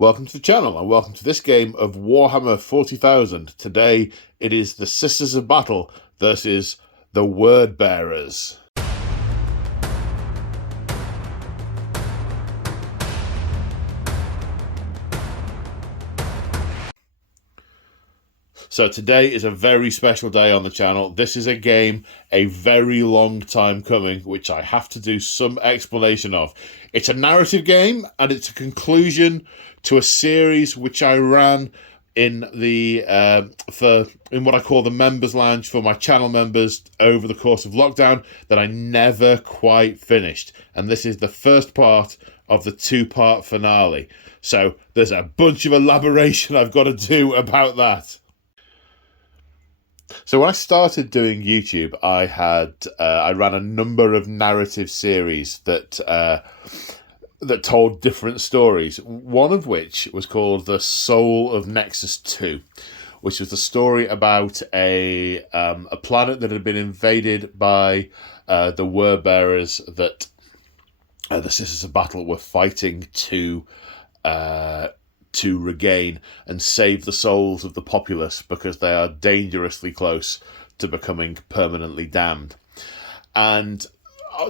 Welcome to the channel and welcome to this game of Warhammer 40,000. Today it is the Sisters of Battle versus the Word Bearers. So today is a very special day on the channel. This is a game a very long time coming, which I have to do some explanation of. It's a narrative game and it's a conclusion to a series which I ran in the in what I call the members lounge for my channel members over the course of lockdown that I never quite finished. And this is the first part of the two-part finale. So there's a bunch of elaboration I've got to do about that. So when I started doing YouTube, I ran a number of narrative series that told different stories. One of which was called The Soul of Nexus 2, which was the story about a planet that had been invaded by the Word Bearers that the Sisters of Battle were fighting to regain and save the souls of the populace because they are dangerously close to becoming permanently damned. And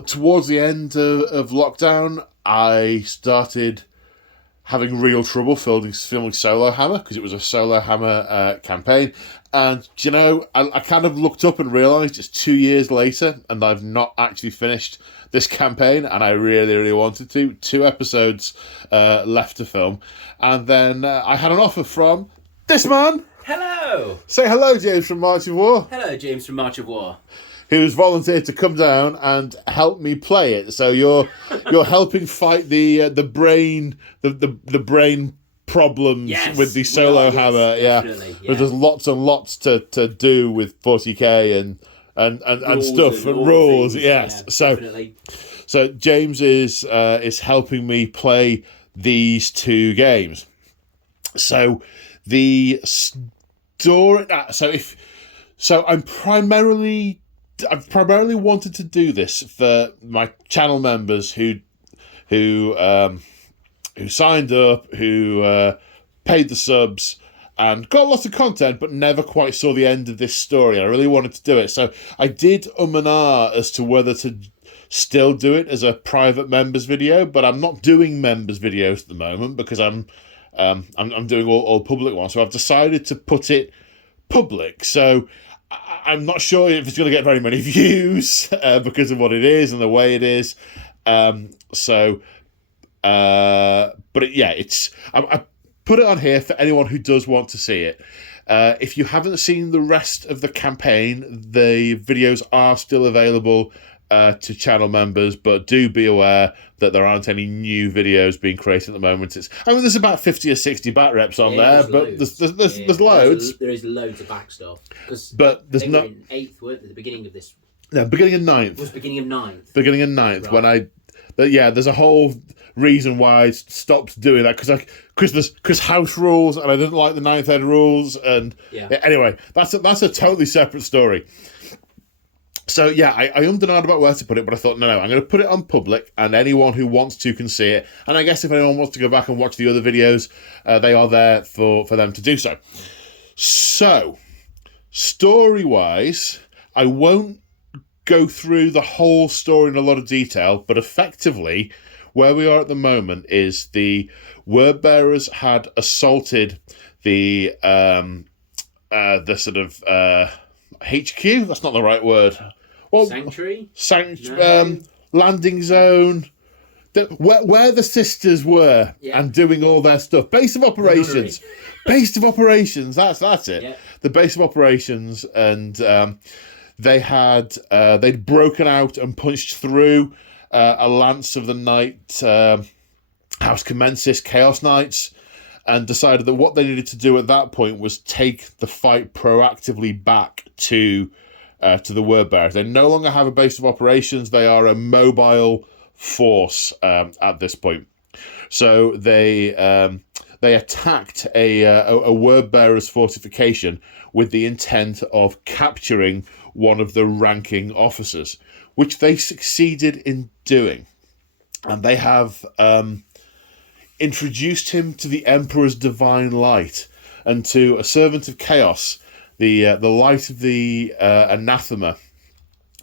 towards the end of lockdown, I started having real trouble filming Solo Hammer because it was a Solo Hammer campaign. And, you know, I kind of looked up and realised it's 2 years later and I've not actually finished this campaign, and I really, really wanted to. 2 episodes left to film. And then I had an offer from this man. Hello! Say hello, James from March of War. Hello, James from March of War. Who's volunteered to come down and help me play it. So you're helping fight the brain problems with the Solo Hammer. Definitely, But there's lots and lots to do with 40k and stuff and rules. Things, yes. Definitely. So James is helping me play these 2 games. So the story. I've primarily wanted to do this for my channel members who signed up, who paid the subs, and got lots of content, but never quite saw the end of this story. I really wanted to do it. So I did and ah as to whether to still do it as a private members video, but I'm not doing members videos at the moment because I'm doing all public ones. So I've decided to put it public. So I'm not sure if it's going to get very many views because of what it is and the way it is. I put it on here for anyone who does want to see it. If you haven't seen the rest of the campaign, the videos are still available to channel members, but do be aware that there aren't any new videos being created at the moment. There's about 50 or 60 bat reps on there, but there's loads. There is loads of back stuff. But there's not. 8th, weren't they, the beginning of this? No, beginning of 9th. It was beginning of 9th. Beginning of 9th, right. There's a whole reason why I stopped doing that because house rules, and I didn't like the 9th ed rules, and anyway, that's a totally separate story. So I ummed and ahed about where to put it, but I thought, no, I'm going to put it on public, and anyone who wants to can see it. And I guess if anyone wants to go back and watch the other videos, they are there for them to do so. So, story-wise, I won't go through the whole story in a lot of detail, but effectively, where we are at the moment is the Word Bearers had assaulted the sort of HQ. That's not the right word. Well, Sanctuary? Landing zone. Where the sisters were and doing all their stuff. Base of operations. Base of operations. That's it. Yeah. The base of operations, and they'd broken out and punched through a Lance of the Night House Commences Chaos Knights, and decided that what they needed to do at that point was take the fight proactively back to the Word Bearers. They no longer have a base of operations. They are a mobile force at this point. So they attacked a Word Bearers fortification with the intent of capturing one of the ranking officers, which they succeeded in doing. And they have introduced him to the Emperor's divine light and to a servant of chaos. The light of the anathema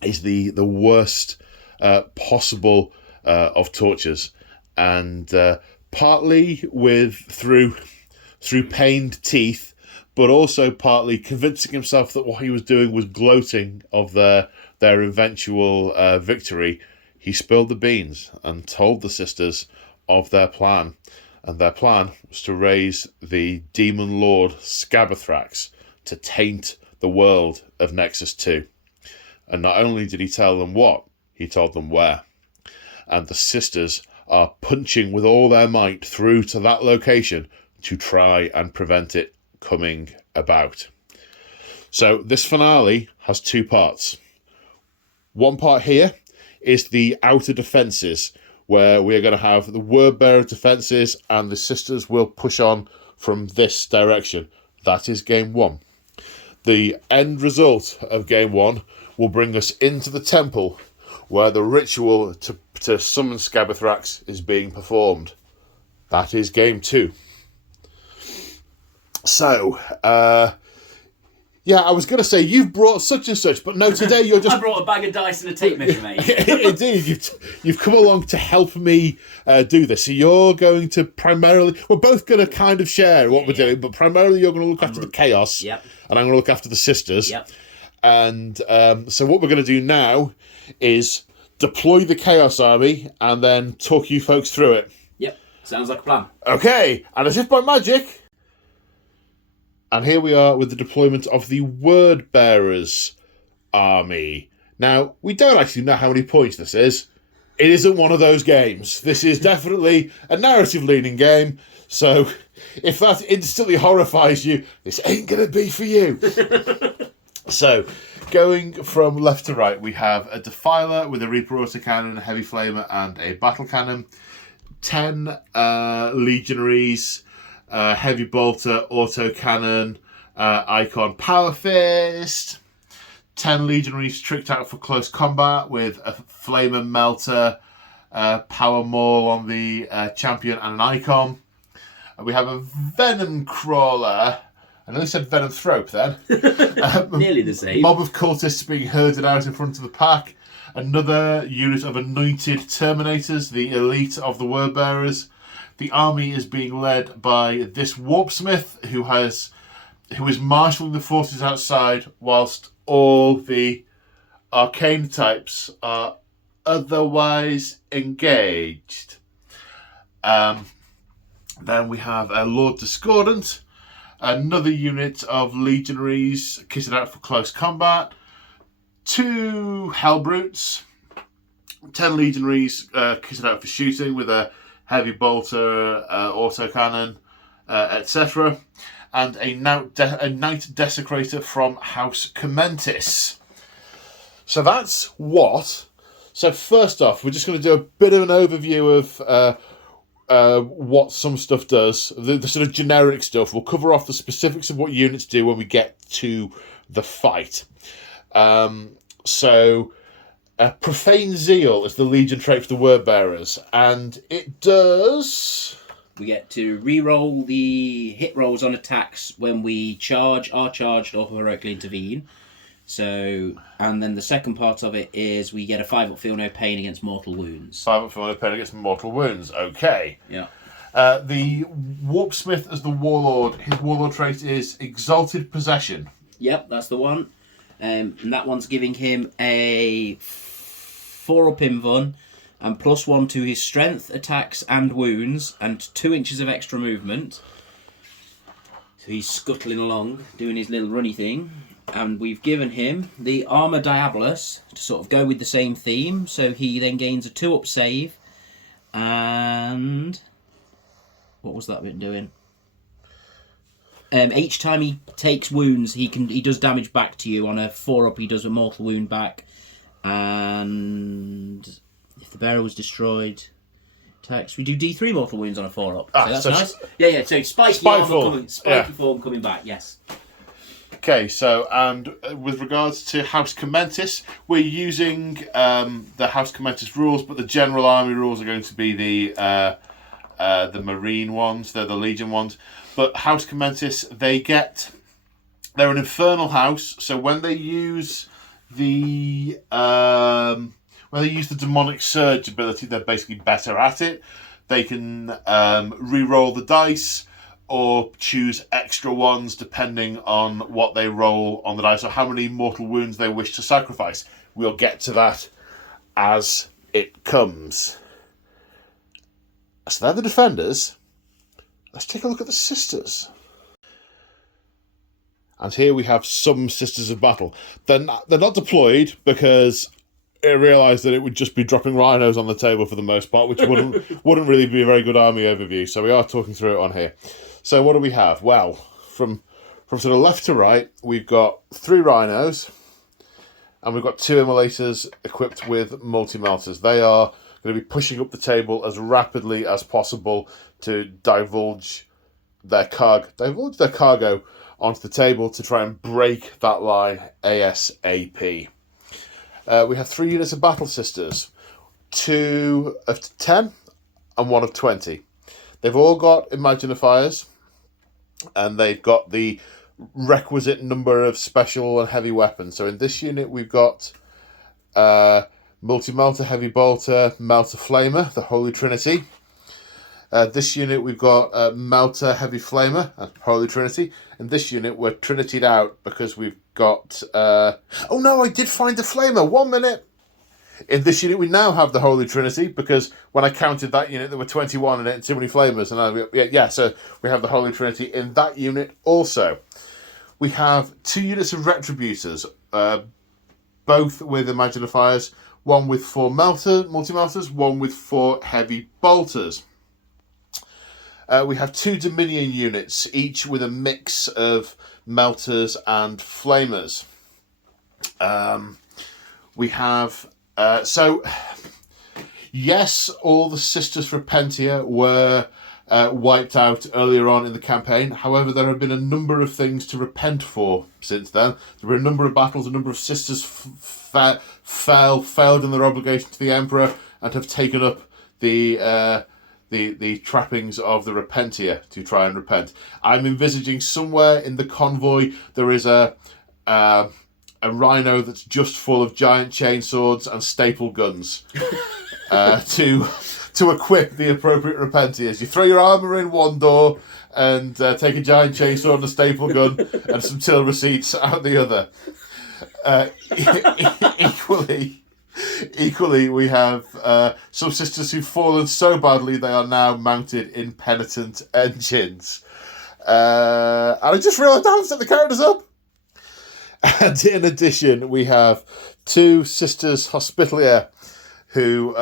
is the worst possible of tortures, and partly through pained teeth, but also partly convincing himself that what he was doing was gloating of their eventual victory, he spilled the beans and told the sisters of their plan. And their plan was to raise the demon lord Scabathrax to taint the world of Nexus 2. And not only did he tell them what, he told them where. And the sisters are punching with all their might through to that location to try and prevent it coming about. So this finale has two parts. One part here is the outer defences, where we are going to have the Wordbearer defences and the sisters will push on from this direction. That is game one. The end result of game one will bring us into the temple where the ritual to summon Scabathrax is being performed. That is game two. So, yeah, I was going to say, you've brought such and such, but no, today you're just... I brought a bag of dice and a tape measure, mate. Indeed, you've come along to help me do this. So you're going to primarily... We're both going to kind of share what we're doing, but primarily you're going to look after the chaos, Yep. and I'm going to look after the sisters. Yep. And so what we're going to do now is deploy the Chaos Army and then talk you folks through it. Yep, sounds like a plan. Okay, and as if by magic... And here we are with the deployment of the Wordbearers army. Now, we don't actually know how many points this is. It isn't one of those games. This is definitely a narrative-leaning game. So, if that instantly horrifies you, this ain't going to be for you. So, going from left to right, we have a Defiler with a Reaper autocannon, a Heavy Flamer, and a Battle Cannon. 10 Legionaries... Heavy Bolter, Autocannon, Icon Power Fist, 10 Legionaries tricked out for close combat with a Flamer Melter, Power Maul on the Champion and an Icon. We have a Venom Crawler, I nearly said Venom Thrope then. Nearly the same. Mob of cultists being herded out in front of the pack. Another unit of Anointed Terminators, the elite of the Wordbearers. The army is being led by this Warpsmith, who is marshalling the forces outside, whilst all the arcane types are otherwise engaged. Then we have a Lord Discordant, another unit of Legionaries kitted out for close combat, 2 Hellbrutes, 10 Legionaries kitted out for shooting with a Heavy Bolter, Autocannon, etc. And a Night Desecrator from House Commentis. So that's what. So first off, we're just going to do a bit of an overview of what some stuff does. The sort of generic stuff. We'll cover off the specifics of what units do when we get to the fight. Profane Zeal is the Legion trait for the Wordbearers, and it does... We get to re-roll the hit rolls on attacks when we charge, are charged, or heroically intervene. So, and then the second part of it is we get a 5-up feel no pain against mortal wounds. 5-up feel no pain against mortal wounds, okay. Yeah. The Warpsmith as the Warlord, his Warlord trait is Exalted Possession. Yep, that's the one. And that one's giving him a 4-up invuln and +1 to his strength, attacks and wounds, and 2 inches of extra movement. So he's scuttling along, doing his little runny thing. And we've given him the Armor Diabolus to sort of go with the same theme. So he then gains a 2-up save. And what was that bit doing? Each time he takes wounds, he does damage back to you. On a 4-up, he does a mortal wound back. And if the bearer was destroyed, attacks. We do D3 mortal wounds on a 4-up. So that's nice. Yeah. So spiky form coming back. Yes. Okay, so and with regards to House Commentis, we're using the House Commentis rules, but the general army rules are going to be the the Marine ones, they're the Legion ones. But House Commentis, they're an infernal house, so when they use the demonic surge ability, they're basically better at it. They can re-roll the dice or choose extra ones depending on what they roll on the dice or how many mortal wounds they wish to sacrifice. We'll get to that as it comes. So they're the defenders. Let's take a look at the sisters. And here we have some Sisters of Battle. They're not deployed because I realised that it would just be dropping rhinos on the table for the most part, which wouldn't really be a very good army overview. So we are talking through it on here. So what do we have? Well, from sort of left to right, we've got 3 rhinos, and we've got 2 immolators equipped with multi-melters. They are going to be pushing up the table as rapidly as possible to divulge their cargo onto the table to try and break that line ASAP. We have 3 units of Battle Sisters, 2 of 10 and 1 of 20. They've all got Imaginifiers, and they've got the requisite number of special and heavy weapons. So in this unit we've got Multi-Melter, Heavy Bolter, Melter Flamer, the Holy Trinity. This unit we've got Melter, Heavy Flamer, and Holy Trinity. In this unit we're Trinity'd out because we've got... oh no, I did find the Flamer, 1 minute! In this unit we now have the Holy Trinity because when I counted that unit there were 21 in it and too many Flamers. And so we have the Holy Trinity in that unit also. We have 2 units of Retributors, both with Imaginifiers, 1 with 4 multi-melters, 1 with 4 heavy bolters. We have 2 Dominion units, each with a mix of melters and flamers. We have... yes, all the Sisters for Pentia were wiped out earlier on in the campaign. However, there have been a number of things to repent for since then. There were a number of battles, a number of Sisters failed in their obligation to the Emperor and have taken up the trappings of the Repentia to try and repent. I'm envisaging somewhere in the convoy there is a rhino that's just full of giant chainswords and staple guns to equip the appropriate Repentiers. You throw your armour in one door and take a giant chainsword and a staple gun and some till receipts out the other. Equally, we have some Sisters who've fallen so badly they are now mounted in penitent engines. And I just realised I haven't set the characters up. And in addition, we have 2 Sisters Hospitalier who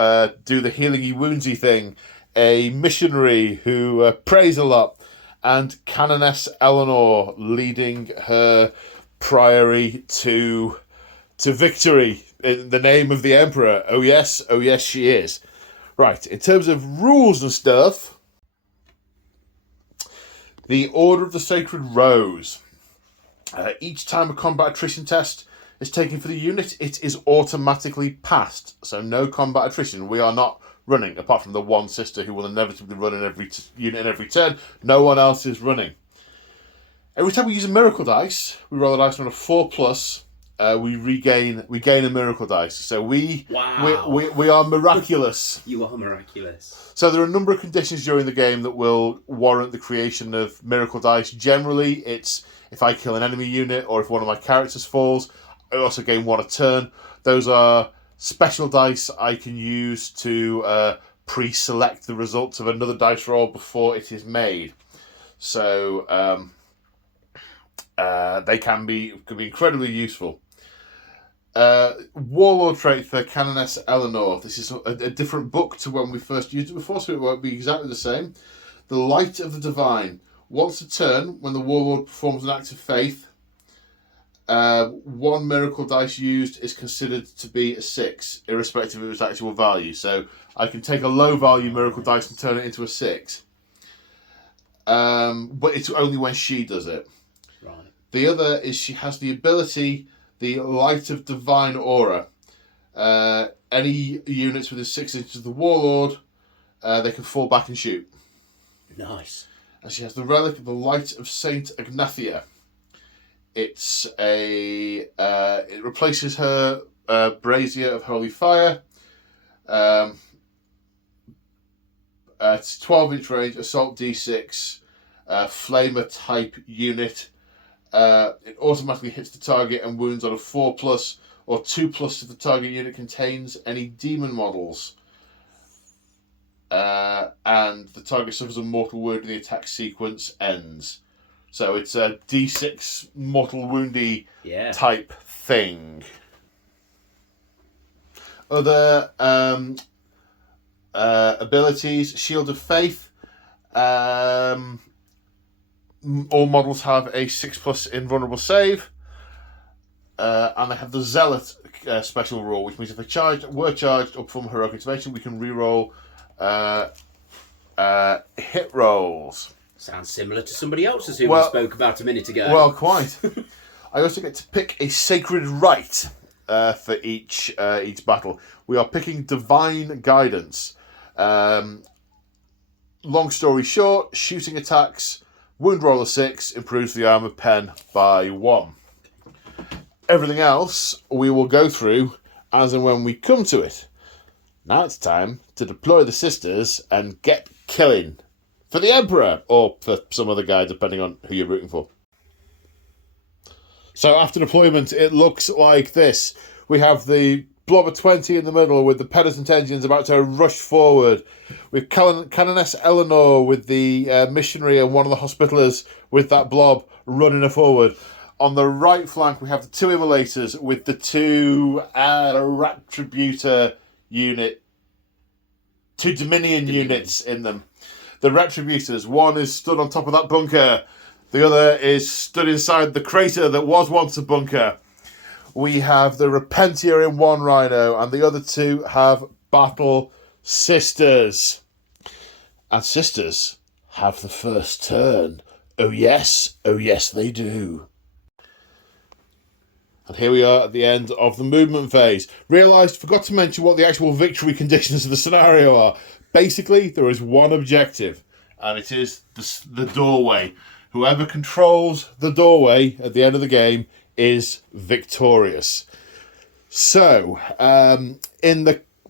do the healing-y, woundsy thing, a missionary who prays a lot, and Canoness Eleanor leading her priory to victory in the name of the Emperor. Oh yes, she is. Right, in terms of rules and stuff, the Order of the Sacred Rose. Each time a combat attrition test is taken for the unit, it is automatically passed. So no combat attrition. We are not running, apart from the 1 sister who will inevitably run in every unit in every turn. No one else is running. Every time we use a miracle dice, we roll a dice on a 4+. We gain a miracle dice. So we are miraculous. You are miraculous. So there are a number of conditions during the game that will warrant the creation of miracle dice. Generally, it's if I kill an enemy unit or if one of my characters falls. I also gain 1 a turn. Those are special dice I can use to pre-select the results of another dice roll before it is made. So they can be incredibly useful. Warlord trait for Canoness Eleanor. This is a different book to when we first used it before, so it won't be exactly the same. The Light of the Divine. Once a turn, when the Warlord performs an act of faith, 1 miracle dice used is considered to be a 6, irrespective of its actual value. So I can take a low value miracle dice and turn it into a 6. But it's only when she does it. Right. The other is she has the ability, the Light of Divine Aura. Any units within 6 inches of the Warlord, they can fall back and shoot. Nice. And she has the relic of the light of Saint Ignatia. It's it replaces her brazier of holy fire. It's 12-inch range, assault D6, flamer type unit. It automatically hits the target and wounds on a 4+ or 2+ if the target unit contains any demon models. And the target suffers a mortal wound and the attack sequence ends. So it's a D6 mortal woundy type thing. Other abilities, Shield of Faith. All models have a 6+ invulnerable save. And they have the Zealot special rule, which means if they were charged up from heroic intervention, we can reroll hit rolls. Sounds similar to somebody else's who we spoke about a minute ago. Well, quite. I also get to pick a sacred rite for each battle. We are picking Divine Guidance. Long story short, shooting attacks, wound roll of 6, improves the armor pen by 1. Everything else we will go through as and when we come to it. Now it's time to deploy the sisters and get killing. For the Emperor, or for some other guy, depending on who you're rooting for. So after deployment, it looks like this. We have the blob of 20 in the middle with the penitent engines about to rush forward. With Canoness Eleanor with the missionary and one of the hospitalers with that blob running forward. On the right flank, we have the 2 immolators with the 2 Retributor unit, 2 Dominion units in them. The Retributors, one is stood on top of that bunker. The other is stood inside the crater that was once a bunker. We have the Repentia in one rhino, and the other 2 have Battle Sisters. And Sisters have the first turn. Oh yes they do. And here we are at the end of the movement phase. Forgot to mention what the actual victory conditions of the scenario are. Basically, there is one objective, and it is the doorway. Whoever controls the doorway at the end of the game is victorious. So,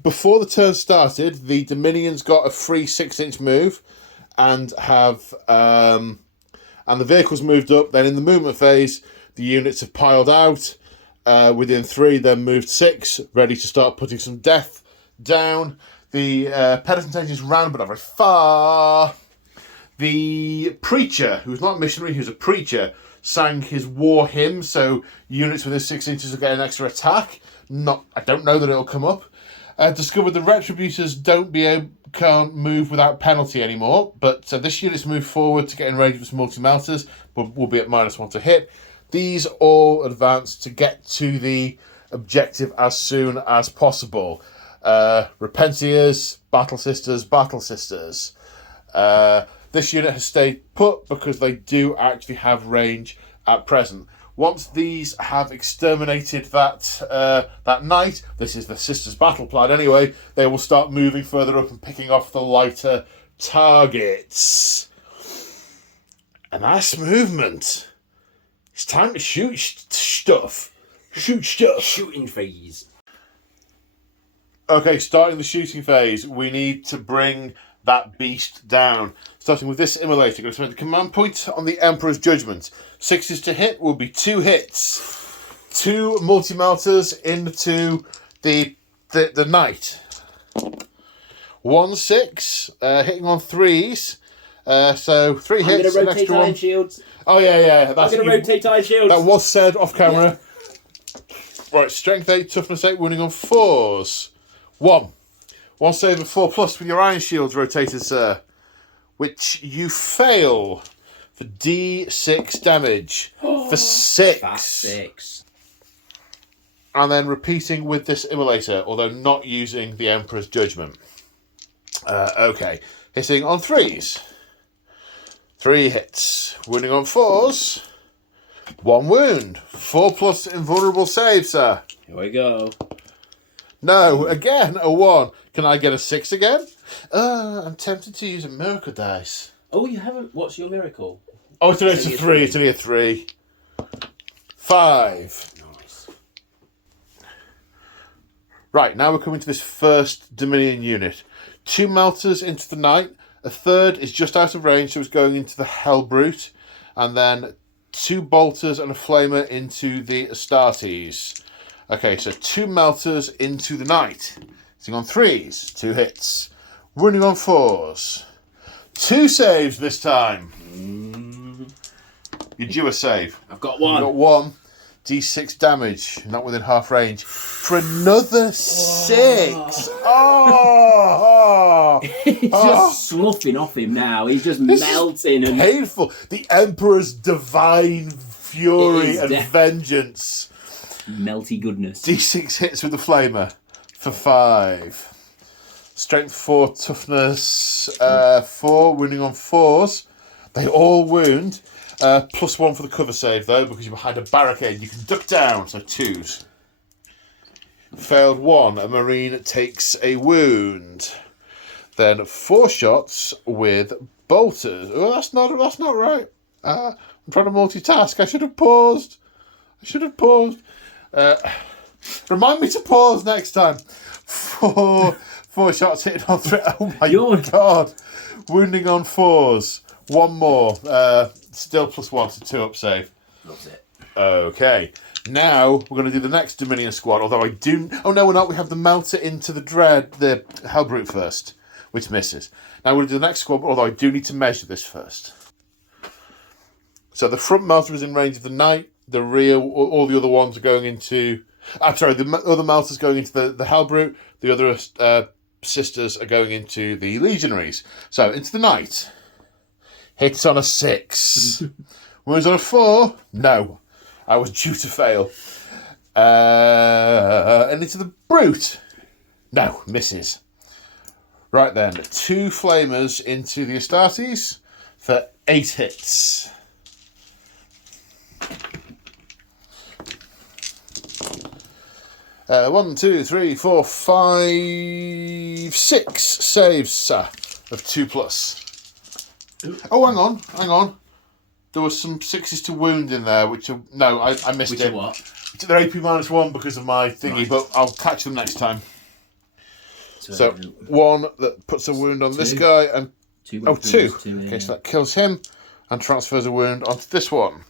before the turn started, the Dominions got a free 6-inch move, and the vehicles moved up. Then in the movement phase, the units have piled out. Within 3, then moved 6, ready to start putting some death down. The penitent engines ran, but not very far. The preacher, who's not a missionary, who's a preacher, sang his war hymn, so units within 6 inches will get an extra attack. I don't know that it'll come up. Discovered the Retributors can't move without penalty anymore, but this unit's moved forward to get in range of some multi-melters, but will be at -1 to hit. These all advance to get to the objective as soon as possible. Repentiers, Battle Sisters. This unit has stayed put because they do actually have range at present. Once these have exterminated that knight, this is the Sisters' battle plan anyway, they will start moving further up and picking off the lighter targets. And that's movement. It's time to shoot stuff. Shooting phase. Okay, starting the shooting phase, we need to bring that beast down. Starting with this immolator, going to spend the command point on the Emperor's Judgment. 6s to hit will be 2 hits. 2 multi-melters into the knight. 1 6, hitting on 3s. So 3 hits. I'm going to rotate iron shields. Oh yeah. I'm going to rotate iron shields. That was said off camera. Yeah. Right, strength 8, toughness 8, wounding on 4s. 1 save of 4+ with your iron shields rotated, sir, which you fail for D6 damage for 6. That's 6. And then repeating with this immolator, although not using the Emperor's Judgment. Okay, hitting on 3s. 3 hits. Wounding on 4s. 1 wound. 4+ invulnerable save, sir. Here we go. No, again, a 1. Can I get a 6 again? I'm tempted to use a miracle dice. Oh, you haven't. What's your miracle? Oh, it's a 3. It's only a 3. 5. Nice. Right, now we're coming to this first Dominion unit. 2 melters into the Knight. A third is just out of range, so it's going into the Hellbrute. And then 2 bolters and a flamer into the Astartes. Okay, so 2 melters into the Knight. Sitting on 3s, 2 hits. Running on 4s. 2 saves this time. You're due a save. I've got 1. You've got 1. D6 damage, not within half range. For another 6. Oh! He's just sloughing off him now. He's just melting. Is painful. The Emperor's divine fury and vengeance. Melty goodness. D6 hits with the flamer for 5. Strength 4, toughness 4, wounding on 4s. They all wound. +1 for the cover save though, because you're behind a barricade. You can duck down, so 2s. Failed 1. A Marine takes a wound. Then 4 shots with bolters. Oh, that's not right. I'm trying to multitask. I should have paused. Remind me to pause next time. 4 shots hitting on 3. Oh my god. Wounding on 4s. 1 more. Still +1, so 2 up save. Loves it. Okay. Now we're going to do the next Dominion squad. Although I do. Oh no, we're not. We have the melter into the Hellbrute first, which misses. Now we're going to do the next squad. Although I do need to measure this first. So the front melter is in range of the Knight. The rear, all the other ones are going into. I'm sorry. The other melter's going into the Hellbrute. The other sisters are going into the Legionaries. So into the Knight. Hits on a 6. Wounds on a 4? No. I was due to fail. And into the Brute? No, misses. Right then, 2 flamers into the Astartes for 8 hits. One, 2, 3, 4, 5, 6 saves, sir, of 2+. Oh, hang on. There was some 6s to wound in there, which are... No, I missed it. Which are what? They're AP -1 because of my thingy, right. But I'll catch them next time. So 1 that puts a wound on this guy, and... 2. Okay, so that kills him, and transfers a wound onto this one.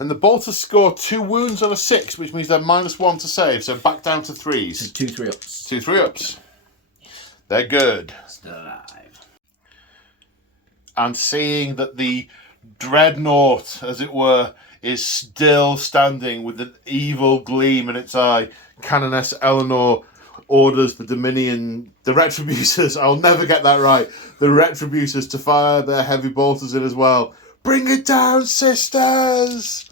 And the bolters score 2 wounds on a 6, which means they're -1 to save, so back down to 3s. So 2 3-ups. 2 3-ups. They're good. Still alive. And seeing that the dreadnought, as it were, is still standing with an evil gleam in its eye, Canoness Eleanor orders the Retributors, I'll never get that right, the Retributors to fire their heavy bolters in as well. Bring it down, sisters!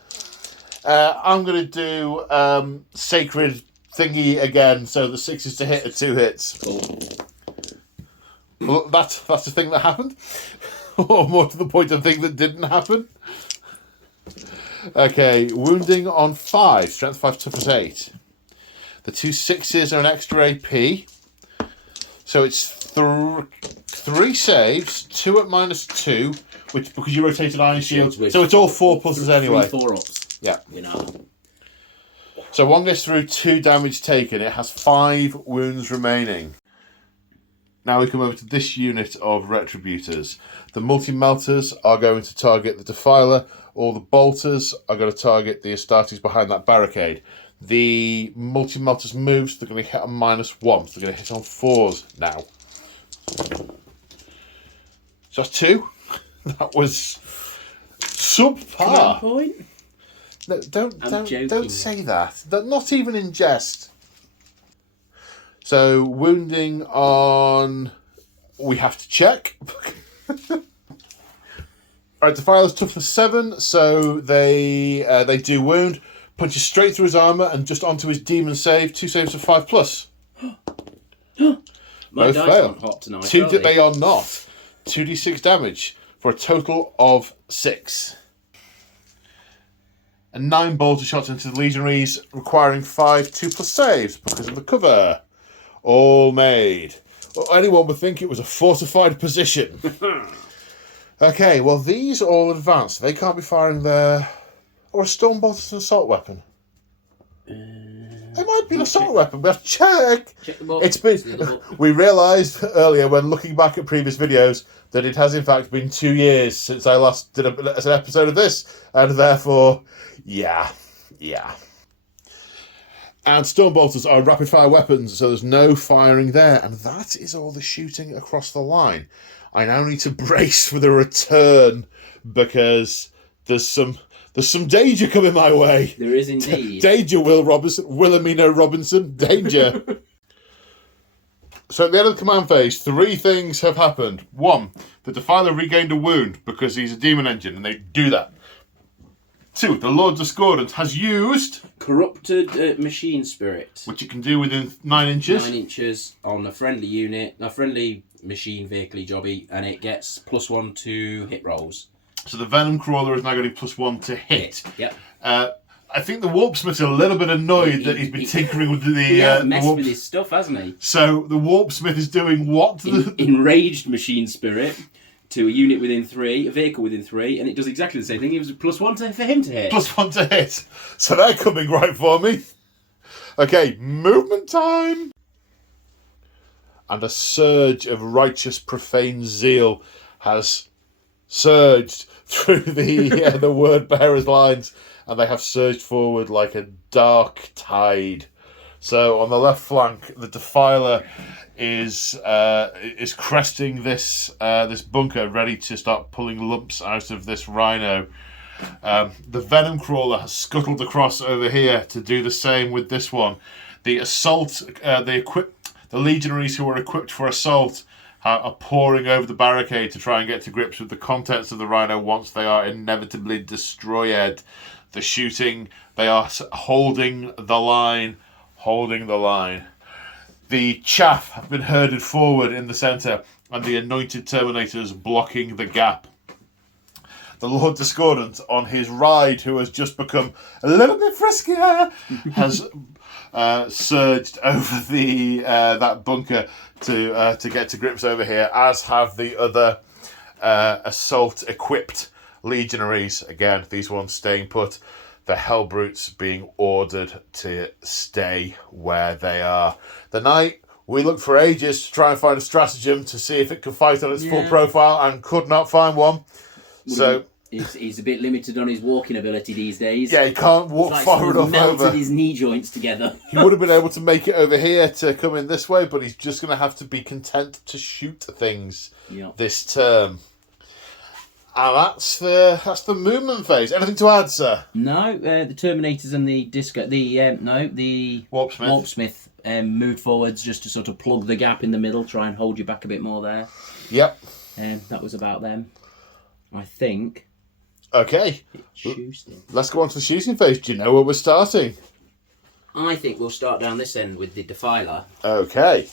I'm going to do Sacred Thingy again, so the 6s to hit are 2 hits. Cool. Well, that's the thing that happened. Or more to the point, a thing that didn't happen. Okay, wounding on 5. Strength 5, toughness 8. The 2 6s are an extra AP. So it's 3 saves, 2 at -2, which because you rotated Iron Shield. So it's all 4 pluses anyway. 3 4-ups. Yeah. You know. So 1 gets through, 2 damage taken. It has 5 wounds remaining. Now we come over to this unit of Retributors. The multi-melters are going to target the Defiler. All the bolters are going to target the Astartes behind that barricade. The multi-melters move, so they're going to hit on -1. So they're going to hit on 4s now. So that's 2. That was subpar. Point? No, don't say that. Not even in jest. So wounding on, we have to check. Right, Defiler's toughness 7, so they do wound. Punches straight through his armour and just onto his demon save. 2 saves of 5+. My dice aren't hot tonight. They are not. 2d6 damage for a total of 6. And 9 bolter shots into the Legionaries, requiring 5 2+ saves because of the cover. All made. Well, anyone would think it was a fortified position. Okay, well, these are all advanced. They can't be firing their... Or a Stormbolt is an assault weapon. It might be an assault weapon, but check! Check the book. It's been... We realised earlier, when looking back at previous videos, that it has in fact been 2 years since I last did an episode of this, and therefore, yeah. And Stormbolters are rapid-fire weapons, so there's no firing there, and that is all the shooting across the line. I now need to brace for the return, because there's some danger coming my way. There is indeed. Danger, Wilhelmina Robinson. Danger. So at the end of the command phase, 3 things have happened. 1, the Defiler regained a wound because he's a demon engine, and they do that. 2, the Lord Discordant has used... Corrupted Machine Spirit. Which you can do within 9 inches. 9 inches on a friendly unit, a friendly machine vehicle jobby, and it gets +1 to hit rolls. So the Venom Crawler is now getting +1 to hit. Yep. I think the Warpsmith's a little bit annoyed that he's been tinkering with the... He has messed with his stuff, hasn't he? So the Warpsmith is doing what? Enraged Machine Spirit to a unit within 3, a vehicle within 3, and it does exactly the same thing. It was +1 for him to hit. +1 to hit. So they're coming right for me. Okay, movement time. And a surge of righteous profane zeal has surged through the word bearer's lines, and they have surged forward like a dark tide. So on the left flank, the Defiler is cresting this bunker, ready to start pulling lumps out of this Rhino. The Venom Crawler has scuttled across over here to do the same with this one. The assault, the legionaries who are equipped for assault are pouring over the barricade to try and get to grips with the contents of the Rhino once they are inevitably destroyed. The shooting, they are holding the line. The chaff have been herded forward in the centre, and the anointed Terminators blocking the gap. The Lord Discordant, on his ride, who has just become a little bit friskier, has surged over that bunker to get to grips over here, as have the other assault-equipped legionaries. Again, these ones staying put. The Hellbrutes being ordered to stay where they are. The Knight, we looked for ages to try and find a stratagem to see if it could fight on its full profile and could not find one. So he's a bit limited on his walking ability these days. Yeah, he can't walk far enough melted over. His knee joints together. He would have been able to make it over here to come in this way, but he's just going to have to be content to shoot things this term. And that's the movement phase. Anything to add, sir? No, the Terminators and the Warpsmith moved forwards just to sort of plug the gap in the middle, try and hold you back a bit more there. Yep. That was about them, I think. Okay. Let's go on to the shooting phase. Do you know where we're starting? I think we'll start down this end with the Defiler. Okay.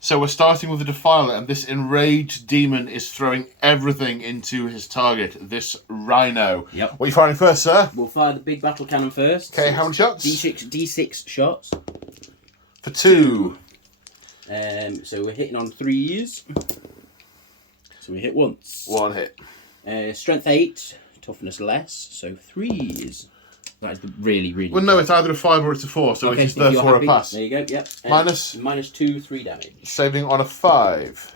So we're starting with the Defiler, and this enraged demon is throwing everything into his target, this Rhino. Yep. What are you firing first, sir? We'll fire the big battle cannon first. Okay, how many shots? D6 shots. For 2. So we're hitting on 3s. So we hit once. 1 hit. Strength 8, toughness less, so 3s. That is really, really... Well, no, it's either a 5 or it's a 4, so okay, it's therefore a pass. There you go, yep. Minus 2, 3 damage. Saving on a 5.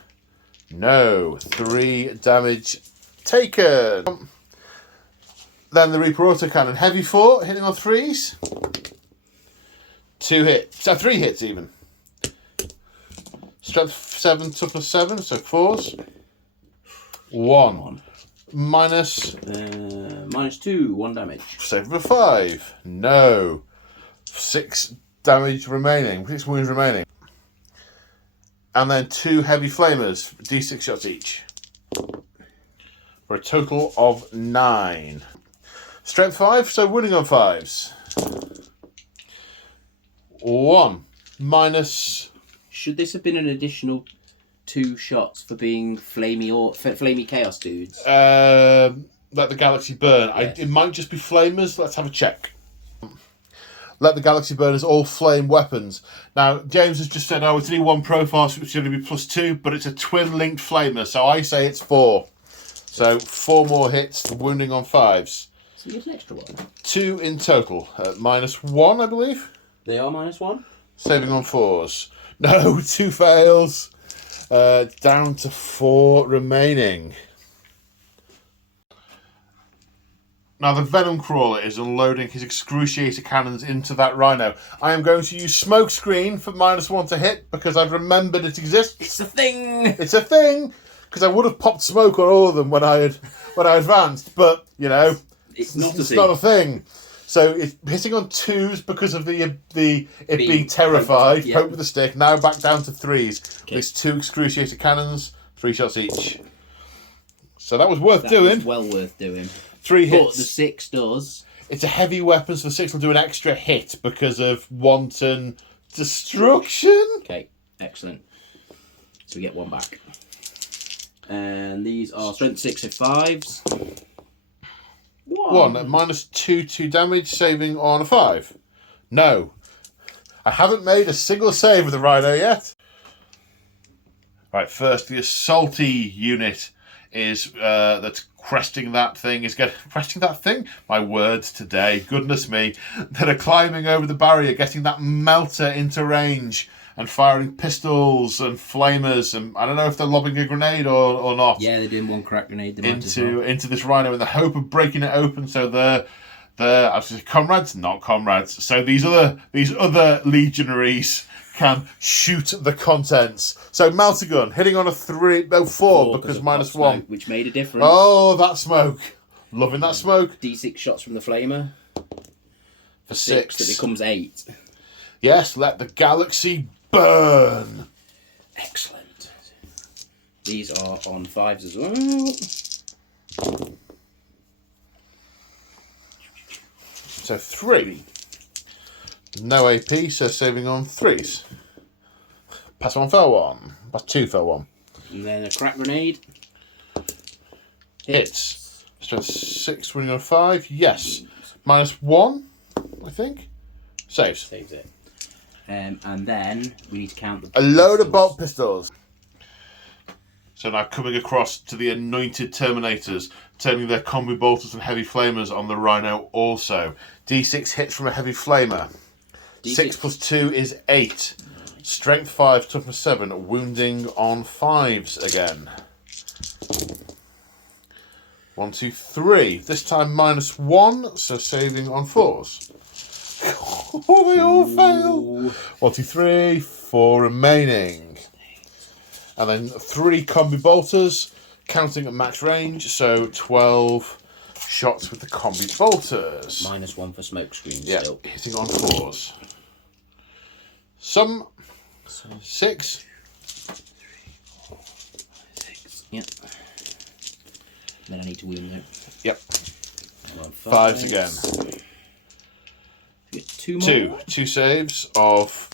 No. 3 damage taken. Then the Reaper Autocannon. Heavy 4, hitting on 3s. 2 hits. So 3 hits even. Strength 7, toughness 7, so 4s. 1. Minus 2, 1 damage. Save for 5. No. 6 damage remaining. 6 wounds remaining. And then 2 heavy flamers. D6 shots each. For a total of 9. Strength 5, so wounding on 5s. 1. Minus... Should this have been an additional 2 shots for being flamey chaos dudes? Let the galaxy burn. Yes. It might just be flamers. Let's have a check. Let the Galaxy Burners all flame weapons. Now, James has just said, it's only one profile, so it's going to be +2, but it's a twin-linked flamer, so I say it's 4. So 4 more hits, wounding on 5s. So you get an extra one. 2 in total, -1, I believe. They are -1. Saving on 4s. No, 2 fails. Down to 4 remaining. Now the Venom Crawler is unloading his Excruciator cannons into that Rhino. I am going to use Smokescreen for -1 to hit because I've remembered it exists. It's a thing! It's a thing! Because I would have popped smoke on all of them when I advanced, but, you know, it's not a thing. So it's hitting on 2s because of it being terrified. Yeah. Poke with the stick. Now back down to 3s. Okay. There's 2 Excruciator cannons, 3 shots each. So that was worth doing. Was well worth doing. 3 hits. But the 6 does. It's a heavy weapon, so the 6 will do an extra hit because of wanton destruction. Okay, excellent. So we get 1 back. And these are strength 6 of 5s. 1 at -2 damage, saving on a 5. No. I haven't made a single save with the Rhino yet. Right, first, the assaulty unit is that's cresting that thing. Cresting that thing? My words today. Goodness me. That are climbing over the barrier, getting that melter into range and firing pistols and flamers. And I don't know if they're lobbing a grenade or not. Yeah, they're doing 1 crack grenade. Into this Rhino in the hope of breaking it open. So they're I was saying comrades, not comrades. So these other legionaries can shoot the contents. So melter gun hitting on a 4 because -1, which made a difference. Oh, that smoke! Loving that smoke. D6 shots from the flamer For 6. That becomes 8. Yes, let the galaxy burn. Excellent. These are on 5s as well. So 3. No AP, so saving on 3s. Pass 1, fail 1. Pass 2, fail 1. And then a crack grenade. Hits. Strength 6, winning on 5. Yes. -1, I think. Saves. Saves it. And then we need to count a load of bolt pistols. So now coming across to the anointed Terminators, turning their combi bolters and heavy flamers on the Rhino also. D6 hits from a heavy flamer. D6. 6 + 2 is 8. Strength 5, toughness 7, wounding on 5s again. 1, 2, 3. This time -1, so saving on 4s. Oh, they all fail. 1, 2, 3, 4 remaining. And then 3 combi bolters, counting at max range, so 12 shots with the combi bolters. -1 for smoke screens still. Hitting on 4s. Some 6. 6. Yep. Then I need to wound them. Yep. 5s again. Get 2 more. 2 saves of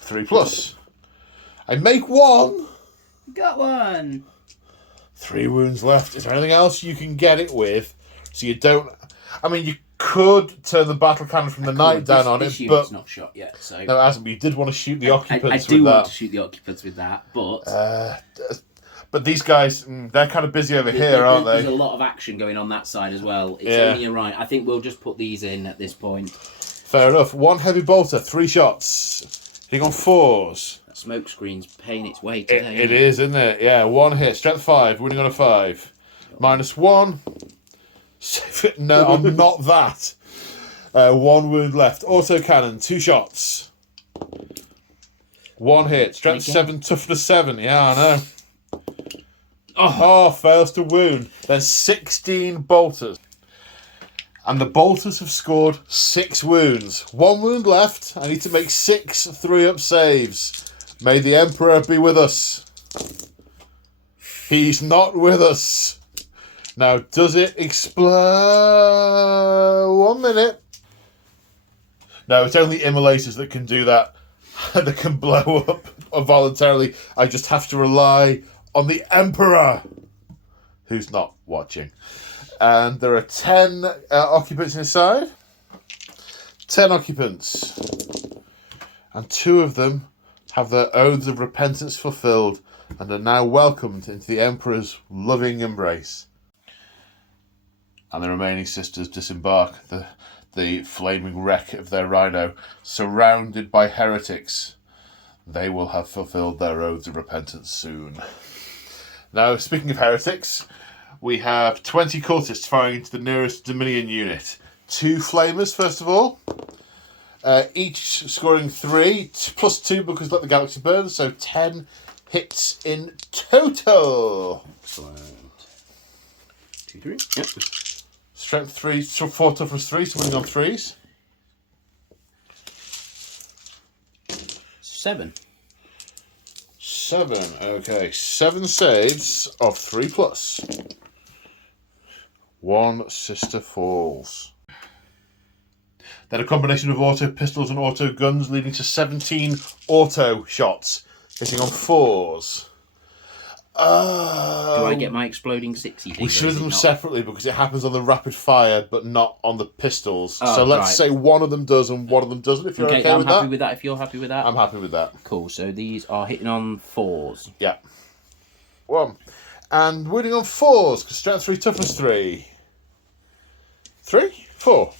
3+. I make 1. Got 1. 3 wounds left. Is there anything else you can get it with? So you don't. I mean, you could turn the battle cannon from the night down on it, but it's not shot yet. So no, it hasn't. But you did want to shoot the occupants. I do with want that. to shoot the occupants with that, but but these guys, they're kind of busy over here, aren't they? There's a lot of action going on that side as well. It's only right. I think we'll just put these in at this point. Fair enough. 1 heavy bolter, 3 shots. Hitting on 4s. That smoke screen's paying its way today. It is, isn't it? Yeah, 1 hit. Strength 5, winning on a 5. -1. No, I'm not that. 1 wound left. Autocannon, 2 shots. 1 hit. Strength 7, toughness 7. Yeah, I know. Oh, fails to wound. Then 16 bolters. And the bolters have scored 6 wounds. 1 wound left. I need to make 6 3-up saves. May the Emperor be with us. He's not with us. Now, does it explode? 1 minute. No, it's only immolators that can do that. That can blow up voluntarily. I just have to rely on the Emperor, who's not watching. And there are 10 occupants inside. 10 occupants. And 2 of them have their oaths of repentance fulfilled and are now welcomed into the Emperor's loving embrace. And the remaining sisters disembark the flaming wreck of their rhino, surrounded by heretics. They will have fulfilled their oaths of repentance soon. Now, speaking of heretics, we have 20 cultists firing into the nearest Dominion unit. 2 flamers, first of all. Each scoring 3, plus 2 because let the galaxy burn, so 10 hits in total. Excellent. 2, 3. Yep. Strength 3, 4 toughness 3, so winning on 3s. 7. 7, okay. 7 saves of 3+. 1 sister falls. Then a combination of auto pistols and auto guns leading to 17 auto shots, hitting on 4s. Do I get my exploding 60? We should have them separately because it happens on the rapid fire, but not on the pistols. Oh, so let's say one of them does and one of them doesn't. If you're okay with that, I'm happy with that. If you're happy with that, I'm happy with that. Cool. So these are hitting on 4s. Yeah. 1 and winning on 4s because strength 3, toughness 3. 3, 4.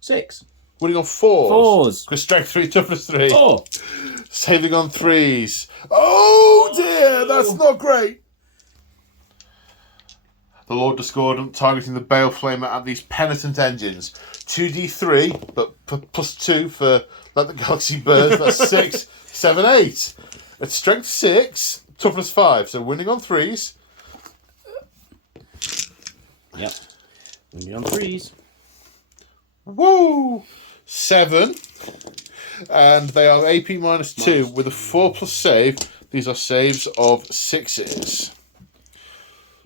6. Winning on 4s. 4s. Because strength 3, toughness 3. 4. Saving on 3s. Oh dear, that's not great. The Lord Discordant targeting the Bale Flamer at these penitent engines. 2d3, but plus 2 for Let the Galaxy Burn. That's 6, 7, 8. It's strength 6, toughness 5. So winning on 3s. Yep. Winning on 3s. Woo! 7. And they are AP -2 with a 4+ save. These are saves of 6s.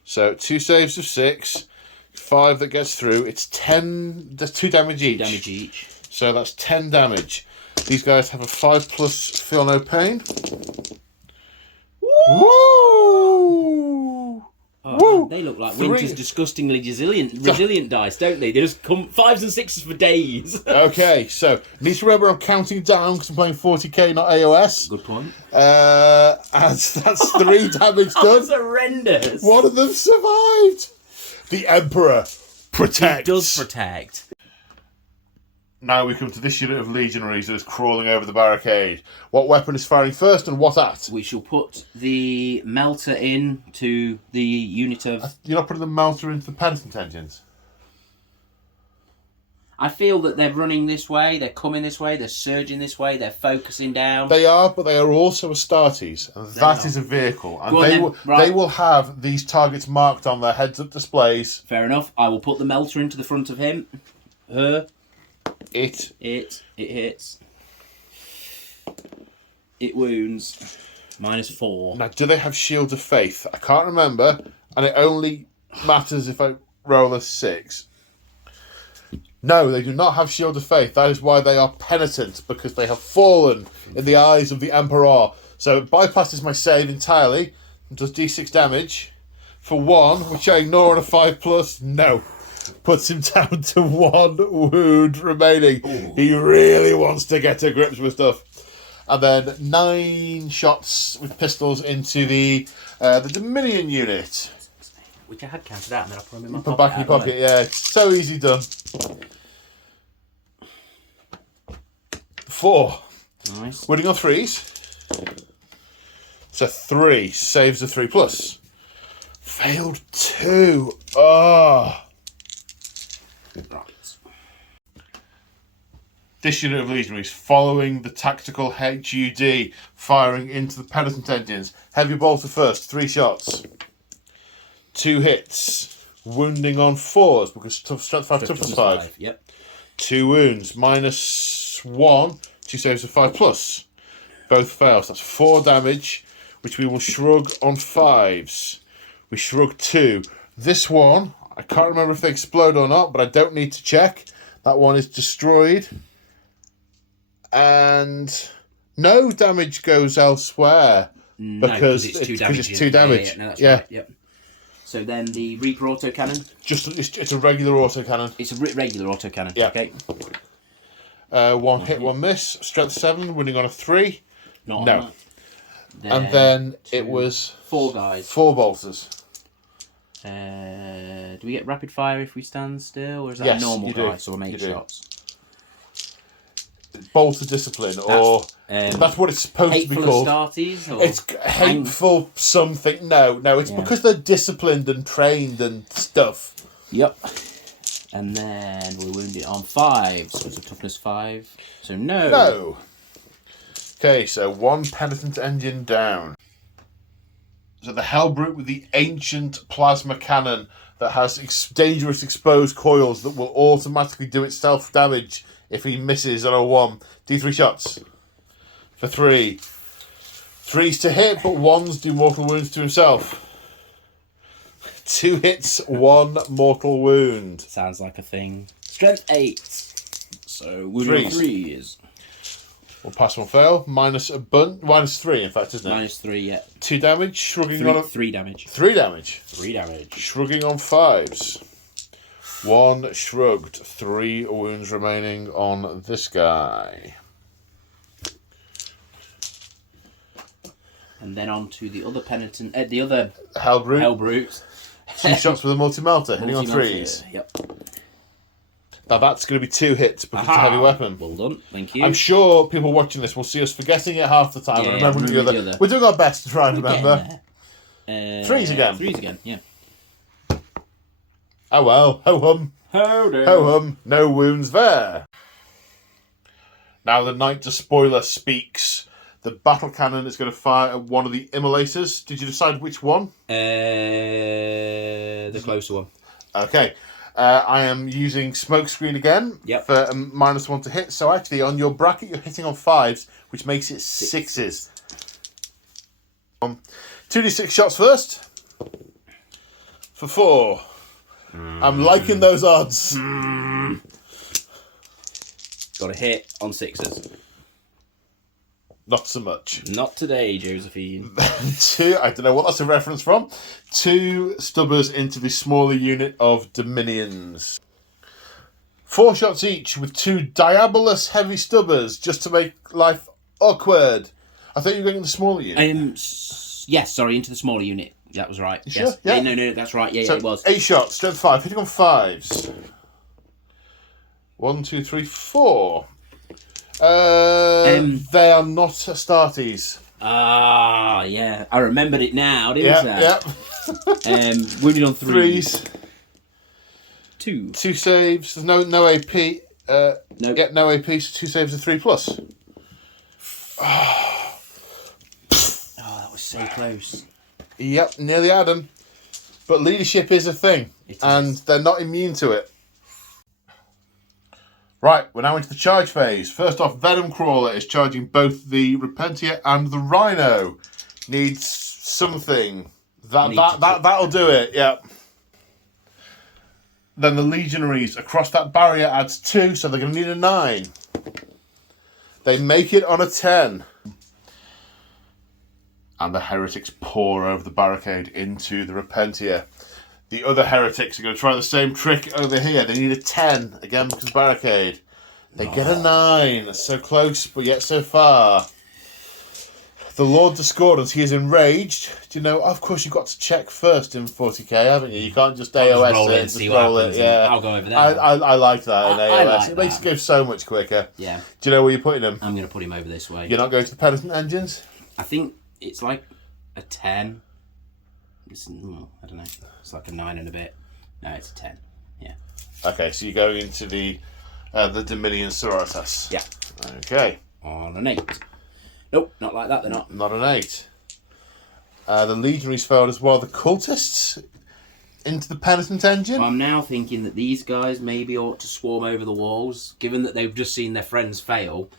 So 2 saves of 6, 5 that gets through. It's 10. There's 2 damage each. 2 damage each. So that's 10 damage. These guys have a 5+ feel no pain. Woo! Oh, Woo! Man, they look like Winter's disgustingly resilient dice, don't they? They just come 5s and 6s for days. Okay, so need to remember I'm counting down because I'm playing 40k, not AOS. Good point. And that's 3 damage done. That's horrendous. One of them survived. The Emperor protects. He does protect. Now we come to this unit of legionaries that is crawling over the barricade. What weapon is firing first and what at? We shall put the melter in to the unit of... You're not putting the melter into the penitent engines? I feel that they're running this way, they're coming this way, they're surging this way, they're focusing down. They are, but they are also Astartes, and that is a vehicle. And they will have these targets marked on their heads-up displays. Fair enough. I will put the melter into the front of him. Her. It hits. It wounds. -4. Now, do they have Shield of Faith? I can't remember, and it only matters if I roll a 6. No, they do not have Shield of Faith. That is why they are penitent, because they have fallen in the eyes of the Emperor. So it bypasses my save entirely and does d6 damage for 1, which I ignore on a 5+. No. Puts him down to 1 wound remaining. Ooh. He really wants to get to grips with stuff. And then 9 shots with pistols into the Dominion unit. Which I had counted out and then I put them in my pocket. Back in your pocket, yeah. It's so easy done. 4. Nice. Winning on 3s. So 3. Saves a 3+. Failed 2. Oh. Right. This unit of legionaries following the tactical HUD, firing into the penitent engines. Heavy bolter first, 3 shots. 2 hits. Wounding on 4s because strength 5, toughness 5. Yep. 2 wounds, -1. 2 saves of 5+. Both fail. So that's 4 damage, which we will shrug on 5s. We shrug 2. This one, I can't remember if they explode or not, but I don't need to check. That one is destroyed. And no damage goes elsewhere because it's 2 damage. Yeah. No, that's right. Yep. So then the Reaper autocannon. It's a regular autocannon. It's a regular autocannon. Yeah. Okay. One hit, one miss. Strength 7, winning on a 3. Not no. on that. And then it was 4 guys. 4 bolters. Do we get rapid fire if we stand still, or is that Yes, a normal you do. dice or 8 shots? Bolter discipline, or that's what it's supposed to be called. Astartes, or It's hateful something. No, it's because they're disciplined and trained and stuff. Yep. And then we're wounded on 5, so it's a toughness 5. So no. No. Okay, so 1 penitent engine down. So the Hellbrute with the ancient plasma cannon that has dangerous exposed coils that will automatically do itself damage if he misses on a 1. D3 shots. For 3. 3's to hit, but 1's do mortal wounds to himself. 2 hits, 1 mortal wound. Sounds like a thing. Strength 8. So wounded 3 is... One pass, one fail. Minus a bunt. Minus 3, in fact, isn't it? Minus 3, yeah. 2 damage. Shrugging 3, on... 3 damage. 3 damage. 3 damage. Shrugging on 5s. 1 shrugged. 3 wounds remaining on this guy. And then on to the other penitent... the other... Hellbrute. 2 shots with a multi-melter, hitting on 3s. Yep. Now that's going to be 2 hits because it's a heavy weapon. Well done, thank you. I'm sure people watching this will see us forgetting it half the time and remembering the other. We're doing our best to try and remember. 3s again. 3s again, yeah. Oh well, ho hum. Ho hum, no wounds there. Now the Knight Despoiler speaks. The battle cannon is going to fire at one of the immolators. Did you decide which one? The closer one. Okay. I am using smokescreen again for a -1 to hit. So actually, on your bracket, you're hitting on 5s, which makes it 6s. 2d6 shots first. For 4. I'm liking those odds. Got a hit on 6s. Not so much. Not today, Josephine. 2, I don't know what that's a reference from. 2 stubbers into the smaller unit of Dominions. 4 shots each with 2 diabolous heavy stubbers just to make life awkward. I thought you were going in the smaller unit. Yes, sorry, into the smaller unit. That was right. You yes. Sure? Yeah. No, that's right. Yeah, so it was. 8 shots, strength 5, hitting on 5s. 1, 2, 3, 4. They are not Astartes. Ah, yeah. I remembered it now, didn't I? Yeah. Wounded on 3s. 2 saves. There's no AP. Nope. Yeah, no AP, so 2 saves and 3+. Oh, that was so close. Yep, nearly had them. But leadership is a thing, and they're not immune to it. Right, we're now into the charge phase. First off, Venom Crawler is charging both the Repentia and the Rhino. Needs something. That'll do it, yep. Then the Legionaries across that barrier adds 2, so they're going to need a 9. They make it on a 10. And the heretics pour over the barricade into the Repentia. The other heretics are going to try the same trick over here. They need a 10, again because of the barricade. They get a 9. So close, but yet so far. The Lord Discordant, he is enraged. Do you know, of course you've got to check first in 40k, haven't you? You can't just AOS roll it and see just roll it. Yeah. I'll go over there. I like that in AOS. like it makes that. it go so much quicker. Yeah. Do you know where you're putting them? I'm going to put him over this way. You're not going to the penitent engines? I think it's like a 10. I don't know. It's like a 9 and a bit. No, it's a 10. Yeah. Okay, so you're going into the Dominion Sororitas. Yeah. Okay. On an 8. Nope, not like that, they're not. Not an 8. The Legionaries failed as well. The Cultists into the penitent engine. I'm now thinking that these guys maybe ought to swarm over the walls, given that they've just seen their friends fail.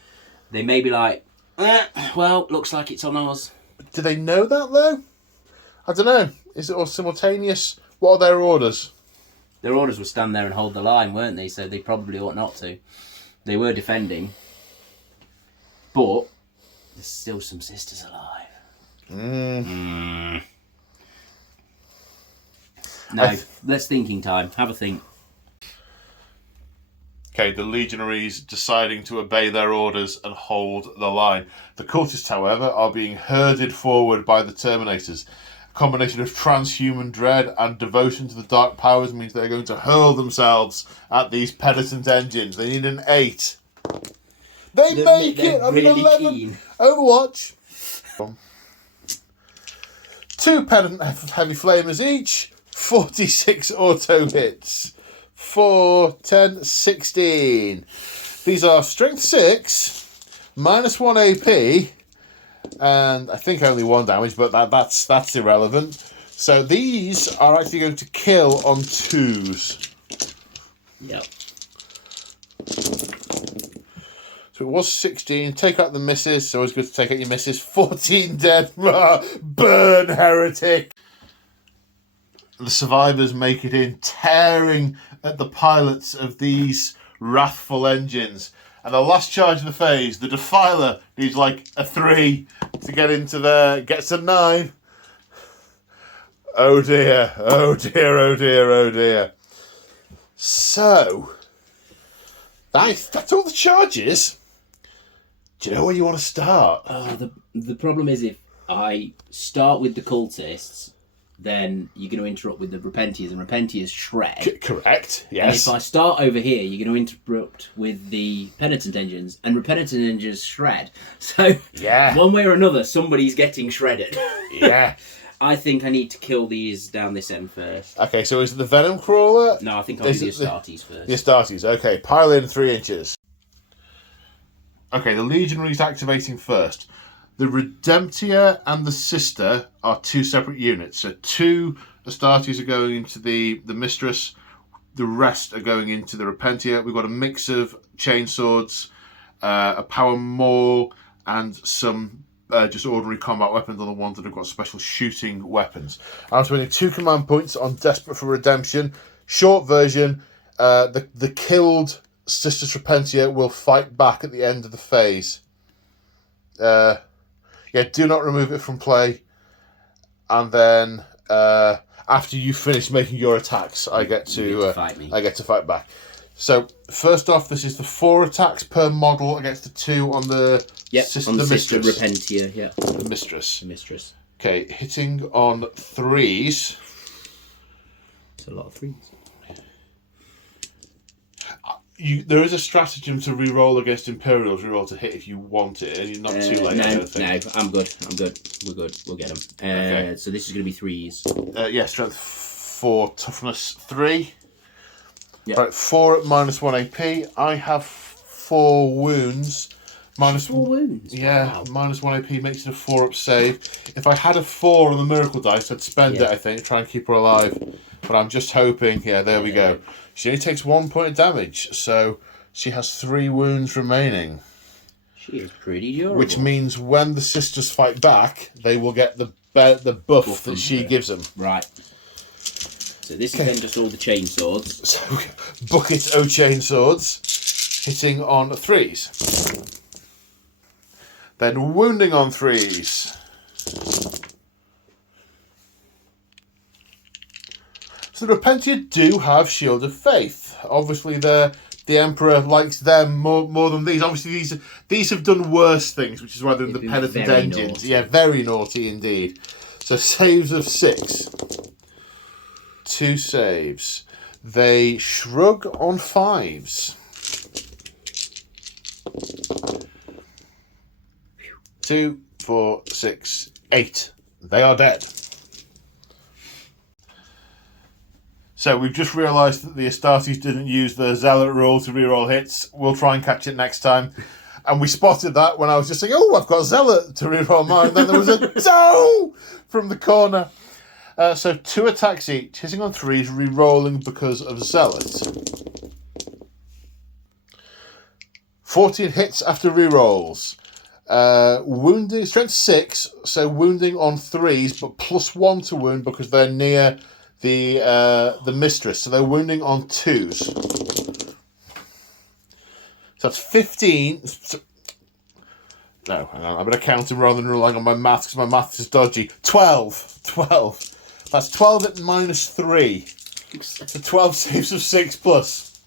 They may be like, well, looks like it's on us. Do they know that, though? I don't know. Is it all simultaneous? What are their orders? Their orders were stand there and hold the line, weren't they? So they probably ought not to. They were defending. But there's still some sisters alive. No, let's thinking time. Have a think. Okay, the legionaries deciding to obey their orders and hold the line. The cultists, however, are being herded forward by the Terminators. A combination of transhuman dread and devotion to the dark powers means they're going to hurl themselves at these penitent engines. They need an 8. They make it! I'm really 11. keen. Overwatch. 2 penitent heavy flamers each. 46 auto hits. 4, 10, 16. These are strength 6, -1 AP, and I think only 1 damage, but that's irrelevant. So these are actually going to kill on 2s. Yep. So it was 16. Take out the misses. It's always good to take out your misses. 14 dead. Burn, heretic. The survivors make it in, tearing at the pilots of these wrathful engines. And the last charge of the phase, the Defiler needs like a 3 to get into there. Gets a 9. Oh dear, oh dear, oh dear, oh dear. So, that's all the charges. Do you know where you want to start? The problem is if I start with the cultists, then you're going to interrupt with the Repentiers, and Repentiers shred. Correct, yes. And if I start over here, you're going to interrupt with the Penitent engines, and Penitent engines shred. So, yeah, one way or another, somebody's getting shredded. Yeah. I think I need to kill these down this end first. Okay, so is it the Venom Crawler? No, I think I'll do the Astartes first. The Astartes, okay. Pile in 3 inches. Okay, the Legionaries activating first. The Redemptia and the Sister are 2 separate units. So 2 Astartes are going into the Mistress. The rest are going into the Repentia. We've got a mix of chainswords, a power maul, and some just ordinary combat weapons on the ones that have got special shooting weapons. I'm spending 2 command points on Desperate for Redemption. Short version, the killed Sisters Repentia will fight back at the end of the phase. Yeah, do not remove it from play. And then after you finish making your attacks, I get to fight back. So first off, this is the 4 attacks per model against the 2 on the Sister Repentia. Yeah, the Mistress. Mistress. Okay, hitting on 3s. It's a lot of 3s. There is a stratagem to re-roll against Imperials, re-roll to hit if you want it, and you're not too late. No, I'm good. We're good. We'll get them. Okay. So this is going to be 3s. Yeah, strength 4, toughness 3. Yep. Right, 4 at -1 AP. I have 4 wounds. 4 wounds? Yeah, wow. -1 AP makes it a 4-up save. If I had a 4 on the miracle dice, I'd spend it, I think, try and keep her alive. But I'm just hoping, there we go. She only takes 1 point of damage, so she has 3 wounds remaining. She is pretty durable. Which means when the sisters fight back, they will get the buff that she gives them. Right. So this is then just all the chain swords. So, bucket o' chain swords, hitting on 3s. Then wounding on 3s. So the Repentia do have Shield of Faith. Obviously, the Emperor likes them more than these. Obviously, these have done worse things, which is why they're in the penitent engines. Naughty. Yeah, very naughty indeed. So saves of 6. 2 saves. They shrug on 5s. 2, 4, 6, 8. They are dead. So we've just realised that the Astartes didn't use the Zealot rule to reroll hits. We'll try and catch it next time. And we spotted that when I was just saying, I've got Zealot to reroll mine. Then there was a no from the corner. So 2 attacks each, hitting on 3s, re-rolling because of Zealot. 14 hits after re-rolls. Wounding, strength 6, so wounding on 3s, but +1 to wound because they're near the Mistress. So they're wounding on 2s. So that's 15. No, hang on, I'm going to count them rather than relying on my maths because my maths is dodgy. 12. That's 12 at -3. So 12 saves of 6 plus.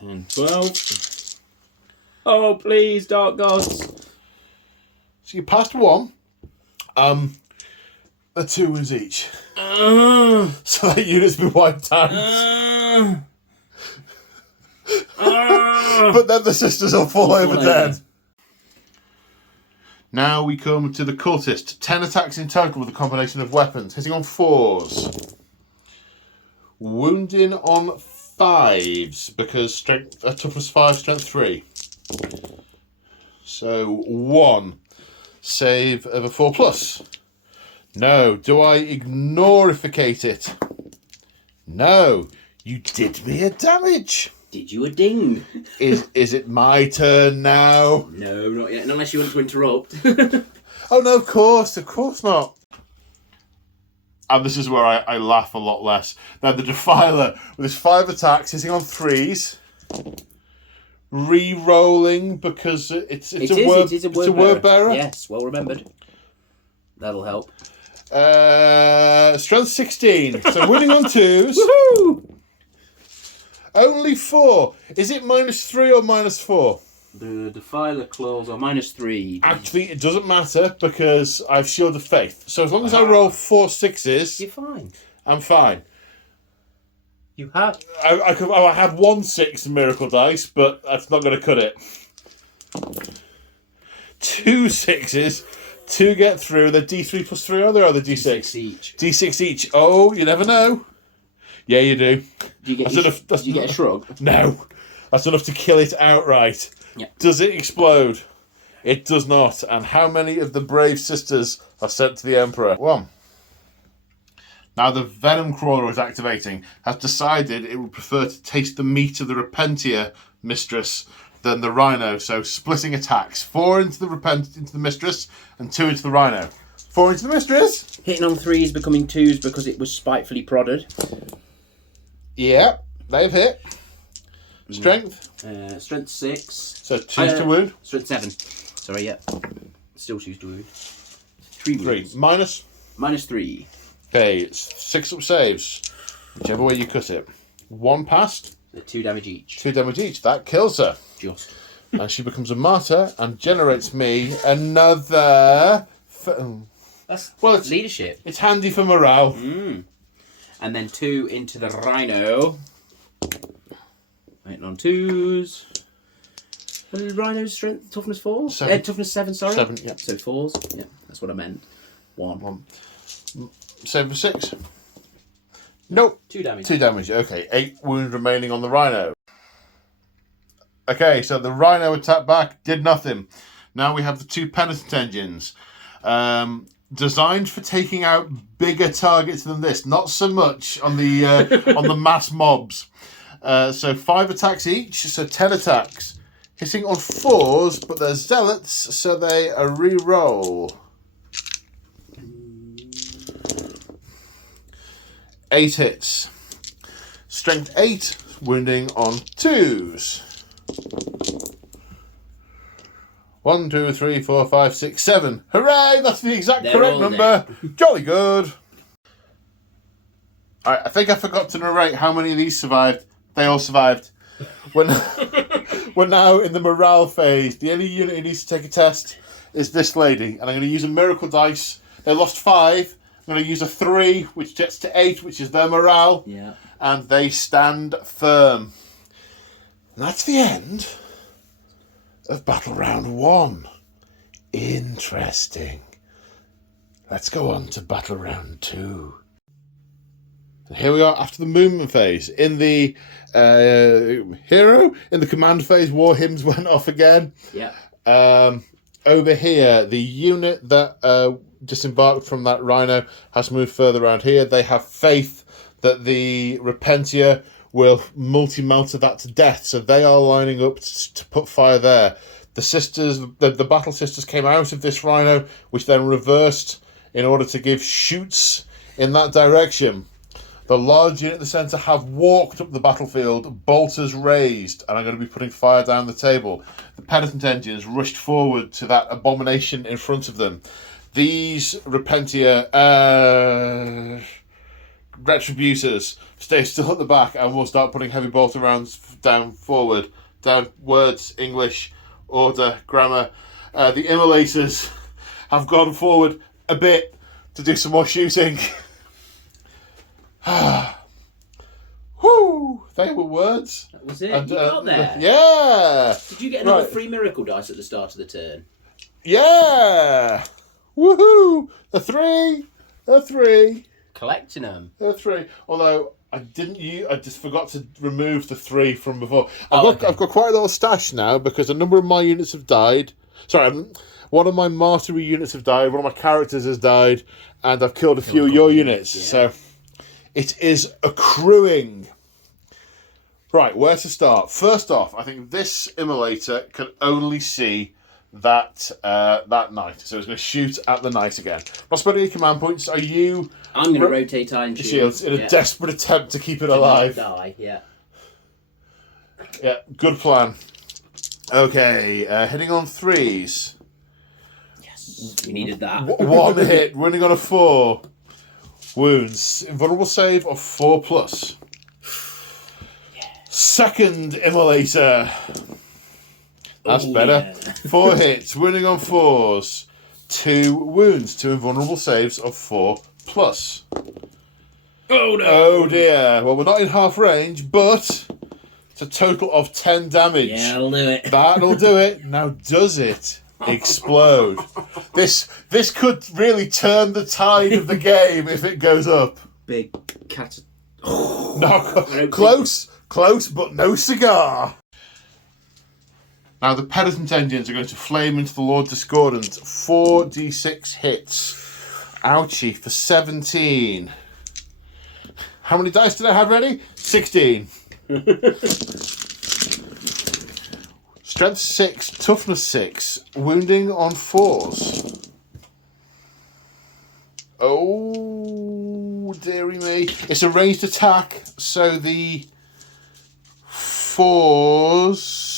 10, 12. Oh, please, Dark Gods. So you passed 1. The 2 wounds each. So that unit's been wiped out. But then the sisters will fall over dead. Now we come to the cultist. 10 attacks in total with a combination of weapons. Hitting on 4s. Wounding on 5s because strength, toughness 5, strength 3. So 1 save of a 4 plus. No. Do I ignorificate it? No. You did me a damage. Did you a ding? Is it my turn now? No, not yet. Unless you want to interrupt. Oh no, of course not. And this is where I laugh a lot less. Now the Defiler, with his 5 attacks, hitting on 3s. Re-rolling because it's a word bearer. Yes, well remembered. That'll help. Strength 16. So winning on 2s. Woohoo! Only 4. Is it -3 or -4? The Defiler claws are -3. Actually, it doesn't matter because I've Shield of Faith. So as long as I roll 4 6s, You're fine. I'm fine. You have. I have 1 6 miracle dice, but that's not going to cut it. 2 6s, 2 get through. They're D3 plus 3, are they? Or the D6? Each. D6 each. Oh, you never know. Yeah, you do. Do you get a shrug? No. That's enough to kill it outright. Yeah. Does it explode? It does not. And how many of the brave sisters are sent to the Emperor? 1. Now the Venom Crawler is activating. Has decided it would prefer to taste the meat of the Repentia mistress than the Rhino. So splitting attacks. 4 into the mistress and 2 into the Rhino. 4 into the mistress. Hitting on 3s, becoming 2s because it was spitefully prodded. Yeah, they've hit. Strength? Strength 6. So 2 to wound. Strength 7. Sorry, yeah. Still 2 to wound. 3 wounds. Minus? -3. Okay, it's 6 up saves. Whichever way you cut it. 1 passed. 2 damage each. 2 damage each. That kills her. Just. And she becomes a martyr and generates me another... That's it's leadership. It's handy for morale. And then 2 into the Rhino. Hitting on 2s. And Rhino's strength, toughness 4? 7. Toughness 7, sorry. 7, yeah. So 4s. Yeah, that's what I meant. 1. Save for 6. Nope. 2 damage. 2 damage. Okay, 8 wounds remaining on the Rhino. Okay, so the Rhino attacked back, did nothing. Now we have the 2 penitent engines. Designed for taking out bigger targets than this, not so much on the on the mass mobs. So 5 attacks each, so 10 attacks. Hitting on 4s, but they're zealots, so they a re-roll. 8 hits. Strength 8, wounding on 2s. 1, 2, 3, 4, 5, 6, 7. Hooray! That's the exact correct number. Jolly good. Alright, I think I forgot to narrate how many of these survived. They all survived. We're now in the morale phase. The only unit who needs to take a test is this lady. And I'm going to use a miracle dice. They lost 5. I'm going to use a 3, which gets to 8, which is their morale. Yeah. And they stand firm. And that's the end of Battle Round 1. Interesting. Let's go on to Battle Round 2. And here we are after the movement phase. In the hero, in the command phase, war hymns went off again. Yeah. Over here, the unit that disembarked from that Rhino has moved further around here. They have faith that the Repentia will multi-melter that to death, so they are lining up to put fire there. The sisters, the battle sisters came out of this Rhino, which then reversed in order to give shoots in that direction. The large unit at the centre have walked up the battlefield, bolters raised, and are going to be putting fire down the table. The penitent engines rushed forward to that abomination in front of them. These Repentia Retributors stay still at the back and we'll start putting heavy bolter rounds down forward. Down words, English, order, grammar. The Immolators have gone forward a bit to do some more shooting. Whew, they were words. That was it. And, you got there. Yeah. Did you get another free miracle dice at the start of the turn? Yeah. Woohoo! A three. Collecting them. A three. Although I just forgot to remove the 3 from before. I've got quite a little stash now because a number of my units have died. Sorry, one of my mastery units have died. One of my characters has died, and I've killed a few of your units. Yeah. So it is accruing. Right, where to start? First off, I think this Immolator can only see that knight, so it's going to shoot at the knight again. Not spending any command points. Are you? I'm going to rotate Iron Shields in a desperate attempt to keep it alive. Die, yeah. Yeah, good plan. Okay, hitting on 3s. Yes, we needed that. 1 hit, winning on a 4. Wounds. Invulnerable save of 4+. Yeah. Second Immolator. That's better. Yeah. 4 hits, winning on 4s. 2 wounds, 2 invulnerable saves of 4+. Oh no! Oh dear. Well, we're not in half range, but it's a total of 10 damage. Yeah, that'll do it. That'll do it. Now, does it explode? This could really turn the tide of the game if it goes up. Big cat. No, close, but no cigar. Now, the Penitent Engines are going to flame into the Lord Discordant. 4d6 hits. Ouchie for 17. How many dice did I have ready? 16. Strength 6, toughness 6, wounding on 4s. Oh, dearie me. It's a ranged attack, so the 4s...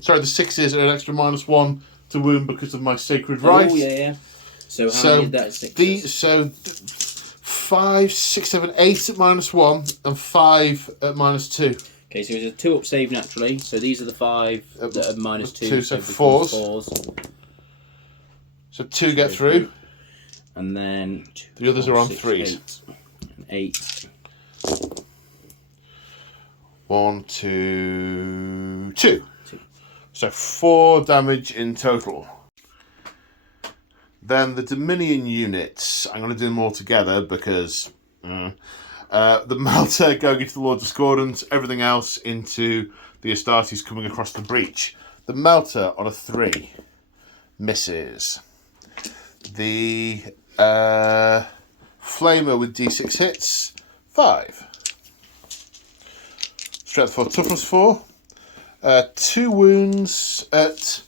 Sorry, the 6s are an extra -1 to wound because of my Sacred Right. Oh, yeah. So how many is that? 6s? 5, 6, 7, 8 at -1 and 5 at -2. Okay, so it's a 2-up save naturally. So these are the 5 that are -2. So 4s. So 2 get through. And then the others are on 3s. 8. 1, 2, 2. So 4 damage in total. Then the Dominion units, I'm going to do them all together because the Melter going into the Lord Discordant, everything else into the Astartes coming across the breach. The Melter on a 3 misses. The Flamer with d6 hits, 5. Strength 4, toughness 4. 2 wounds at...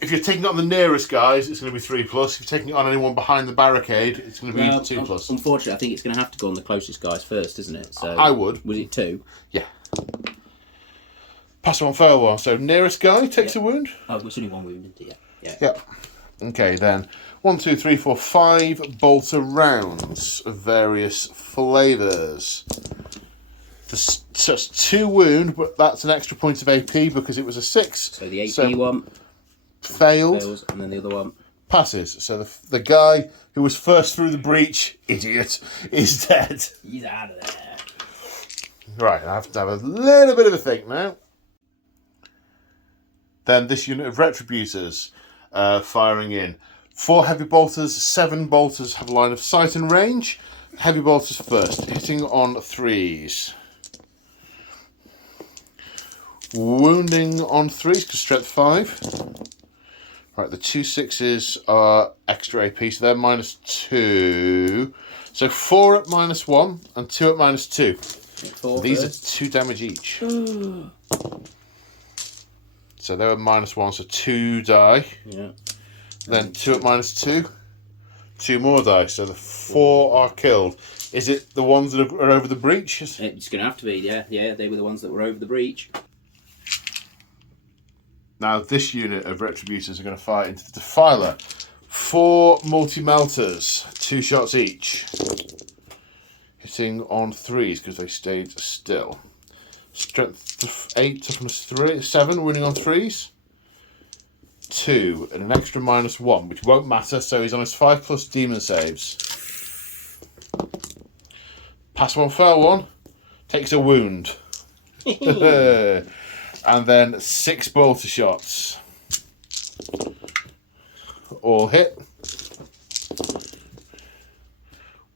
If you're taking it on the nearest guys, it's going to be 3+. If you're taking it on anyone behind the barricade, it's going to be 2+. Unfortunately, I think it's going to have to go on the closest guys first, isn't it? So I would. Was it 2? Yeah. Pass on, fail one. So nearest guy takes a wound. Oh, it's only 1 wound, isn't it? Yeah. Yeah. Okay, then 1, 2, 3, 4, 5 bolter rounds of various flavours. So it's 2 wound, but that's an extra point of AP because it was a 6. So the AP one fails, and then the other one passes. So the guy who was first through the breach, idiot, is dead. He's out of there. Right, I have to have a little bit of a think now. Then this unit of Retributors firing in. 4 heavy bolters, 7 bolters have line of sight and range. Heavy bolters first, hitting on 3s. Wounding on 3s, because strength 5. Right, the 2 6s are extra AP, so they're -2. So 4 at -1 and 2 at -2. These are 2 damage each. So they were -1, so 2 die. Yeah. Then 2 at -2. 2 more die, so the 4 are killed. Is it the ones that are over the breach? It's going to have to be, yeah. Yeah, they were the ones that were over the breach. Now this unit of Retributors are going to fire into the Defiler. 4 multi-melters, 2 shots each. Hitting on 3s because they stayed still. Strength 8, toughness 7, wounding on 3s. 2, and an extra -1, which won't matter, so he's on his 5+ demon saves. Pass 1, fail 1, takes a wound. And then 6 bolter shots. All hit.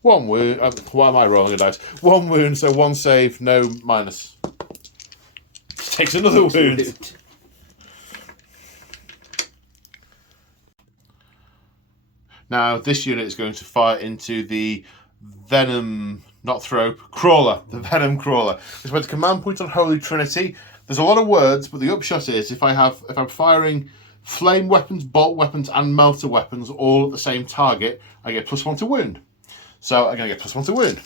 1 wound. Why am I rolling a dice? 1 wound, so 1 save, no minus. Takes another wound. Now, this unit is going to fire into the Venom, not Thrope, Crawler. The Venom Crawler. It's where the command point on Holy Trinity. There's a lot of words, but the upshot is if I'm firing flame weapons, bolt weapons, and melter weapons all at the same target, I get +1 to wound. So I'm going to get +1 to wound.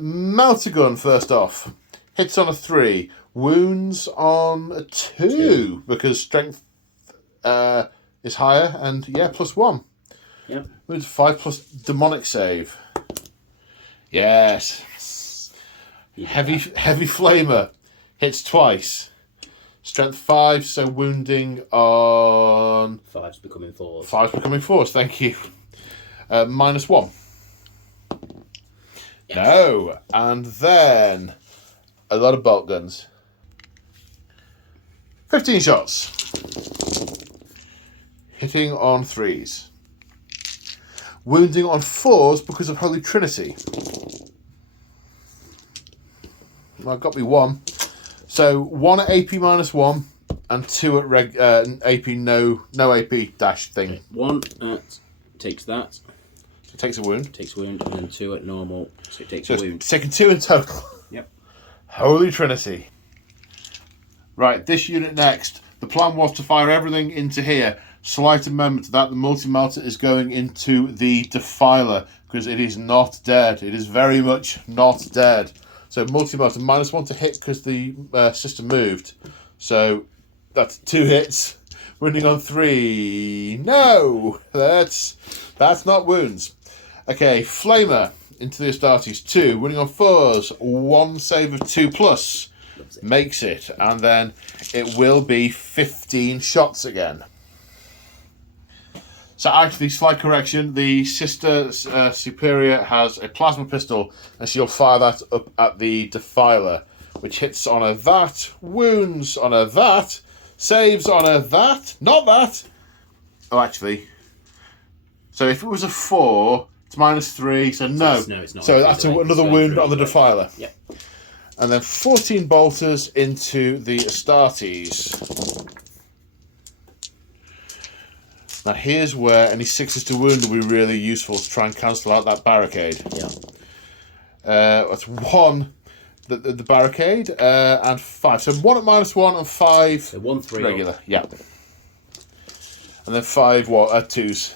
Melter gun first off. Hits on a 3. Wounds on a 2. Because strength is higher, and yeah, +1. Yep. With 5+ demonic save. Yes. Heavy flamer. Hits twice. Strength 5, so wounding on 5's becoming 4s. 5's becoming 4s, thank you. -1. Yes. No. And then a lot of bolt guns. 15 shots. Hitting on 3s. Wounding on 4s because of Holy Trinity. Well, got me 1. So 1 at AP -1 and 2 at AP no AP dash thing. 1 at takes that. So it takes a wound. Takes a wound, and then 2 at normal. So it takes So a wound. it's taken 2 in total. Yep. Holy Trinity. Right, this unit next. The plan was to fire everything into here. Slight amendment to that. The multi-melter is going into the Defiler because it is not dead. It is very much not dead. So multi-melter -1 to hit because the system moved. So that's 2 hits. Wounding on 3. No, that's not wounds. Okay, flamer into the Astartes 2. Wounding on 4s. 1 save of 2+. Makes it, and then it will be 15 shots again. So actually, slight correction, the Sister Superior has a plasma pistol, and she'll fire that up at the Defiler, which hits on a that, wounds on a that, saves on a that, not that. Oh, actually. So if it was a 4, it's -3, so no. It's not. So that's another wound on the Defiler. Yep. And then 14 bolters into the Astartes. Now here's where any 6s to wound will be really useful to try and cancel out that barricade. Yeah. That's 1, the barricade, and 5. So 1 at -1 and 5 So 1, 3 regular. Yeah. And then 5 2s.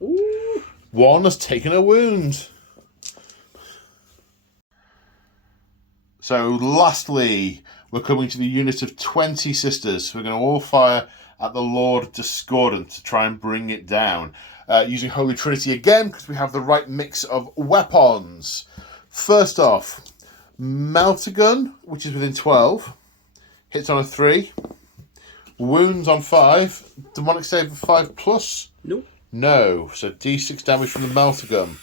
Ooh. 1 has taken a wound. So lastly, we're coming to the unit of 20 sisters. We're going to all fire at the Lord Discordant to try and bring it down. Using Holy Trinity again, because we have the right mix of weapons. First off, Melter Gun, which is within 12. Hits on a 3. Wounds on 5. Demonic save of 5+. Nope. No. So D6 damage from the Melter Gun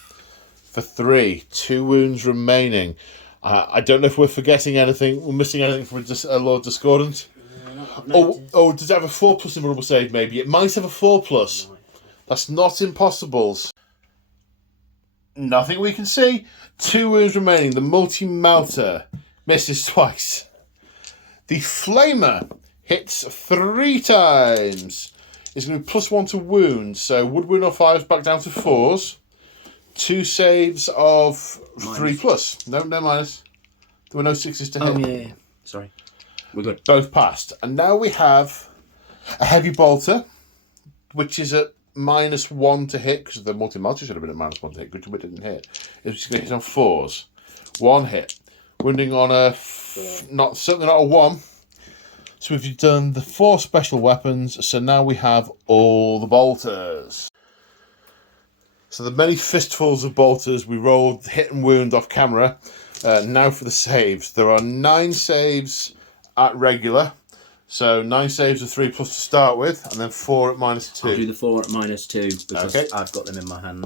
for 3. 2 wounds remaining. I don't know if we're forgetting anything. We're missing anything from Lord Discordant. Oh, does it have a 4+ invulnerable save? Maybe it might have a 4+. That's not impossible. Nothing we can see. 2 wounds remaining. The multi-melter misses twice. The flamer hits 3 times. It's going to be +1 to wound. So would wound on 5s back down to 4s. 2 saves of 3+. No minus. There were no 6s to hit. Oh, yeah. Sorry. We're good. Both passed. And now we have a heavy bolter, which is at -1 to hit, because the multi-melter should have been at -1 to hit, which it didn't hit. It's going to hit on 4s. 1 hit. Wounding on a... certainly not a 1. So we've done the 4 special weapons, so now we have all the bolters. So the many fistfuls of bolters, we rolled hit and wound off camera. Now for the saves. There are 9 saves at regular. So 9 saves of 3+ to start with, and then 4 at -2. I'll do the 4 at -2 because I've got them in my hand.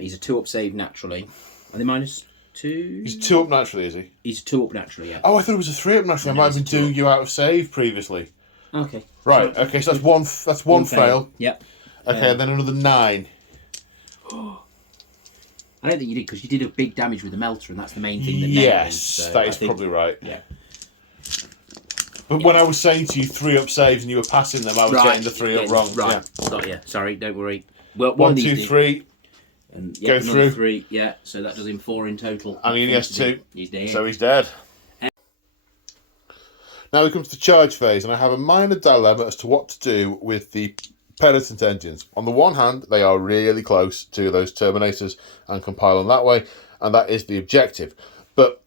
He's a 2-up save naturally. Are they -2? He's 2 up naturally, is he? He's a 2-up naturally, yeah. Oh, I thought it was a 3 up naturally. No, I might have been doing you out of save previously. Okay. Right. Okay. So that's one fail. Yep. Okay, and then another 9. I don't think you did because you did a big damage with the melter, and that's the main thing that Yes, so that is probably right. Yeah. But when I was saying to you 3-up saves and you were passing them, I was getting the 3-up wrong. Right. Yeah. Got you. Sorry, don't worry. Well, 1, 2, 3. And Go through. 3. Yeah. So that does him 4 in total. And he only has 2. He's dead. So he's dead. Now we come to the charge phase, and I have a minor dilemma as to what to do with the penitent engines. On the one hand, they are really close to those Terminators and can pile on that way, and that is the objective. But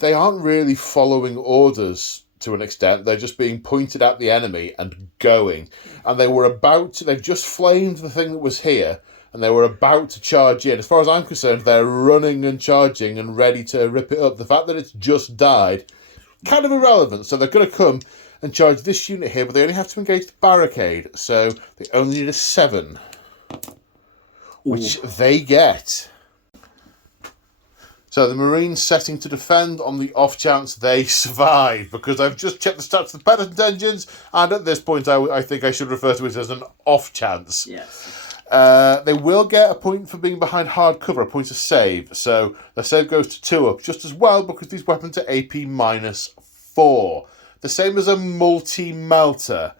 they aren't really following orders to an extent. They're just being pointed at the enemy and going. And they've just flamed the thing that was here, and they were about to charge in. As far as I'm concerned, they're running and charging and ready to rip it up. The fact that it's just died, kind of irrelevant. So they're going to come and charge this unit here, but they only have to engage the barricade. So they only need a 7, which they get. So the Marines setting to defend on the off chance they survive, because I've just checked the stats of the penitent engines, and at this point I think I should refer to it as an off chance. Yes. They will get a point for being behind hard cover, a point of save. So the save goes to 2 up just as well, because these weapons are AP -4. The same as a multi-melter.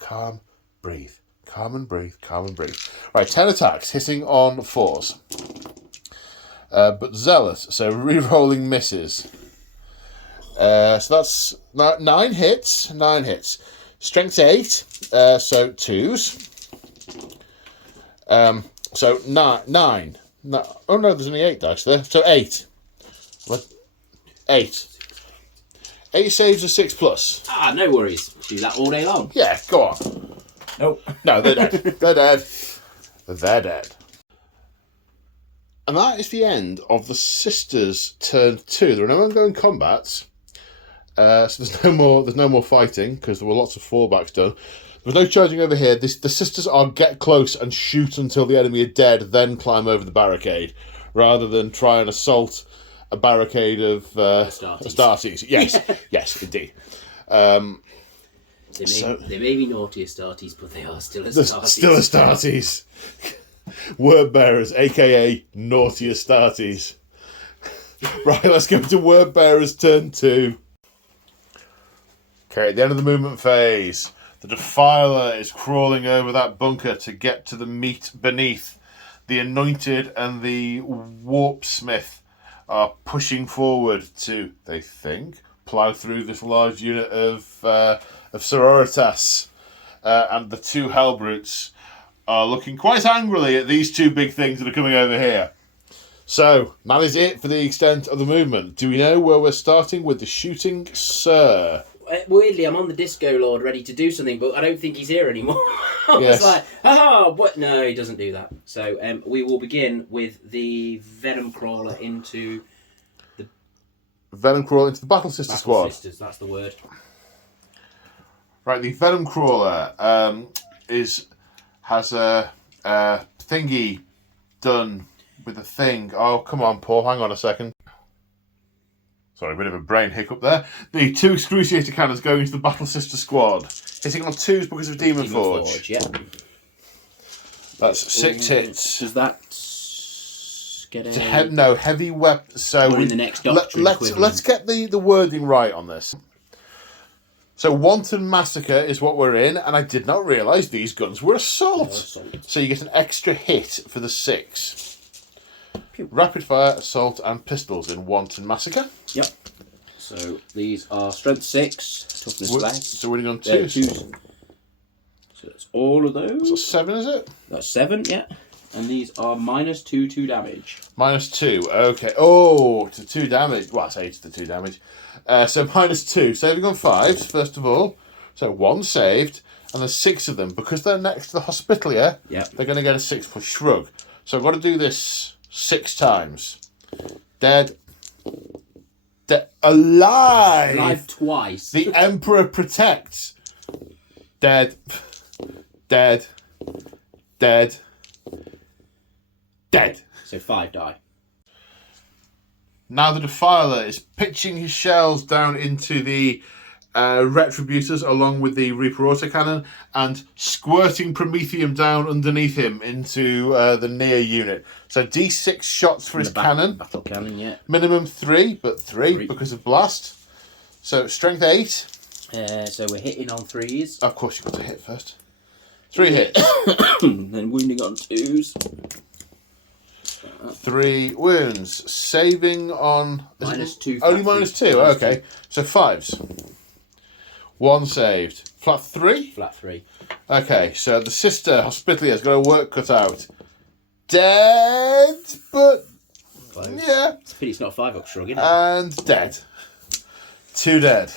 Calm, breathe. Calm and breathe, calm and breathe. Right, 10 attacks, hitting on 4s. But zealous, so re-rolling misses. So that's 9 hits. 9 hits. Strength 8, so 2s. So 9. No, oh no, there's only 8 dice there. So 8. What? 8. 8 saves are 6+. Ah, no worries. Do that all day long. Yeah, go on. Nope. No, they're dead. They're dead. They're dead. And that is the end of the Sisters turn 2. There are no ongoing combats. So there's no more fighting, because there were lots of fallbacks done. There's no charging over here. The Sisters are get close and shoot until the enemy are dead, then climb over the barricade, rather than try and assault a barricade of Astartes. Yes, yes, indeed. They may be naughty Astartes, but they are still Astartes. Still Astartes. Word bearers, aka naughty Astartes. Right, let's go to word bearers turn 2. Okay, at the end of the movement phase, the Defiler is crawling over that bunker to get to the meat beneath. The Anointed and the Warpsmith are pushing forward to, they think, plough through this large unit of Sororitas. And the 2 Hellbrutes are looking quite angrily at these 2 big things that are coming over here. So, that is it for the extent of the movement. Do we know where we're starting with the shooting, sir? Weirdly, I'm on the Disco Lord ready to do something, but I don't think he's here anymore. I Yes. was like, aha, what? No, he doesn't do that. So we will begin with the Venom Crawler into Venom Crawler into the Battle Sister Battle Squad. Sisters, that's the word. Right, the Venom Crawler has a thingy done with a thing. Oh, come on, Paul, hang on a second. Sorry, a bit of a brain hiccup there. The 2 Excruciator Cannons going into the Battle Sister Squad. Hitting on 2s because of Demon Forge. Yeah. That's 6 hits. Does that get a... No, heavy weapon. So in the next doctrine let's get the wording right on this. So Wanton Massacre is what we're in, and I did not realise these guns were assault. So you get an extra hit for the 6. Rapid fire, assault, and pistols in Wanton Massacre. Yep. So these are strength 6, toughness less. So winning on 2s. So that's all of those. So 7, is it? That's 7, yeah. And these are -2 damage. -2. Okay. Oh, to 2 damage. Well, I say to the 2 damage. So -2. Saving on 5s, first of all. So 1 saved. And there's 6 of them. Because they're next to the Hospitalier, Yep. they're going to get a 6+ shrug. So I've got to do this 6 times. Dead. Alive! Alive twice. The Emperor protects. Dead. Dead. Dead. Dead. So 5 die. Now the Defiler is pitching his shells down into the Retributors along with the Reaper autocannon and squirting Promethium down underneath him into the near unit. So D6 shots for his cannon. Battle cannon, yeah. Minimum 3, but 3 because of blast. So strength 8. So we're hitting on 3s. Of course, you've got to hit first. 3 hits. Then wounding on 2s. 3 wounds. Saving on... -2. Only -2, okay. So 5s. 1 saved. Flat 3? Flat 3. Okay, so the sister Hospitalier has got her work cut out. Dead, but... Close. Yeah. It's a pity it's not 5-up shrug, isn't it? And dead. 2 dead.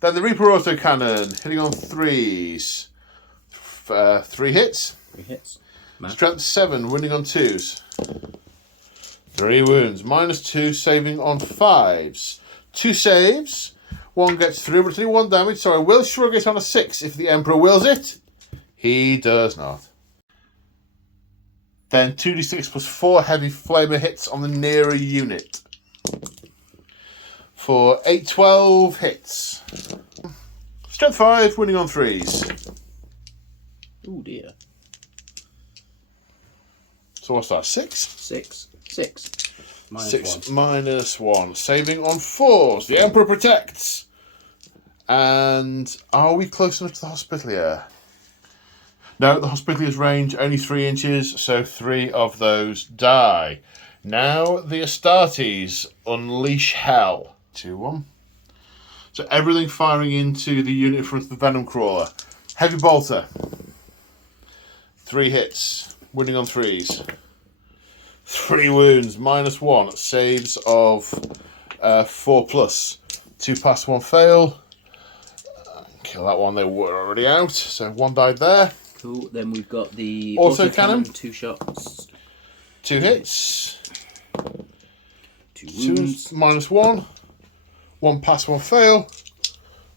Then the Reaper autocannon, hitting on 3s. 3 hits. 3 hits. Math. Strength 7, winning on 2s. 3 wounds. -2, saving on 5s. 2 saves. 1 gets through, but it's only 1 damage, so I will shrug it on a 6 if the Emperor wills it. He does not. Then 2d6 plus 4 heavy flamer hits on the nearer unit. For 8-12 hits. Strength 5, winning on 3s. Oh dear. So what's that, 6? 6. 6. -6 -1. -1. Saving on 4s. The Emperor protects. And are we close enough to the Hospitalier? No, the Hospitalier's range only 3 inches, so 3 of those die. Now the Astartes unleash hell. 2-1. So everything firing into the unit in front of the Venom Crawler. Heavy Bolter. 3 hits, winning on 3s. 3 wounds, -1. Saves of 4+. 2 pass, 1 fail. Kill that one, they were already out. So 1 died there. Cool. Then we've got the Autocannon. 2 shots. 2 hits. 2 2 wounds. -1. 1 pass, 1 fail.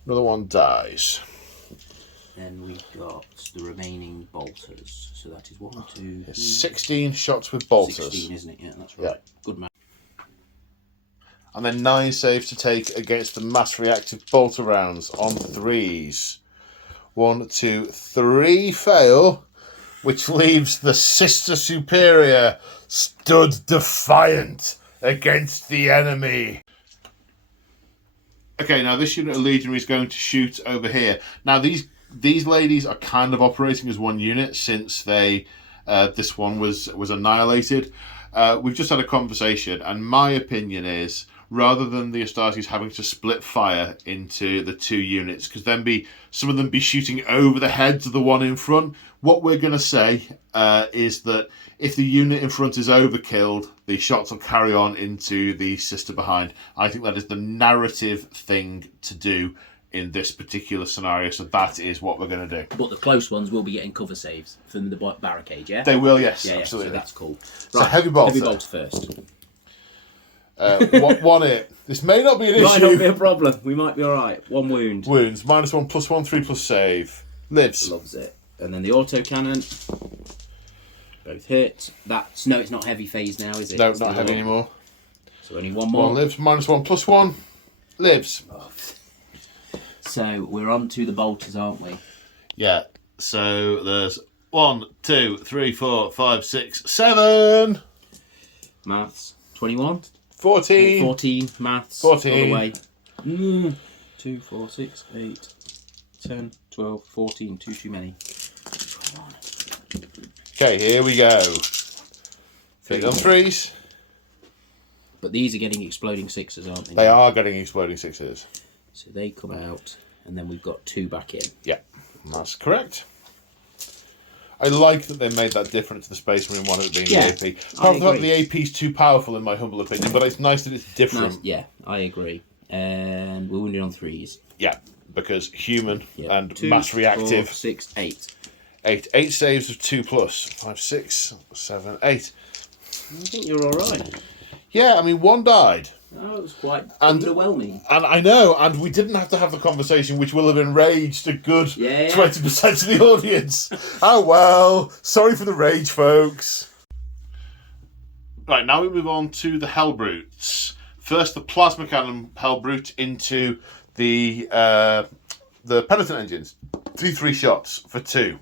Another 1 dies. Then we've got the remaining bolters. So that is 1, 2, 3, 16 shots with bolters. 16, isn't it? Yeah, that's right. Yeah. Good man. And then 9 saves to take against the mass reactive bolter rounds on 3s. 1, 2, 3 fail, which leaves the Sister Superior stood defiant against the enemy. Okay, now this unit of legionary is going to shoot over here. Now these ladies are kind of operating as one unit since they this one was annihilated. We've just had a conversation, and my opinion is, rather than the Astartes having to split fire into the 2 units, because then some of them be shooting over the heads of the one in front, what we're going to say is that if the unit in front is overkilled, the shots will carry on into the sister behind. I think that is the narrative thing to do in this particular scenario, so that is what we're going to do. But the close ones will be getting cover saves from the barricade, yeah? They will, yes, Yeah, absolutely. so that's cool. So heavy bolter. Heavy bolter first. 1 hit. This may not be an Might issue. not be a problem. We might be alright. 1 wound. Wounds, -1, +1, 3+ save. Lives. Loves it. And then the autocannon. Both hit. No, it's not heavy phase now, is it? No, It's not the heavy one. anymore. So only 1 more. 1 lives, -1, +1. Lives. So we're on to the bolters, aren't we? Yeah. So there's 1, 2, 3, 4, 5, 6, 7. Maths. 21. 14. 14. Maths. 14. All the way. 2, 4, 6, 8, 10, 12, 14. 2 too many. Come on. Okay, here we go. Hit on 3s. But these are getting exploding 6s, aren't they? They are getting exploding 6s. So they come out, and then we've got 2 back in. Yeah, that's correct. I like that they made that difference to the Space Marine one, it being Yeah, the AP. I Apart from that, agree. the AP's too powerful in my humble opinion, but it's nice that it's different. Nice. Yeah, I agree. And we're wounded on 3s. Yeah, because human and 2, mass reactive. 4, 6, 8. 8 saves of 2+. 5, 6, 7, 8. I think you're alright. Yeah, I mean, one died. Oh, it was quite And- underwhelming. And I know, and we didn't have to have the conversation, which will have enraged a good 20% of the audience. Oh well, sorry for the rage, folks. Right, now we move on to the Hellbrutes. First, the Plasma Cannon Hellbrute into the Penitent engines. 3 shots for 2.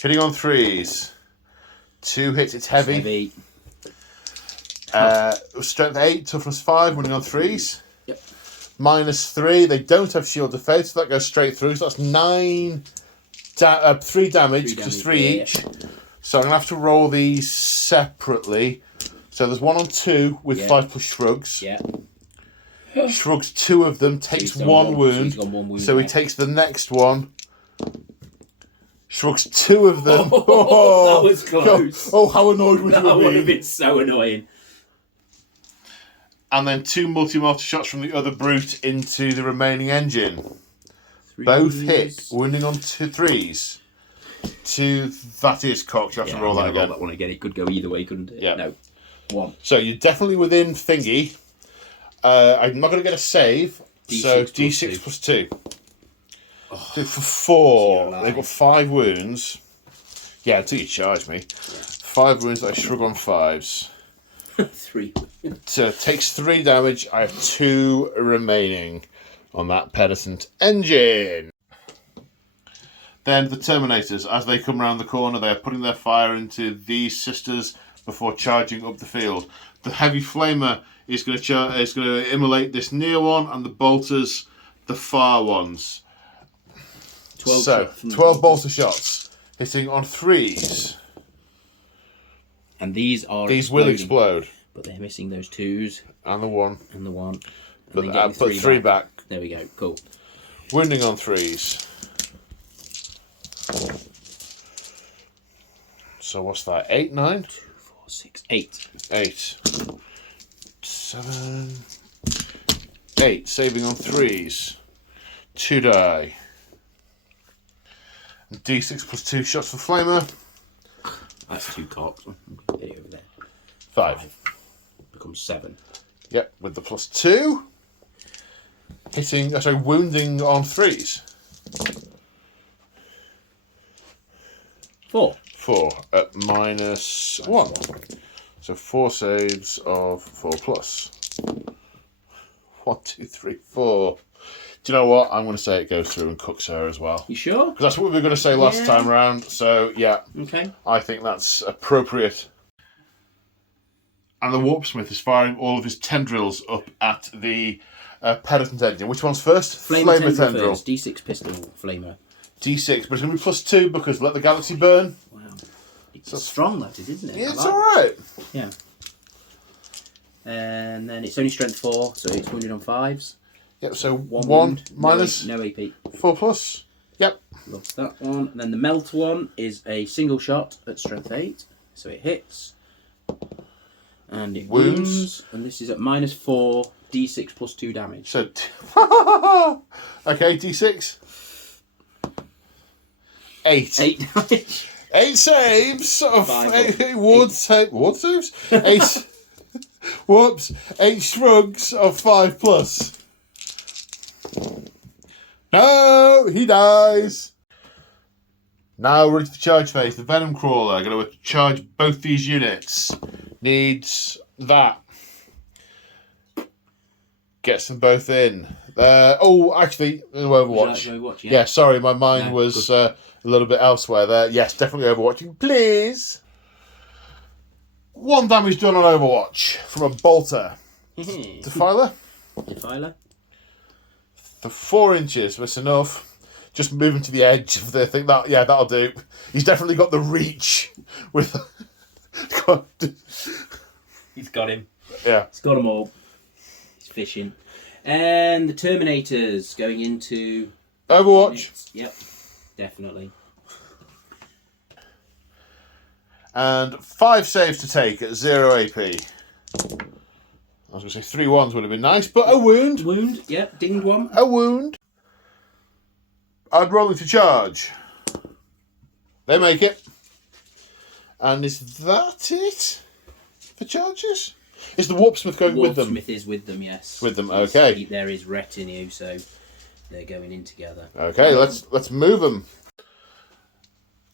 Hitting on 3s. 2 hits, it's heavy. Strength 8, toughness 5, winning on 3s. Yep. -3, they don't have shield of fate, so that goes straight through. So that's 3 damage, because 3 each. So I'm going to have to roll these separately. So there's 1 on 2 with 5+ shrugs. Yeah. Shrugs 2 of them, takes he's done 1 one- wound. so he's got 1 wound So he left. takes the next one. Shrugs 2 of them. That was close. Oh, how annoyed would That you have would have been? been so annoying. And then 2 multi-mortar shots from the other brute into the remaining engine. Both hit, wounding on 2 3s. 2, that is cocked. You have to roll that again. Roll that one again. It could go either way, couldn't it? Yeah. No. 1. So you're definitely within thingy. I'm not going to get a save. So D6 plus 2. So for 4. They've got 5 wounds. Yeah, until you charge me. 5 wounds that I shrug on 5s. 3. So it takes 3 damage. I have 2 remaining on that Penitent engine. Then the Terminators, as they come around the corner, they are putting their fire into these sisters before charging up the field. The Heavy Flamer is going to immolate this near one, and the Bolters, the far ones. 12 bolter shots, hitting on 3s. And these will explode. But they're missing those 2s. And the 1. And the 1. But I put 3 back. There we go. Cool. Wounding on 3s. So what's that? 8, 9? 2, 4, 6, 8. 8. 7. 8. Saving on 3s. 2 die. And D6 plus 2 shots for Flamer. That's 2 cocks. Get it over there. 5. Becomes 7. Yep, with the plus 2. Wounding on 3s. 4. 4 at -1. So 4 saves of 4+. 1, 2, 3, 4. Do you know what? I'm going to say it goes through and cooks her as well. You sure? Because that's what we were going to say last time round. So, yeah. Okay. I think that's appropriate. And the Warpsmith is firing all of his tendrils up at the Penitent engine. Which one's first? Flamer tendril. First. D6 pistol flamer. D6, but it's going to be +2 because let the galaxy burn. Wow. It's strong, that is, isn't it? Yeah, it's alright. Yeah. And then it's only strength 4, so it's wounded on 5s. Yep, so 1 wound, minus no AP. 4+. Yep. Lost that one. And then the melt one is a single shot at strength 8, so it hits. And it wounds. And this is at -4, D6 plus 2 damage. So, okay, D6. 8. 8 damage. 8 saves of 5 ward saves. 8. Whoops! 8 shrugs of 5+. No, he dies. Now we're into the charge phase. The Venom Crawler going to charge both these units. Needs that. Gets them both in. Actually, Overwatch. Overwatch, Yeah, sorry, my mind was a little bit elsewhere there. Yes, definitely Overwatching, please. 1 damage done on Overwatch from a bolter. Defiler. Defiler. For 4 inches, that's enough. Just move him to the edge of the thing. That'll do. He's definitely got the reach with. He's got him. Yeah. He's got them all. He's fishing. And the Terminators going into Overwatch. Yep, definitely. And 5 saves to take at 0 AP. I was going to say 3 ones would have been nice, but a wound. Wound, yep, dinged one. A wound. I'm rolling to charge. They make it. And is that it for charges? Is the Warpsmith going with them? Warpsmith is with them, yes. With them, okay. There is retinue, so they're going in together. Okay, let's move them.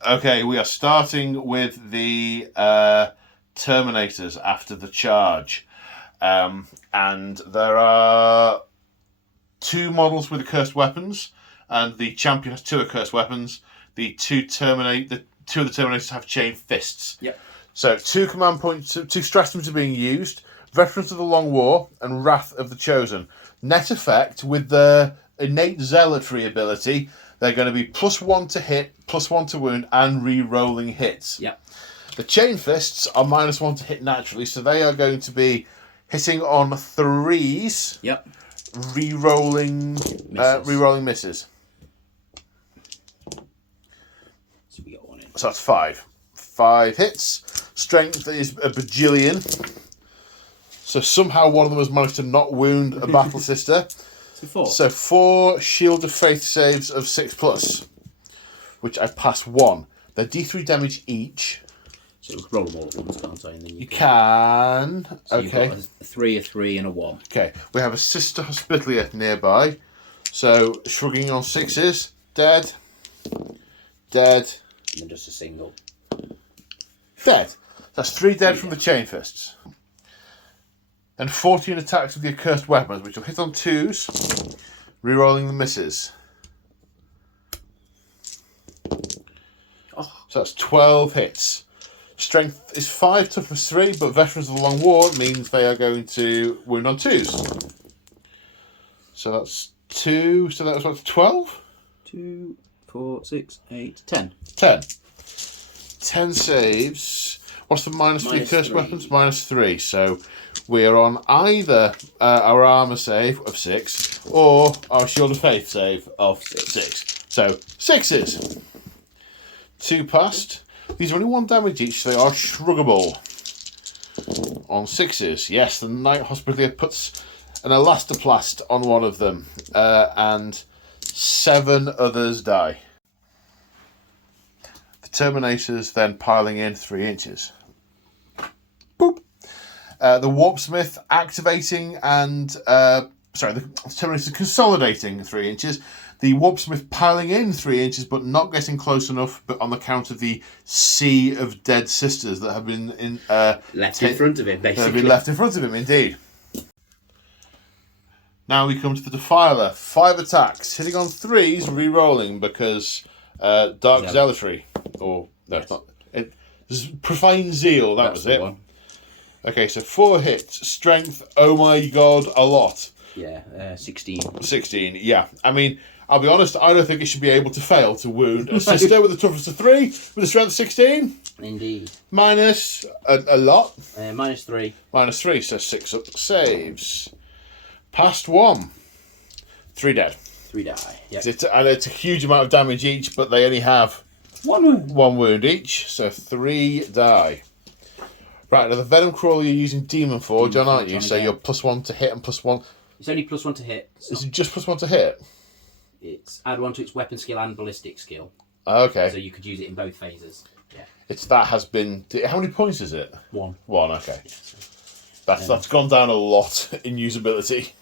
Okay, we are starting with the Terminators after the charge. And there are 2 models with accursed weapons, and the champion has 2 accursed weapons. The two of the Terminators have chain fists. Yep. So 2 command points, 2 stratagems are being used. Veterans of the Long War and Wrath of the Chosen. Net effect, with their innate zealotry ability, they're going to be +1 to hit, +1 to wound, and re-rolling hits. Yep. The chain fists are -1 to hit naturally, so they are going to be hitting on 3s. Yep. Re-rolling misses. So we got 1 in. So that's 5. 5 hits. Strength is a bajillion. So somehow one of them has managed to not wound a battle sister. So 4. So 4 Shield of Faith saves of 6+, which I pass 1. They're D3 damage each. So we can roll them all at once, can't I? And then You can. So Okay. You've got a 3, a 3, and a 1. Okay. We have a Sister Hospitalier nearby. So shrugging on 6s. Dead. Dead. And then just a single. Dead. That's 3 dead from the chain fists. And 14 attacks with the accursed weapons, which will hit on 2s, rerolling the misses. So that's 12 hits. Strength is 5, toughness 3, but Veterans of the Long War means they are going to wound on 2s. So that's 2, so that was what, 12? 2, 4, 6, 8, 10. 10. 10 saves. What's the minus for the accursed weapons? -3. So we are on either our armour save of 6 or our Shield of Faith save of 6. So 6s. 2 passed. These are only 1 damage each, so they are shruggable. On 6s. Yes, the Night Hospitalier puts an elastoplast on one of them. And 7 others die. The Terminators then piling in 3 inches. Boop. The Warpsmith activating and... the Terminators consolidating 3 inches. The Warpsmith piling in 3 inches, but not getting close enough, but on account of the sea of dead sisters that have been left in front of him, basically. Have been left in front of him, indeed. Now we come to the Defiler. 5 attacks, hitting on 3s, re-rolling because Dark Zealotry. Or no, it's not. Profane Zeal. That was it. One. Okay, so 4 hits. Strength. Oh my god, a lot. Yeah, 16. 16. Yeah, I mean, I'll be honest. I don't think it should be able to fail to wound a sister with a toughness of 3 with a strength of 16. Indeed. Minus a lot. -3. -3, so 6 up saves. Past 1. 3 dead. 3 die. Yep. It's a huge amount of damage each, but they only have 1 wound. 1 wound each, so 3 die. Right, now the Venom Crawler you're using Demon Forge on, aren't you? So you're +1 to hit and +1. It's only +1 to hit. Is it just +1 to hit? It's add 1 to its weapon skill and ballistic skill. Okay. So you could use it in both phases. Yeah. That has been. How many points is it? 1. 1. Okay. That's gone down a lot in usability.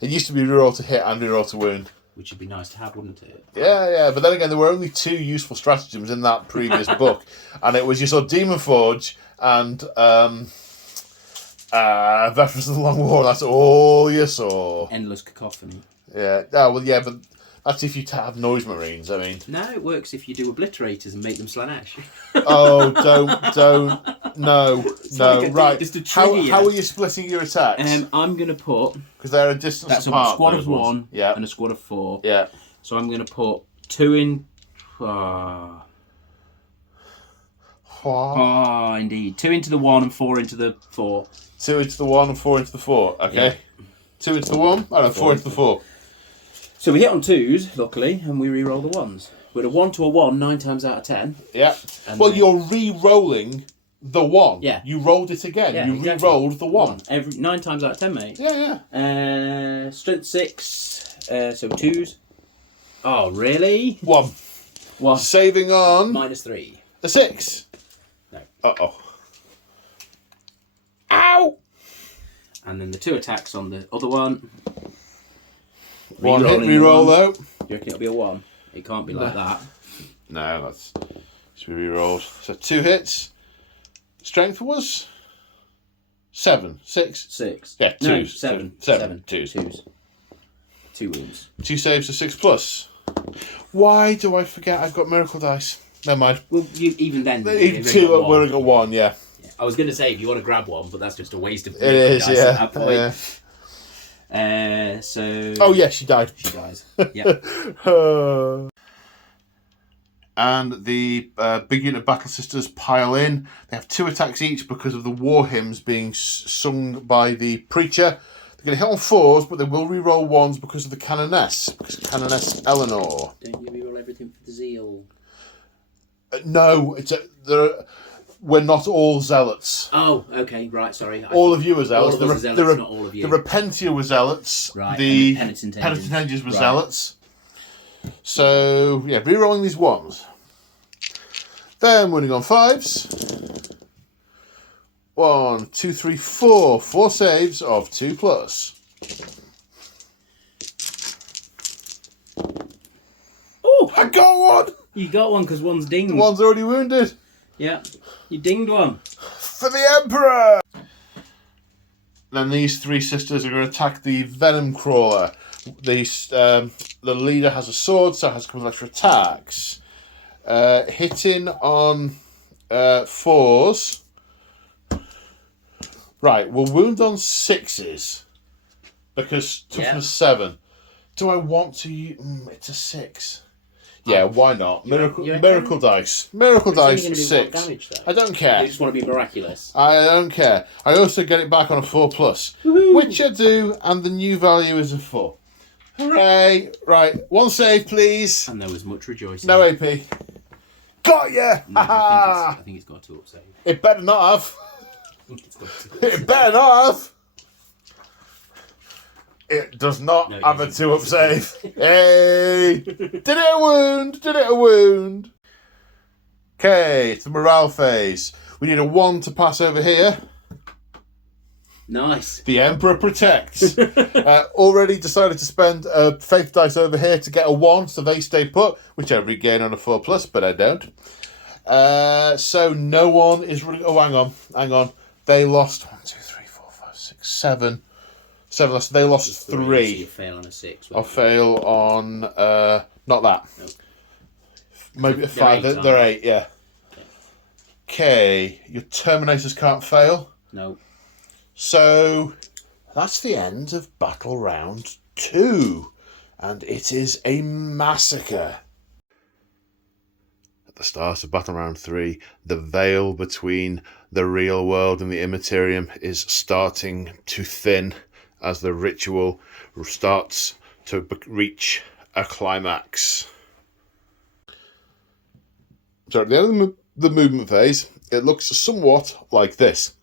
It used to be reroll to hit and reroll to wound. Which would be nice to have, wouldn't it? Yeah, but then again, there were only 2 useful stratagems in that previous book, and it was you saw Demon Forge and Veterans of the Long War. That's all you saw. Endless cacophony. Yeah. Oh well, yeah, but that's if you have noise marines. I mean. No, it works if you do obliterators and make them Slanesh. Oh, don't. No. Right. How are you splitting your attacks? I'm going to put... Because they're a distance that's apart. A squad of 1 and a squad of 4. Yeah. So I'm going to put 2 in... indeed. 2 into the 1 and 4 into the 4. 2 into the 1 and 4 into the 4. Okay. Yeah. 2 into the 1? Oh no, 4 into the 4. So we hit on 2s, luckily, and we re-roll the 1s. With a 1 to a 1, 9 times out of 10. Yeah. Well, you're re-rolling the 1. Yeah. You rolled it again. Yeah, you exactly. re-rolled the 1. Every 9 times out of 10, mate. Yeah, yeah. Strength 6, so 2s. Oh, really? 1. 1. Saving on... -3. A 6. No. Uh-oh. Ow! And then the 2 attacks on the other one. 1 hit Re-rolling re-roll, the 1. though. Do you reckon it'll be a 1? It can't be like that. No, that's... Should be re-rolled. So 2 hits. Strength was... 7. 6. 6. Yeah, 2s. No, 7. 7. 2s. 2s. 2 wounds. 2 saves, a 6 plus. Why do I forget I've got miracle dice? Never mind. Well, even then... Even 2, we've only got 1, yeah. I was going to say if you want to grab one, but that's just a waste of It is, dice yeah. at that point. So... Oh, yeah, she died. She dies. Yeah. And the big unit of Battle Sisters pile in. They have 2 attacks each because of the war hymns being sung by the preacher. They're going to hit on 4s, but they will re-roll 1s because of the Canoness. Because of Canoness Eleanor. Don't you re-roll everything for the zeal? No, we're not all zealots. Oh, okay, right, sorry. All of you are zealots. All of us are zealots, not all of you. The Repentia were zealots. Right, The and the Penitent Angels were Right. zealots. So, yeah, re-rolling these 1s. Then winning on 5s. 1, 2, 3, 4. 4 saves of 2 plus. Oh! I got one! You got one because one's dinged. The one's already wounded. Yeah, you dinged one. For the Emperor! Then these 3 sisters are going to attack the Venom Crawler. The leader has a sword, so it has a couple of extra attacks. Hitting on 4s. Right, we'll wound on 6s. Because toughness 7. Do I want to use... it's a 6. Yeah, why not? Miracle dice. Miracle dice, 6. Damage, I don't care. You just want to be miraculous. I don't care. I also get it back on a 4 plus. Which I do, and the new value is a 4. Hooray! Right, 1 save, please. And there was much rejoicing. No AP. Got ya! No, I think it's got a 2 up save. It better not have. It's got a 2 up It save. better not have. It does not No, it have a doesn't. 2 up save. Hey! Did it a wound? Did it a wound? Okay, it's the morale phase. We need a 1 to pass over here. Nice. The Emperor protects. Already decided to spend a faith dice over here to get a 1, so they stay put, which I regain on a 4 plus, but I don't. So no one is running. Oh, hang on. They lost 1, 2, 3, 4, 5, 6, 7. 7 lost. They lost 3. So you fail on a 6. I'll fail on not that. No. Maybe a 5. They're 8, They're 8, yeah. Okay, your Terminators can't fail. No. So that's the end of Battle Round 2. And it is a massacre. At the start of Battle Round 3, the veil between the real world and the Immaterium is starting to thin as the ritual starts to reach a climax. So at the end of the movement phase, it looks somewhat like this.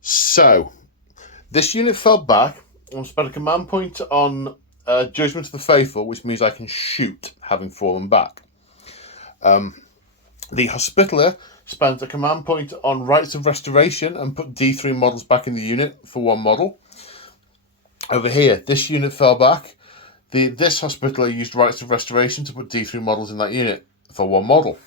So, this unit fell back. I'll spend a command point on Judgment of the Faithful, which means I can shoot, having fallen back. The Hospitaller spent a command point on Rites of Restoration and put D3 models back in the unit for 1 model. Over here, this unit fell back. This Hospitaller used Rites of Restoration to put D3 models in that unit for 1 model.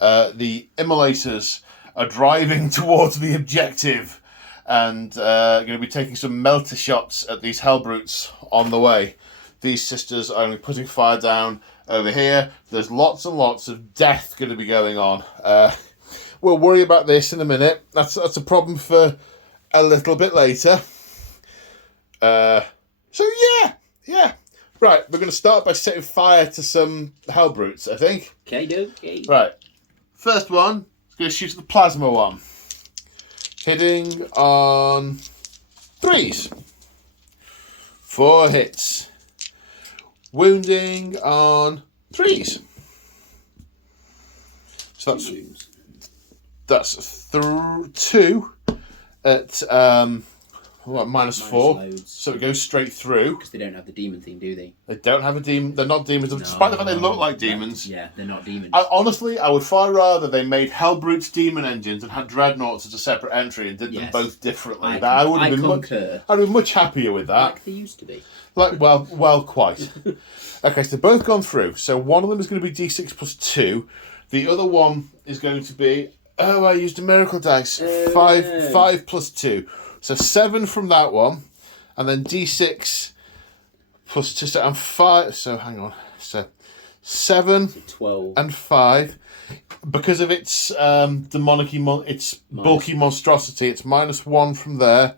The Immolators are driving towards the objective and going to be taking some melter shots at these Hellbrutes on the way. These sisters are only putting fire down over here. There's lots and lots of death going to be going on. We'll worry about this in a minute. That's a problem for a little bit later. So yeah. Right, we're going to start by setting fire to some Hellbrutes, I think. Okay. Right. First one, going to shoot the plasma one. Hitting on 3s. 4 hits. Wounding on 3s. So that's That's 2 at -4. loads. So it goes straight through. Because they don't have the demon theme, do they? They don't have a demon. They're not demons, despite the fact they look like demons. Yeah, they're not demons. Honestly, I would far rather they made Hellbrute's demon engines and had Dreadnoughts as a separate entry and did them both differently. I would have been I'd be much happier with that. Like they used to be. Well, quite. Okay, so they've both gone through. So one of them is going to be D6 plus 2. The other one is going to be... Oh, I used a miracle dice. 5 plus 2. So 7 from that one. And then D6 plus 2. So I'm 5. So hang on. So 7 12 and 5. Because of its its bulky monstrosity, it's -1 from there.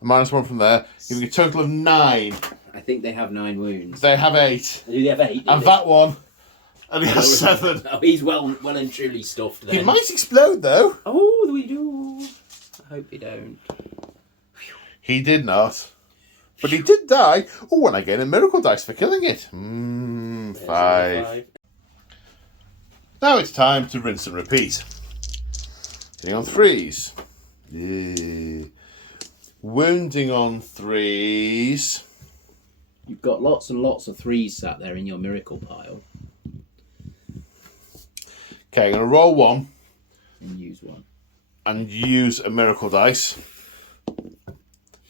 -1 from there. Giving a total of 9. I think they have 9 wounds. They have 8. Do they have 8? And that one only has 7. Oh, he's well and truly stuffed then. He might explode though. Oh, we do. I hope he don't. He did not. But he did die. Oh, and I get a miracle dice for killing it. 5. Now it's time to rinse and repeat. Hitting on 3s. Yeah. Wounding on 3s. You've got lots and lots of 3s sat there in your miracle pile. Okay, I'm going to roll 1. And use 1. And use a miracle dice.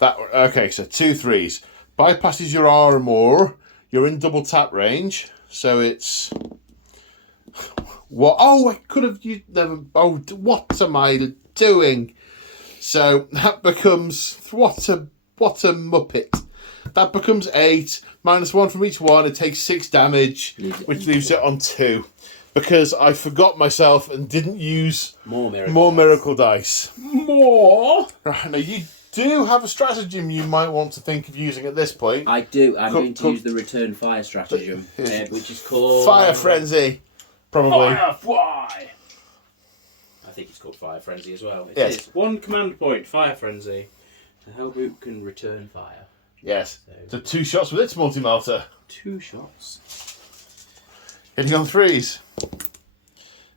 Okay, so 2 3s. Bypasses your armor. You're in double tap range. So it's... What? Oh, I could have used... Oh, what am I doing? So that becomes... What a muppet. That becomes 8. -1 from each one. It takes 6 damage, which leaves it on 2. Because I forgot myself and didn't use more miracle dice. More? Right, now you do have a stratagem you might want to think of using at this point. I do. I'm going to use the return fire stratagem, which is called... Fire Frenzy. Probably. Firefly! I think it's called Fire Frenzy as well. It is. 1 command point, Fire Frenzy. The Hellbrute can return fire. Yes. So 2 shots with its multi-melter. 2 shots. Hitting on 3s.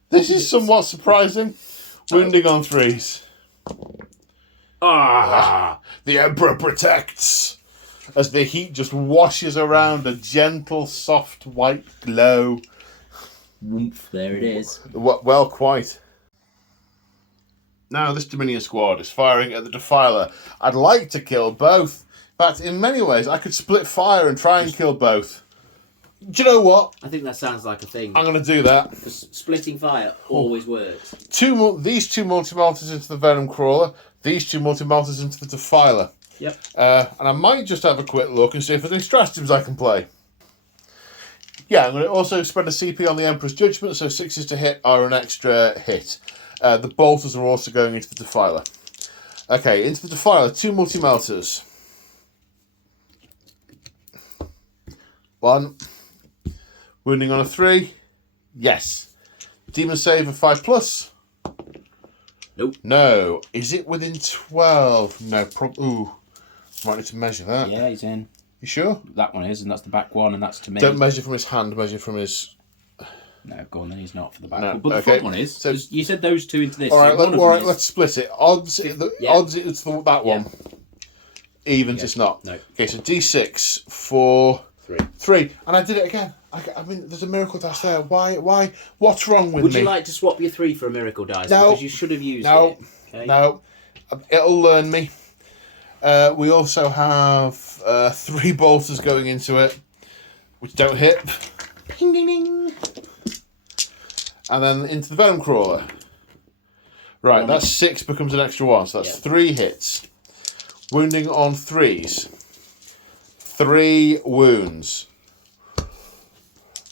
This is somewhat surprising. Wounding on 3s. The Emperor protects. As the heat just washes around a gentle, soft, white glow. There it is. Well, quite. Now this Dominion squad is firing at the Defiler. I'd like to kill both. In fact, in many ways, I could split fire and try and kill both. Do you know what? I think that sounds like a thing. I'm going to do that. Because splitting fire always works. These 2 multi-melters into the Venom Crawler. These 2 multi-melters into the Defiler. Yep. And I might just have a quick look and see if there's any stratagems I can play. Yeah, I'm going to also spread a CP on the Emperor's Judgment, so 6s to hit are an extra hit. The bolters are also going into the Defiler. Okay, into the Defiler, 2 multi-melters. 1. Wounding on a 3. Yes. Demon save of 5+. Nope. No. Is it within 12? No. Ooh. Might need to measure that. Yeah, he's in. You sure? That one is, and that's the back one, and that's to me. Don't measure from his hand, measure from his... No, go on then, he's not for the back No, one. But the okay. front one is. So you said those 2 into this. Alright, let's split it. Odds it's that one. Evens it's not. No. Okay, so D6 for... 3. 3. And I did it again. I mean, there's a miracle dice there. Why? What's wrong with me? Would you like to swap your 3 for a miracle dice? No. Because you should have used it. Okay? No. It'll learn me. We also have 3 bolters going into it, which don't hit. Ding, ding, ding. And then into the Venom Crawler. Right, that's 6 becomes an extra 1, so that's 3 hits. Wounding on 3s. 3 wounds.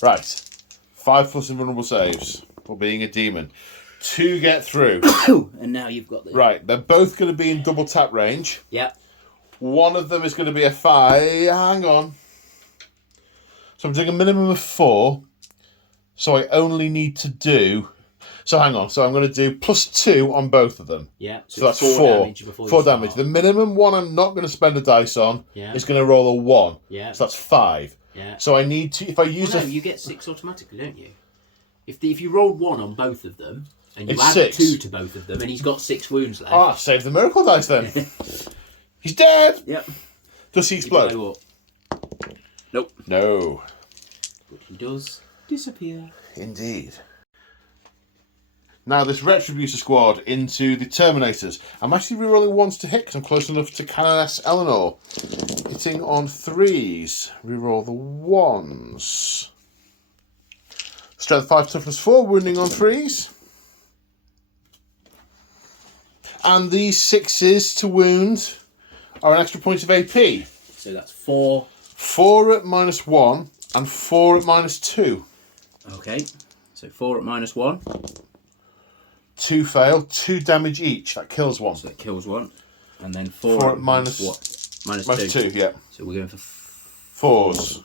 Right. 5+ invulnerable saves for being a demon. 2 get through. And now you've got the... Right, they're both going to be in double tap range. Yep. One of them is going to be a 5. Hang on. So I'm doing a minimum of 4. So I only need to do... So hang on. So I'm going to do +2 on both of them. Yeah. So that's 4 4. damage before you 4 start. damage. The minimum one I'm not going to spend a dice on is going to roll a 1. Yeah. So that's 5. Yeah. So I need to... If I use you get 6 automatically, don't you? If you rolled 1 on both of them, And you It's add 6. 2 to both of them, and he's got 6 wounds left. Ah, save the miracle dice then. He's dead. Yep. Does he explode? Nope. No. But he does disappear. Indeed. Now this Retributor squad into the Terminators. I'm actually rerolling 1s to hit because I'm close enough to Canoness Eleanor. Hitting on 3s. Reroll the 1s. Strength 5, toughness 4, wounding on 3s. And these 6s to wound are an extra point of AP. So that's 4. 4 at -1 and 4 at -2. Okay. So 4 at -1. 2 fail, 2 damage each. That kills 1. So that kills 1. And then 4 4 at at minus what? minus -2. 2, yeah. So we're going for 4s.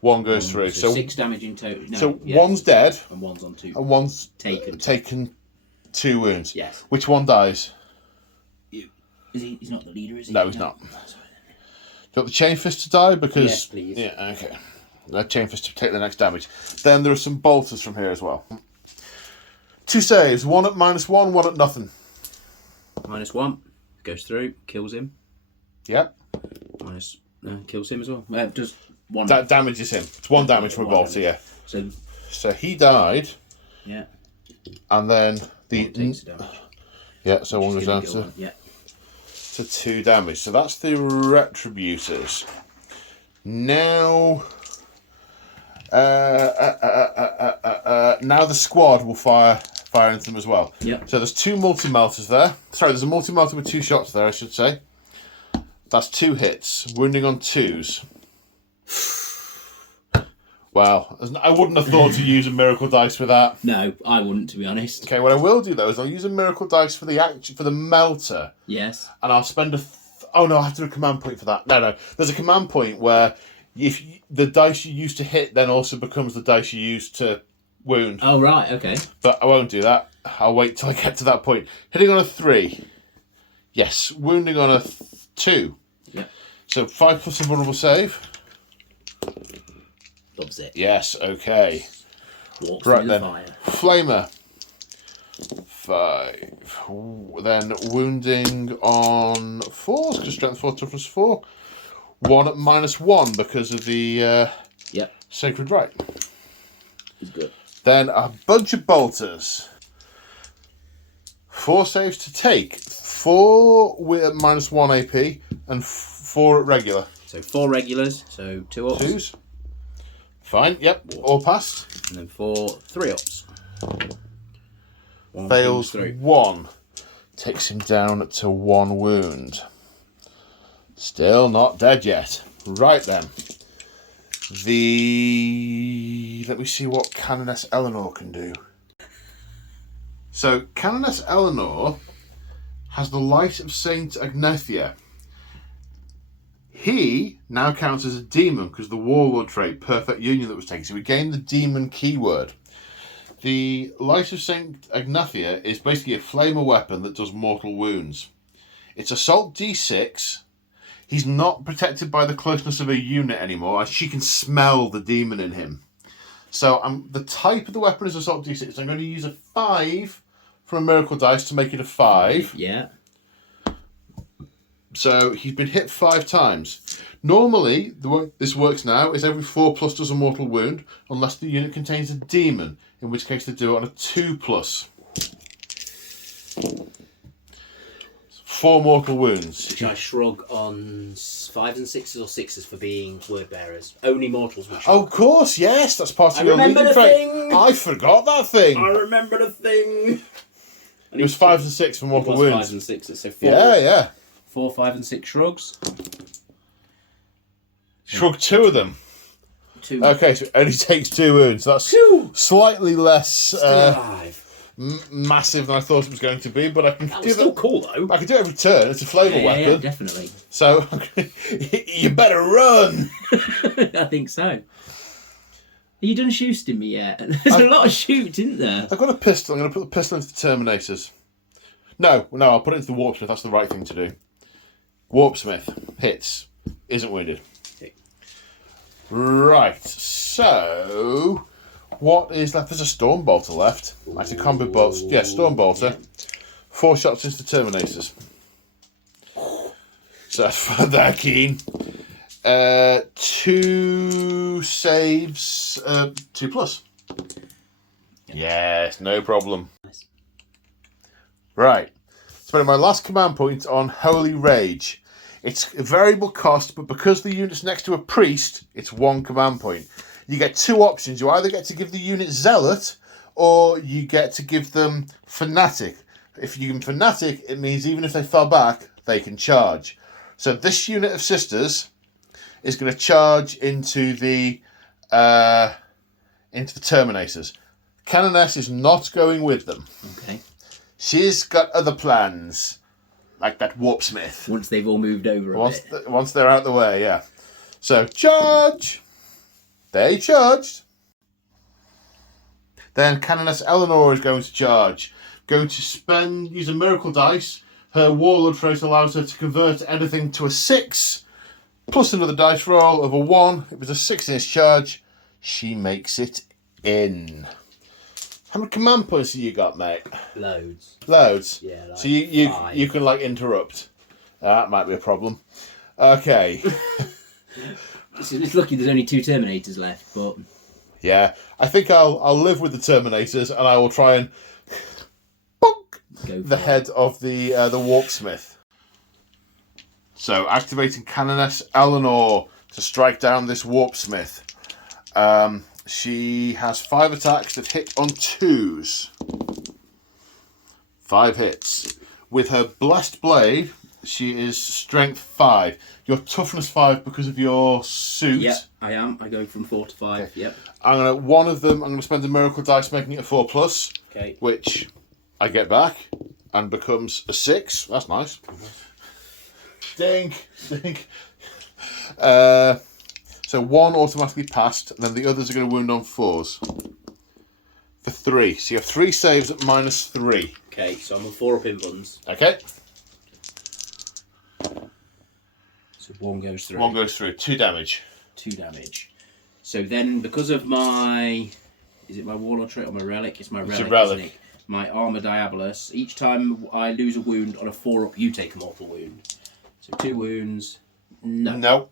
1 goes through. So So 6 damage in total. No, so yeah. 1's dead And 1's on 2. and 1's Taken. 2 wounds. Yes. Which one dies? He's not the leader, is he? No, he's not. Do you want the Chain Fist to die? Because Yes, please. Yeah, okay. That Chain Fist to take the next damage. Then there are some bolters from here as well. 2 saves, 1 at -1, 1 at nothing. -1 goes through, kills him. Yep. Kills him as well. Does 1. That damages him. It's 1 damage from a bolter, yeah. So he died, Yeah. and then One takes damage. yeah. So 1 goes down Kill to one, yeah. 2 damage. So that's the Retributors. Now, now the squad will fire into them as well. Yep. So there's 2 multi-melters there. Sorry, there's a multi-melter with 2 shots there, I should say. That's 2 hits, wounding on 2s. Wow, I wouldn't have thought to use a miracle dice for that. No, I wouldn't, to be honest. Okay, what I will do though is I'll use a miracle dice for the melter. Yes. And I'll spend oh no, I have to do a command point for that. No. There's a command point where if the dice you use to hit then also becomes the dice you use to wound. Oh, right, okay. But I won't do that. I'll wait till I get to that point. Hitting on a 3. Yes. Wounding on a 2. Yep. So 5 plus invulnerable save. Loves it. Yes, okay. Walks Right through then. the fire. Flamer. 5. Ooh, then wounding on 4s, because strength 4, toughness 4. 1 at -1 because of the Yep. Sacred Rite. He's good. Then a bunch of bolters. 4 saves to take. 4 with -1 AP and 4 at regular. So 4 regulars, so 2 ups. 2s. Fine, yep, all passed. And then 4 3-ups. 1 Fails comes through. 1. Takes him down to 1 wound. Still not dead yet. Right then. Let me see what Canoness Eleanor can do. So, Canoness Eleanor has the Light of Saint Agnathia. He now counts as a demon because the Warlord trait, Perfect Union, that was taken. So we gained the demon keyword. The Light of Saint Agnathia is basically a flamer weapon that does mortal wounds. It's Assault D6. He's not protected by the closeness of a unit anymore, as she can smell the demon in him. So the type of the weapon is Assault D6. So I'm going to use a 5 from a miracle dice to make it a 5. Yeah. So he's been hit 5 times. Normally, the way this works now is every 4 plus does a mortal wound, unless the unit contains a demon, in which case they do it on a 2 plus. 4 mortal wounds. Which I shrug on 5s and 6s or 6s for being word bearers. Only mortals will Oh, shrug. of course, yes, that's part of I your remember leading the trait. thing. I forgot that thing. I remember the thing. It was 5s and 6 for mortal wounds. 5s and 6s, so 4. Yeah. 4, 5 and 6 shrugs. Shrug 2 of them. 2. Okay, so it only takes 2 wounds. That's slightly less Alive. massive than I thought it was going to be, but I can That do was still that. cool though. I can do it every turn. It's a flamer Yeah, weapon. definitely. So you better run. I think so. Are you done shooting me yet? There's a lot of shoot, isn't there? I've got a pistol. I'm going to put the pistol into the Terminators. No, I'll put it into the Warpsmith. That's the right thing to do. Warpsmith hits. Isn't wounded. Okay. Right, so What is left? There's a Storm Bolter left. Actually, combat bolts. Yeah, Storm Bolter. Yeah. 4 shots into the Terminators. So they're keen. 2 saves. 2+. Yes, no problem. Nice. Right. Spending my last command point on Holy Rage. It's a variable cost, but because the unit's next to a priest, it's 1 command point. You get 2 options. You either get to give the unit Zealot, or you get to give them Fanatic. If you give them Fanatic, it means even if they fell back, they can charge. So this unit of Sisters is going to charge into the Terminators. Canoness is not going with them. Okay. She's got other plans, like that Warpsmith. Once they've all moved over a bit. Once they're out the way, yeah. So, charge! They charged. Then Canoness Eleanor is going to charge. Going to use a miracle dice. Her Warlord trait allows her to convert anything to a 6, plus another dice roll of a 1. It was a 6 in his charge. She makes it in. How many command points have you got, mate? Loads. Loads? Yeah, like so you 5. You can, like, interrupt. That might be a problem. Okay. It's lucky there's only 2 Terminators left, but... Yeah, I think I'll live with the Terminators, and I will try and bonk the head of the Warpsmith. So, activating Canoness Eleanor to strike down this Warpsmith. She has 5 attacks that hit on 2s. 5 hits. With her Blessed Blade, she is Strength 5. Your Toughness 5 because of your suit. Yep, I am. I go from 4 to 5. Okay. Yep. One of them, I'm going to spend a Miracle Dice making it a 4+. Okay. Which I get back and becomes a 6. That's nice. Dink. So 1 automatically passed, and then the others are going to wound on 4s. For 3. So you have 3 saves at -3. Okay, so I'm on 4 up in buns. Okay. So 1 goes through. 1 goes through. 2 damage. 2 damage. So then, because of my... Is it my Warlord trait or my Relic? It's my Relic, a relic. Isn't it? My Armour Diabolus. Each time I lose a wound on a 4-up, you take a mortal wound. So 2 wounds. No.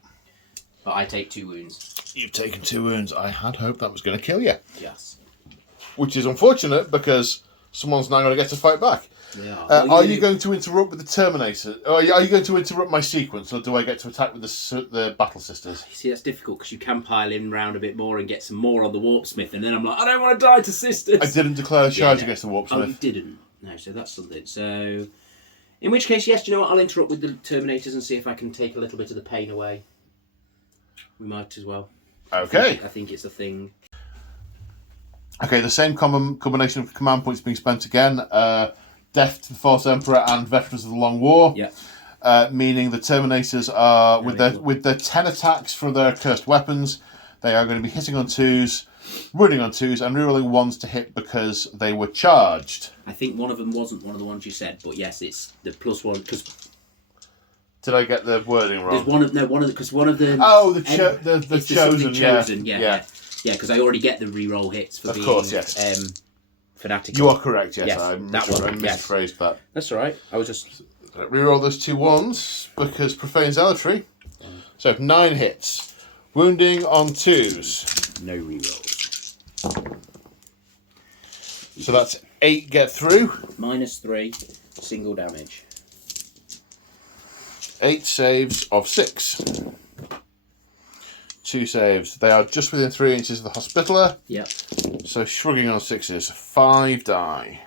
But I take 2 wounds. You've taken 2 wounds. I had hoped that was going to kill you. Yes. Which is unfortunate because someone's now going to get to fight back. Yeah. Are you going to interrupt with the Terminator? Or are you going to interrupt my sequence, or do I get to attack with the Battle Sisters? See, that's difficult because you can pile in round a bit more and get some more on the Warpsmith, and then I'm like, I don't want to die to Sisters. I didn't declare a charge against the Warpsmith. Oh, you didn't? No, so that's something. So, in which case, yes, you know what? I'll interrupt with the Terminators and see if I can take a little bit of the pain away. We might as well. Okay. I think it's a thing. Okay, the same combination of command points being spent again. Death to the False Emperor and Veterans of the Long War. Yeah. Meaning the Terminators are, with their 10 attacks for their cursed weapons, they are going to be hitting on 2s, wounding on 2s, and rerolling 1s to hit because they were charged. I think one of them wasn't one of the ones you said, but yes, it's the +1 because. Did I get the wording wrong? There's one of the the chosen, yeah, because I already get the reroll hits for being. Of course, yes. Fanatical. You are correct. Yes, yes I misphrased that. That's all right. I was just reroll those 2 1s because profane zealotry. So 9 hits, wounding on 2s. No rerolls. So that's 8 get through. -3, single damage. 8 saves of 6. 2 saves. They are just within 3 inches of the Hospitaller. Yep. So shrugging on 6s. 5 die.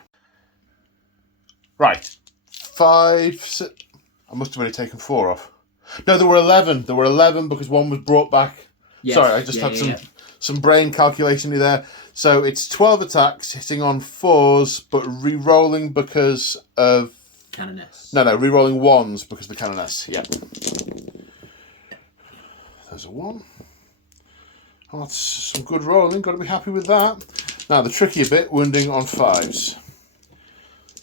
Right. 5. I must have only taken 4 off. No, there were 11. There were 11 because 1 was brought back. Yes. Sorry, I just had some brain calculation there. So it's 12 attacks hitting on 4s, but re-rolling because of... Canoness. No, re-rolling 1s because of the Canoness. Yeah. There's a 1. Oh, that's some good rolling. Got to be happy with that. Now, the trickier bit, wounding on 5s.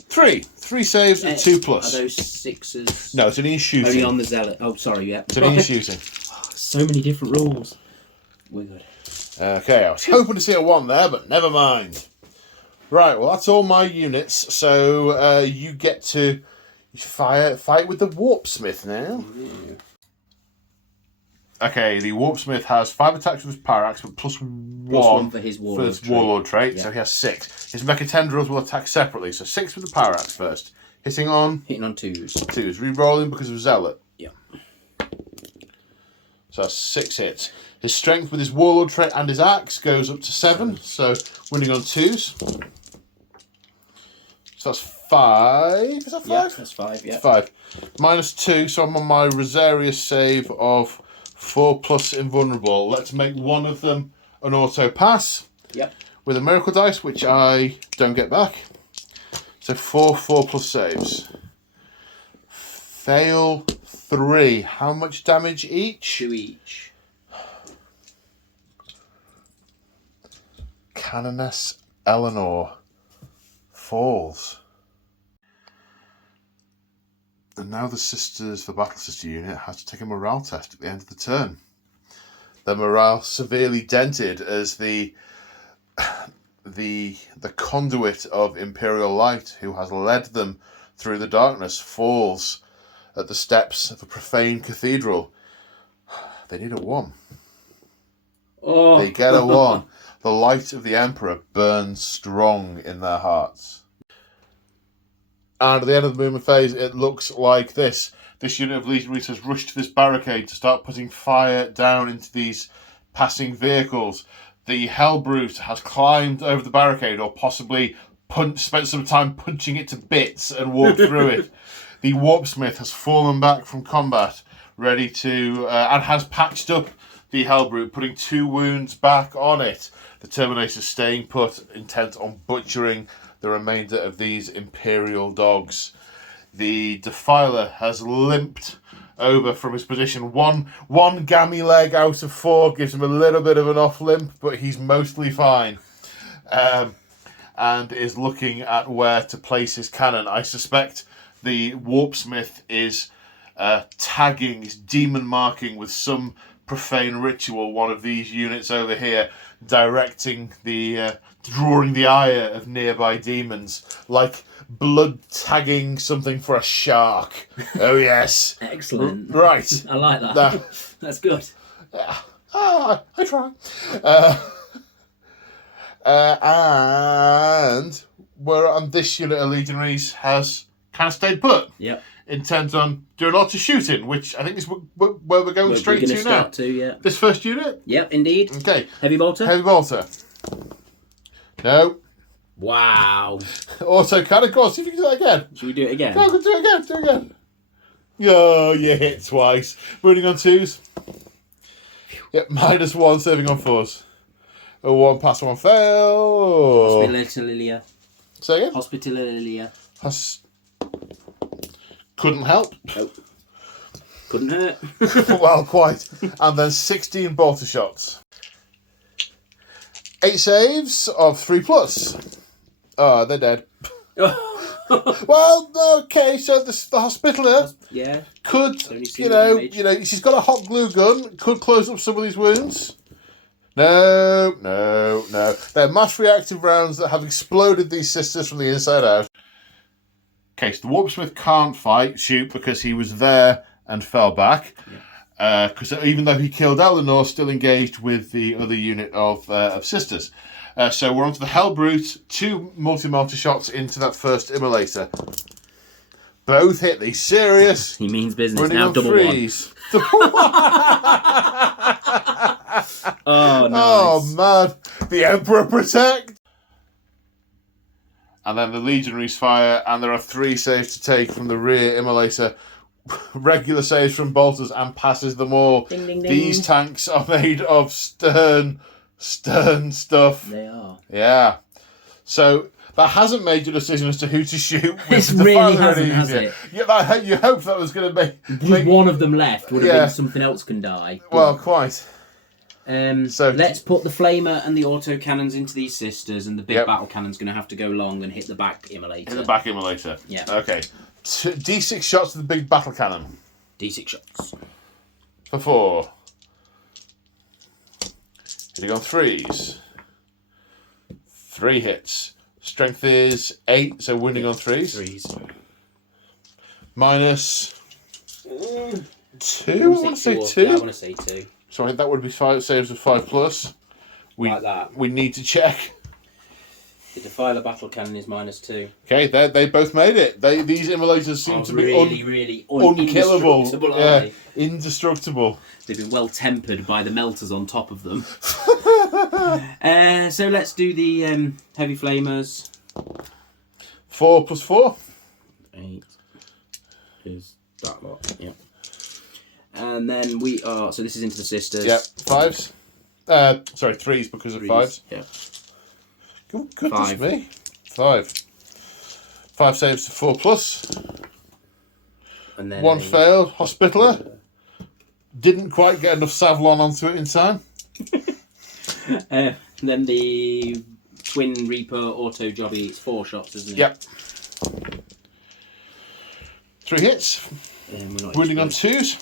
3 saves and 2+. Are those 6s? No, it's only in shooting. Only on the zealot. Oh, sorry, yeah. It's only in shooting. So many different rules. We're good. Okay, I was hoping to see a 1 there, but never mind. Right, well, that's all my units. So you get to fight with the Warpsmith now. Yeah. Okay, the Warpsmith has 5 attacks with his power axe, but plus 1 for his Warlord trait. Yeah. So he has 6. His Mecha Tendrils will attack separately. So 6 with the power axe first. Hitting on 2s. 2s. Rerolling because of Zealot. Yeah. So that's 6 hits. His strength with his Warlord trait and his axe goes up to 7. So winning on 2s. So that's 5. Is that 5? Yeah, that's 5, yeah. 5. -2, so I'm on my Rosarius save of 4+ invulnerable. Let's make one of them an auto pass. Yep. With a miracle dice, which I don't get back. So 4+ saves. Fail 3. How much damage each? 2 each. Canoness Eleanor falls. And now the Battle Sister unit has to take a morale test at the end of the turn. Their morale severely dented as the conduit of Imperial Light, who has led them through the darkness, falls at the steps of a profane cathedral. They need a 1. Oh. They get a 1. The light of the Emperor burns strong in their hearts. And at the end of the movement phase, it looks like this. This unit of legionaries has rushed to this barricade to start putting fire down into these passing vehicles. The Hellbrute has climbed over the barricade, or possibly spent some time punching it to bits and walked through it. The Warpsmith has fallen back from combat, ready to, and has patched up the Hellbrute, putting 2 wounds back on it. The Terminator staying put, intent on butchering the remainder of these Imperial dogs. The Defiler has limped over from his position. One gammy leg out of 4 gives him a little bit of an off limp, but he's mostly fine. And is looking at where to place his cannon. I suspect the Warpsmith is tagging, is demon marking with some profane ritual one of these units over here, directing drawing the ire of nearby demons, like blood tagging something for a shark. Oh yes. Excellent. Right. I like that. That's good. Yeah. I try. And where on this unit of legionaries has kind of stayed put. Yep. Intent on doing lots of shooting, which I think is where we're going straight to now. Yeah. This first unit? Yep, indeed. Okay. Heavy bolter? Heavy bolter. No. Wow. Auto cannon, of course. See if you can do that again. Should we do it again? No, do it again. Oh, you hit twice. Wounding on 2s. Yep, -1, saving on 4s. A 1 pass, 1 fail. Hospitalilia. Say again? Hospitalilia. Couldn't help. Nope. Couldn't hurt. Well, quite. And then 16 bolter shots. 8 saves of 3+. Oh, they're dead. Well, okay, so the Hospitaller could, she's got a hot glue gun, could close up some of these wounds. No. They're mass reactive rounds that have exploded these sisters from the inside out. Okay, so the Warpsmith can't shoot because he was there and fell back. Because even though he killed Eleanor, still engaged with the other unit of sisters. So we're on to the Hellbrute. 2 multi-multi shots into that first immolator. Both hit. He's serious. He means business. Running Now on double 3s. Oh, nice. Oh, man. The Emperor protect. And then the Legionaries fire, and there are 3 saves to take from the rear immolator. Regular saves from bolters and passes them all. Ding, ding, ding. These tanks are made of stern stuff. They are. Yeah. So that hasn't made your decision as to who to shoot with. It really hasn't, has it? Yeah, you hope that was going to be... Just one of them left would have been something else can die. Well, quite. So let's put the flamer and the autocannons into these sisters, and the big battle cannon's going to have to go long and hit the back immolator. Hit the back immolator. Yeah. Okay. D6 shots to the big battle cannon. D6 shots. For 4. Hitting on 3s. 3 hits. Strength is 8, so winning on 3s. 3s. Minus 2? I want to say 2. Yeah, I want to say 2. So I think that would be 5 saves of 5 plus. Like that. We need to check. The Defiler Battle Cannon is -2. Okay, they both made it. These immolators seem to be really unkillable. indestructible, Yeah, aren't indestructible. They've been well tempered by the melters on top of them. So let's do the heavy flamers. 4 plus 4. 8 is that lot. Yeah. And then we are. So this is into the sisters. Yep, 5s. Sorry, 3s because of 5s. Yeah. Oh, goodness 5. me. 5. 5 saves to 4 plus. And then 1 failed. Hospitaller. Didn't quite get enough Savlon onto it in time. And then the Twin Reaper Auto Jobby. It's 4 shots, isn't it? Yep. 3 hits. Wounding on 2s.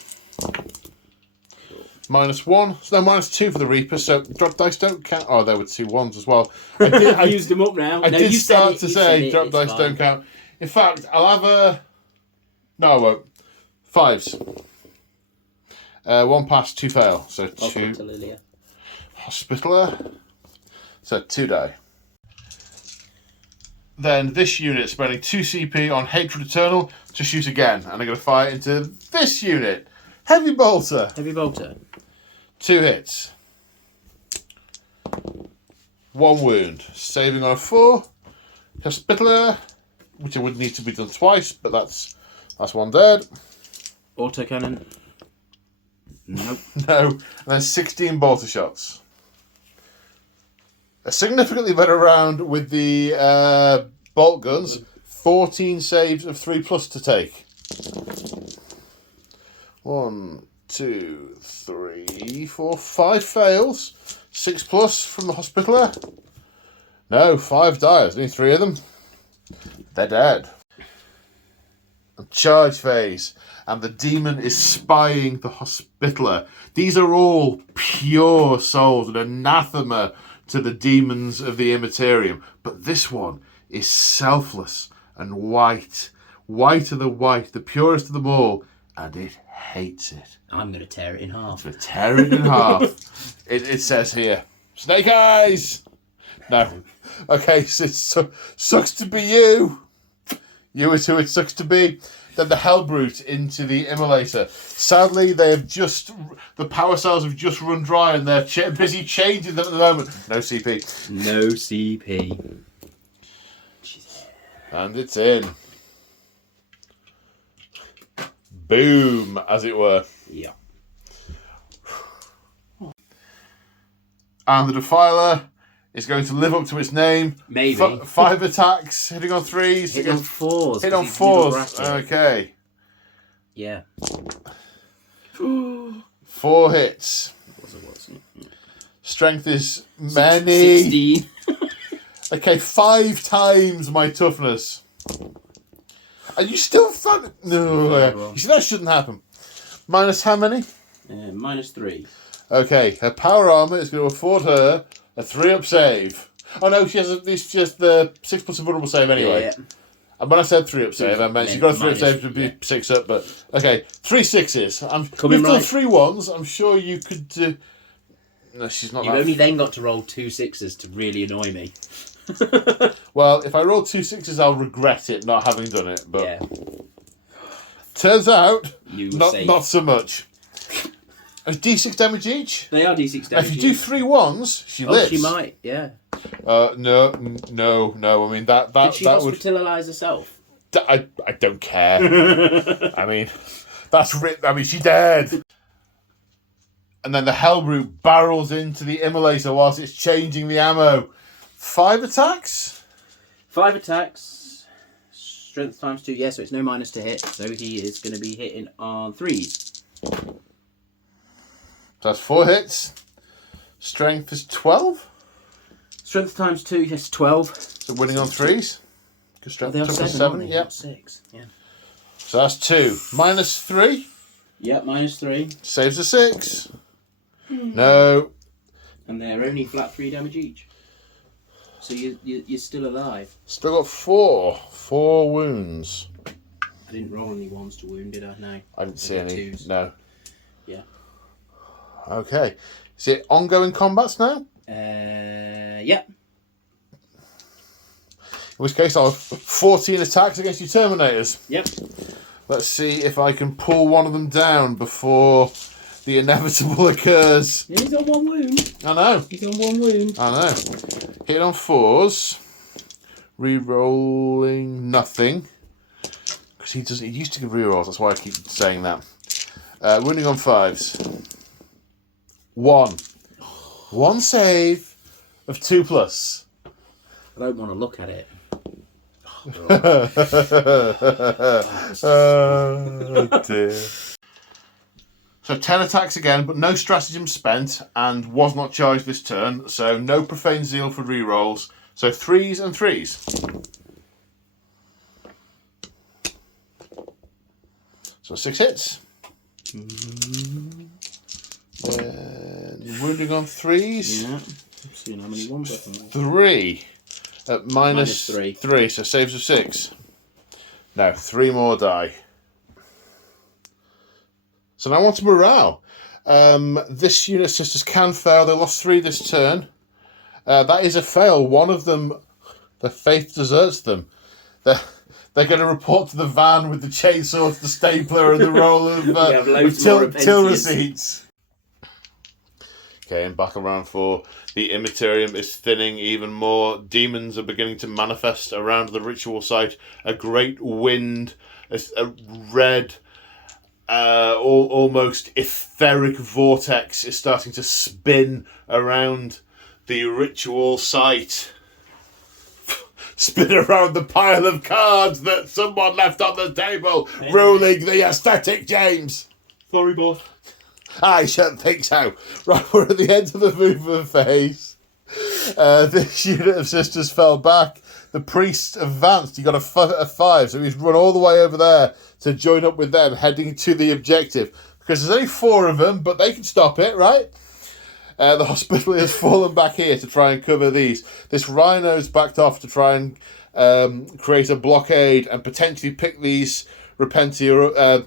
-1. So no, -2 for the Reaper. So drop dice don't count. Oh, there were 2 1s as well. I used them up now. I No, did you said start it, to you say said it, drop it's dice fine. don't count. In fact, I'll have a. No, I won't. 5s. 1 pass, 2 fail. So 2. Welcome to Lilia. Hospitaller. So 2 die. Then this unit spending 2 CP on Hatred Eternal to shoot again. And I'm going to fire into this unit. Heavy Bolter. Heavy bolter. 2 hits. 1 wound. Saving on a 4. Hospitaller, which would need to be done twice, but that's 1 dead. Autocannon. Nope. No. And then 16 bolter shots. A significantly better round with the bolt guns. 14 saves of 3 plus to take. 1, 2, 3, 4, 5 fails. 6 plus from the Hospitaller. No, 5 die. There's only 3 of them. They're dead. Charge phase. And the demon is spying the Hospitaller. These are all pure souls, an anathema to the demons of the Immaterium. But this one is selfless and white. Whiter than white, the purest of them all. And it hates it. I'm going to tear it in half. To tear it in half. It says here, Snake Eyes! No. Okay, so it sucks to be you. You is who it sucks to be. Then the Hellbrute into the Immolator. Sadly, the power cells have just run dry and they're busy changing them at the moment. No CP. No CP. And it's in. Boom, as it were. Yeah. And the Defiler is going to live up to its name. Maybe. 5 attacks, hitting on 3s. Hit on 4s. Hit on 'cause it's middle 4s. bracket. Okay. Yeah. 4 hits. Strength is many. 16. Okay, 5 times my toughness. And you still fun? No, you see that shouldn't happen. Minus how many? -3. Okay, her power armor is going to afford her a 3-up save. Oh no, she has the 6 plus invulnerable save anyway. Yeah. And when I said 3-up save, I meant she's got a 3-up save to be yeah. 6-up, but okay, 3 6s. Coming You've done right. 3 1s. I'm sure you could. No, she's not. You've that only then got to roll 2 6s to really annoy me. Well, if I roll 2 6s, I'll regret it not having done it. But Yeah. turns out, You were safe. not so much. D6 damage each. They are D6 damage. If you do 3 1s, she lives. she might, yeah. No. I mean that Did she would. hospitalise herself? I don't care. I mean, that's written. I mean, she dead. And then the Hellbrute barrels into the Immolator whilst it's changing the ammo. 5 attacks? 5 attacks. Strength times 2. Yeah, so it's no minus to hit. So he is going to be hitting on 3s. So that's 4 hits. Strength is 12. Strength times 2, yes, 12. So winning on 3s. Good strength. They are toughness 7, aren't they? Yep. Not 6. Yeah. So that's 2. Minus 3. Yep, -3. Saves a 6. No. And they're only flat 3 damage each. So you're still alive. Still got 4. 4 wounds. I didn't roll any 1s to wound, did I? No. I didn't see any. 2s. No. Yeah. Okay. Is it ongoing combats now? Yeah. In which case I'll have 14 attacks against your Terminators. Yep. Let's see if I can pull one of them down before the inevitable occurs. Yeah, he's on 1 wound. I know. He's on 1 wound. I know. Hit on 4s. Re-rolling nothing. Because he doesn't. He used to give re-rolls. That's why I keep saying that. Wounding on 5s. 1. 1 save of 2+. I don't want to look at it. Oh dear. So 10 attacks again, but no stratagem spent, and was not charged this turn, so no Profane Zeal for rerolls. So 3s and 3s. So 6 hits. Wounding on 3s. Yeah. I'm seeing how many 1s I can make. 3 at minus 3, so saves of 6. No, 3 more die. So now on to morale. This unit sisters can fail. They lost 3 this turn. That is a fail. One of them, the faith deserts them. They're going to report to the van with the chainsaw, the stapler, and the roll of till receipts. Okay, in battle round 4, the Immaterium is thinning even more. Demons are beginning to manifest around the ritual site. A great wind, a red, almost etheric vortex is starting to spin around the ritual site. Spin around the pile of cards that someone left on the table, ruling the aesthetic, James. Sorry, boss. I shouldn't think so. Right, we're at the end of the movement phase. This unit of sisters fell back. The priest advanced. He got a 5, so he's run all the way over there to join up with them, heading to the objective. Because there's only 4 of them, but they can stop it, right? The hospital has fallen back here to try and cover these. This rhino's backed off to try and create a blockade and potentially pick these Repentia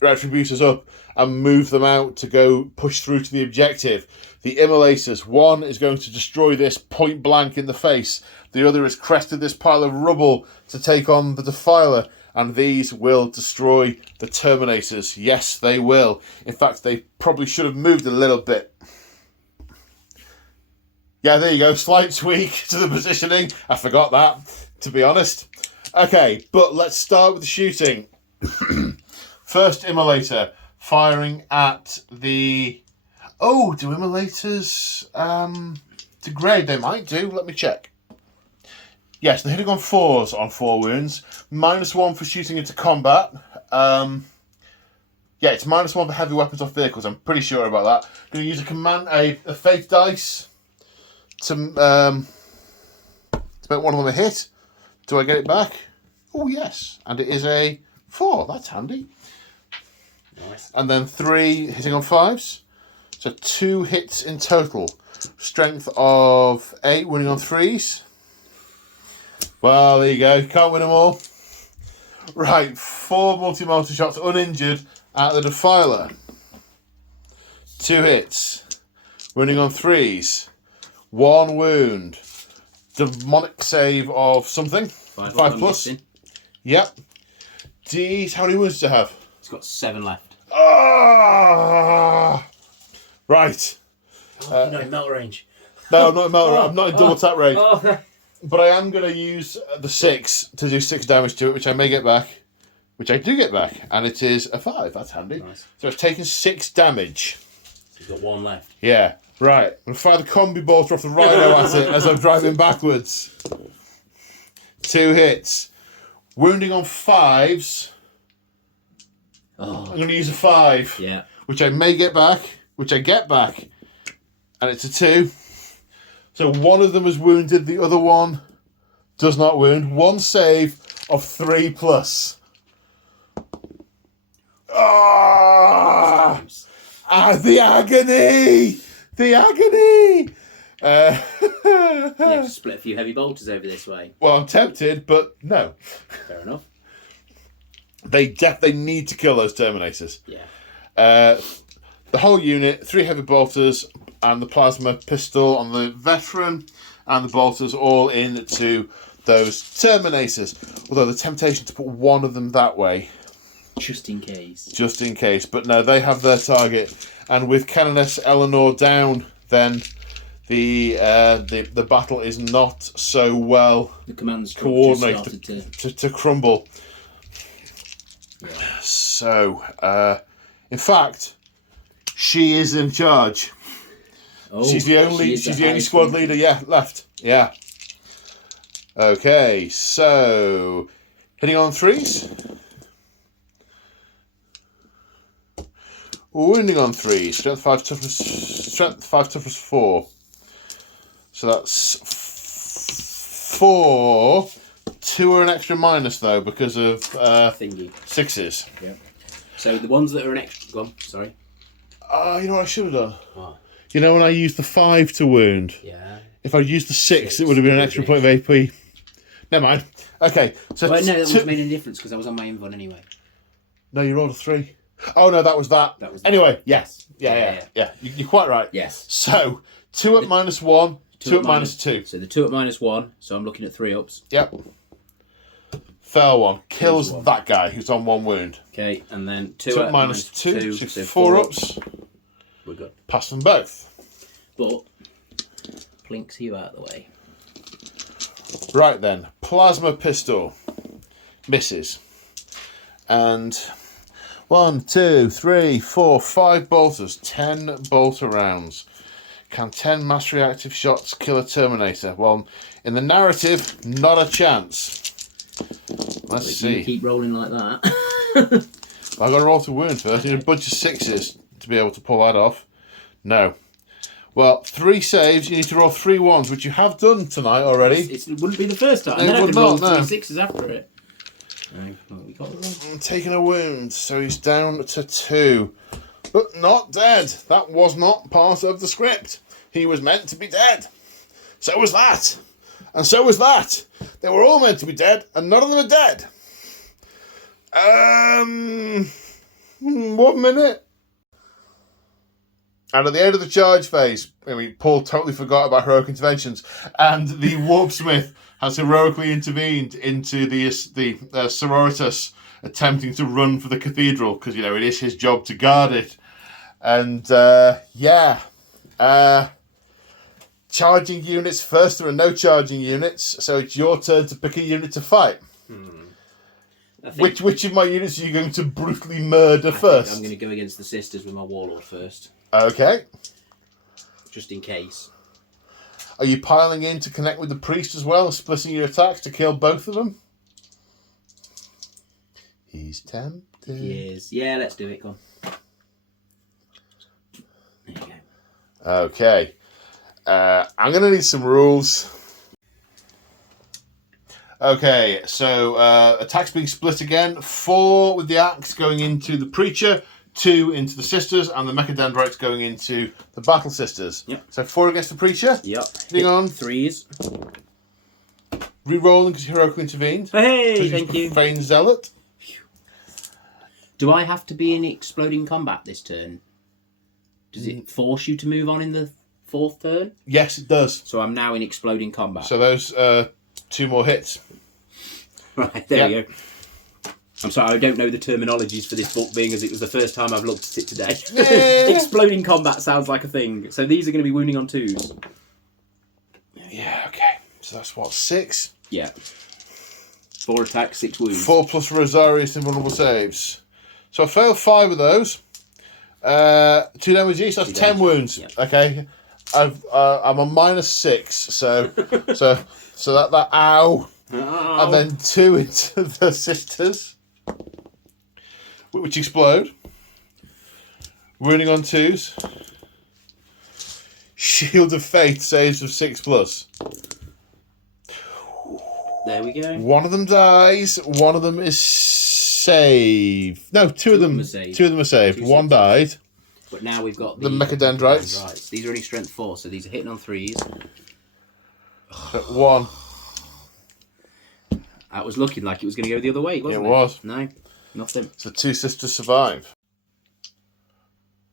Retributors up and move them out to go push through to the objective. The Immolators, one is going to destroy this point blank in the face. The other has crested this pile of rubble to take on the Defiler. And these will destroy the Terminators. Yes, they will. In fact, they probably should have moved a little bit. Yeah, there you go. Slight tweak to the positioning. I forgot that, to be honest. Okay, but let's start with the shooting. First Immolator, firing at the... Oh, do Immolators degrade? They might do. Let me check. Yes, they're hitting on 4s on 4 wounds. -1 for shooting into combat. Yeah, it's -1 for heavy weapons off vehicles. I'm pretty sure about that. Going to use a fate dice to make one of them a hit. Do I get it back? Oh, yes. And it is a 4. That's handy. Nice. And then 3 hitting on 5s. So 2 hits in total. Strength of 8, winning on 3s. Well, there you go. Can't win them all. Right, 4 multi-multi shots uninjured at the Defiler. 2 hits. Winning on 3s. 1 wound. Demonic save of something. 5 plus. Yep. Geez, how many wounds does it have? It's got 7 left. Ah! Right. Oh, no, melt range. No, I'm not in melt range. I'm not in double tap range. Oh. But I am going to use the 6 to do 6 damage to it, which I may get back. Which I do get back. And it is a 5. That's handy. Nice. So it's taken 6 damage. So you've got 1 left. Yeah. Right. I'm going to fire the combi bolter off the rhino at it as I'm driving backwards. 2 hits. Wounding on 5s. Oh. I'm going to use a 5. Yeah. Which I may get back. Which I get back. And it's a 2. So one of them is wounded, the other one does not wound. 1 save of 3 plus. Ah, the agony! The agony! You have to split a few heavy bolters over this way. Well, I'm tempted, but no. Fair enough. They need to kill those Terminators. Yeah. The whole unit, 3 heavy bolters, and the plasma pistol on the veteran, and the bolters all into those Terminators. Although the temptation to put one of them that way. Just in case. Just in case. But no, they have their target. And with Canoness Eleanor down, then the battle is not so well the command coordinated to crumble. Yeah. So, in fact, she is in charge. Oh, she's the only squad leader left. Yeah. Okay, so hitting on 3s. Wounding on 3s. Strength 5, toughness 4. So that's 4. 2 are an extra minus though because of thingy 6s. Yeah. So the ones that are an extra. Go on. Sorry. You know what I should have done? What? You know when I used the 5 to wound? Yeah. If I'd used the 6, it would have been an extra point of AP. Never mind. Okay. So well, no, that wouldn't have made any difference because I was on my invuln anyway. No, you rolled a 3. Oh no, that was that. Anyway, yes. Yeah. You're quite right. Yes. So 2 at -1, 2 at -2. So the 2 at -1. So I'm looking at 3 ups. Yep. Fair one. Kills that guy who's on 1 wound. Okay, and then 2 at -2, so 4 ups. We're good. Pass them both. But plinks you out of the way. Right then, plasma pistol misses, and 1, 2, 3, 4, 5 bolters, 10 bolter rounds. Can 10 mass reactive shots kill a Terminator? Well, in the narrative, not a chance. Let's see. You keep rolling like that. I've got to roll to wound first. I need a bunch of 6s to be able to pull that off. No. Well, 3 saves. You need to roll 3 1s, which you have done tonight already. It wouldn't be the first time. It then I would could roll not, no. 3 6s after it. We got the roll. Taking a wound, so he's down to 2. But not dead. That was not part of the script. He was meant to be dead. So was that. And so was that. They were all meant to be dead, and none of them are dead. 1 minute. And at the end of the charge phase, I mean, Paul totally forgot about heroic interventions, and the Warpsmith has heroically intervened into the Sororitas attempting to run for the cathedral, because, you know, it is his job to guard it. And, charging units first. There are no charging units, so it's your turn to pick a unit to fight. Which of my units are you going to brutally murder first? I'm going to go against the sisters with my warlord first. Okay. Just in case. Are you piling in to connect with the priest as well, and splitting your attacks to kill both of them? He's tempted. He is. Yeah, let's do it. Go on. There you go. Okay. I'm going to need some rules. Okay, so attacks being split again. 4 with the axe going into the preacher, 2 into the sisters, and the mechadendrites going into the battle sisters. Yep. So 4 against the preacher. Yep. Hitting on. 3s. Re-rolling because heroically intervened. Hey, thank you. Feign zealot. Do I have to be in exploding combat this turn? Does it force you to move on in the 4th turn? Yes, it does. So I'm now in exploding combat. So those 2 more hits. Right, there you go. I'm sorry, I don't know the terminologies for this book, being as it was the first time I've looked at it today. Yeah. Exploding combat sounds like a thing. So these are going to be wounding on 2s. Yeah, okay. So that's what, 6? Yeah. 4 attacks, 6 wounds. 4 plus Rosarius invulnerable saves. So I failed 5 of those. 2 damage each, that's 10 wounds. Yep. Okay. I'm on -6, so that ow. Oh. And then 2 into the sisters, which explode. Wounding on 2s. Shield of Faith saves of 6+. There we go. One of them dies. One of them is saved. No, two of them are saved. One died. But now we've got the Mechadendrites. Dendrites. These are only strength 4, so these are hitting on 3s. 1. That was looking like it was going to go the other way, wasn't it? It was. No, nothing. So 2 sisters survive.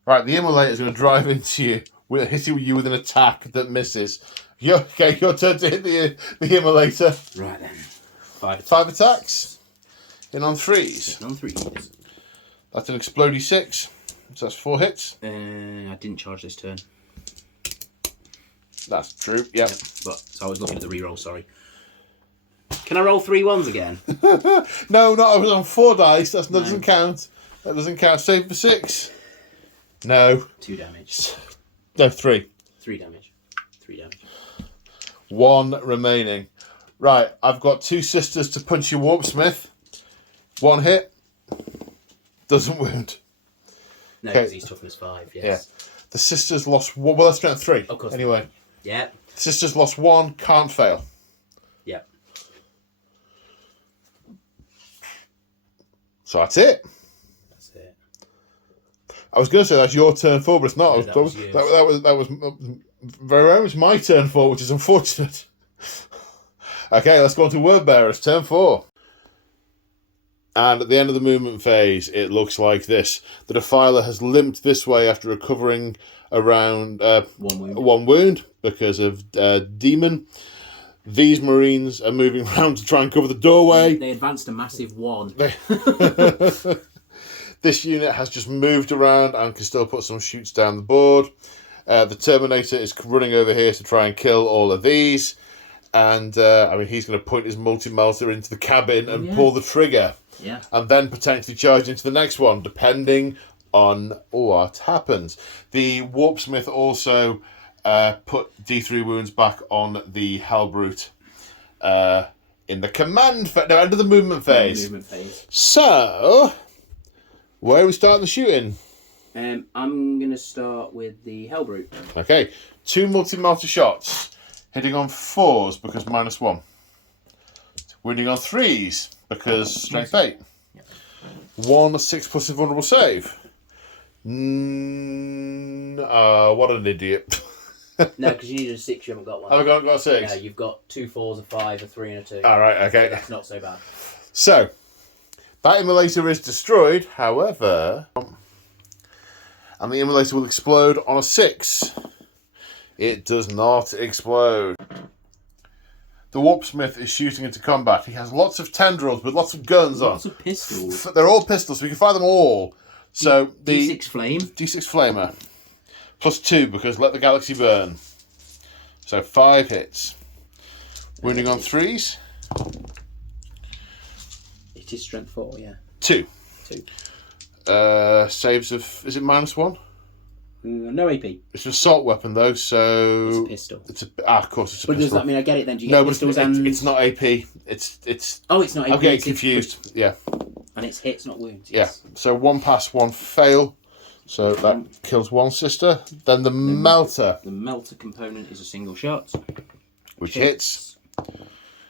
Right, the Immolator's going to drive into you, hitting you with an attack that misses. Your turn to hit the Immolator. Right then. 5 attacks. 5 attacks. In on 3s. Hitting on 3s. That's an explodey 6. So that's 4 hits. I didn't charge this turn. That's true, yep. But so I was looking at the reroll, sorry. Can I roll 3 1s again? No, I was on 4 dice. That doesn't count. That doesn't count. Save for 6. No. 2 damage. No, 3. 3 damage. 3 damage. 1 remaining. Right, I've got 2 sisters to punch your Warpsmith. 1 hit. Doesn't wound. No, because he's toughness 5, yes. Yeah. The sisters lost 1. Well, that's strength 3. Of course. Anyway. Yeah. Sisters lost 1. Can't fail. Yeah. So that's it. That's it. I was going to say that's your turn 4, but it's not. No, that was very much my turn 4, which is unfortunate. Okay, let's go on to Word Bearers. Turn 4. And at the end of the movement phase, it looks like this. The Defiler has limped this way after recovering around 1 wound because of Demon. These Marines are moving around to try and cover the doorway. They advanced a massive 1. This unit has just moved around and can still put some shoots down the board. The Terminator is running over here to try and kill all of these. And, he's going to point his multi-melter into the cabin and pull the trigger. Yeah. And then potentially charge into the next one, depending on what happens. The Warpsmith also put D3 wounds back on the Hellbrute in the command phase. No, end of the movement phase. So, where are we starting the shooting? I'm going to start with the Hellbrute. Okay, 2 multi-melter shots. Hitting on 4s because -1. Winning on 3s because strength 8. 1 6+ invulnerable save. What an idiot. No, because you needed a 6, you haven't got one. Have I got a 6? No, you've got 2 4s, a 5, a 3 and a 2. Alright, okay. So that's not so bad. So, that Immolator is destroyed, however, and the Immolator will explode on a 6. It does not explode. The Warpsmith is shooting into combat. He has lots of tendrils with lots of guns on. Lots of pistols. They're all pistols, so we can fire them all. So the D6 flame. D6 flamer. +2 because let the galaxy burn. So 5 hits. Wounding on 3s. It is strength 4, yeah. 2. 2. Saves of, is it -1? No AP. It's an assault weapon though, so It's a pistol. Of course it's a But pistol. does that mean I get it then? Do you No, get but pistols it's not AP. It's. Oh, it's not AP. I'm getting it's confused. Yeah. And it's hits, not wounds. Yeah. Yes. So 1 pass, 1 fail. So that kills 1 sister. Then the melter, The melter component is a single shot. which hits.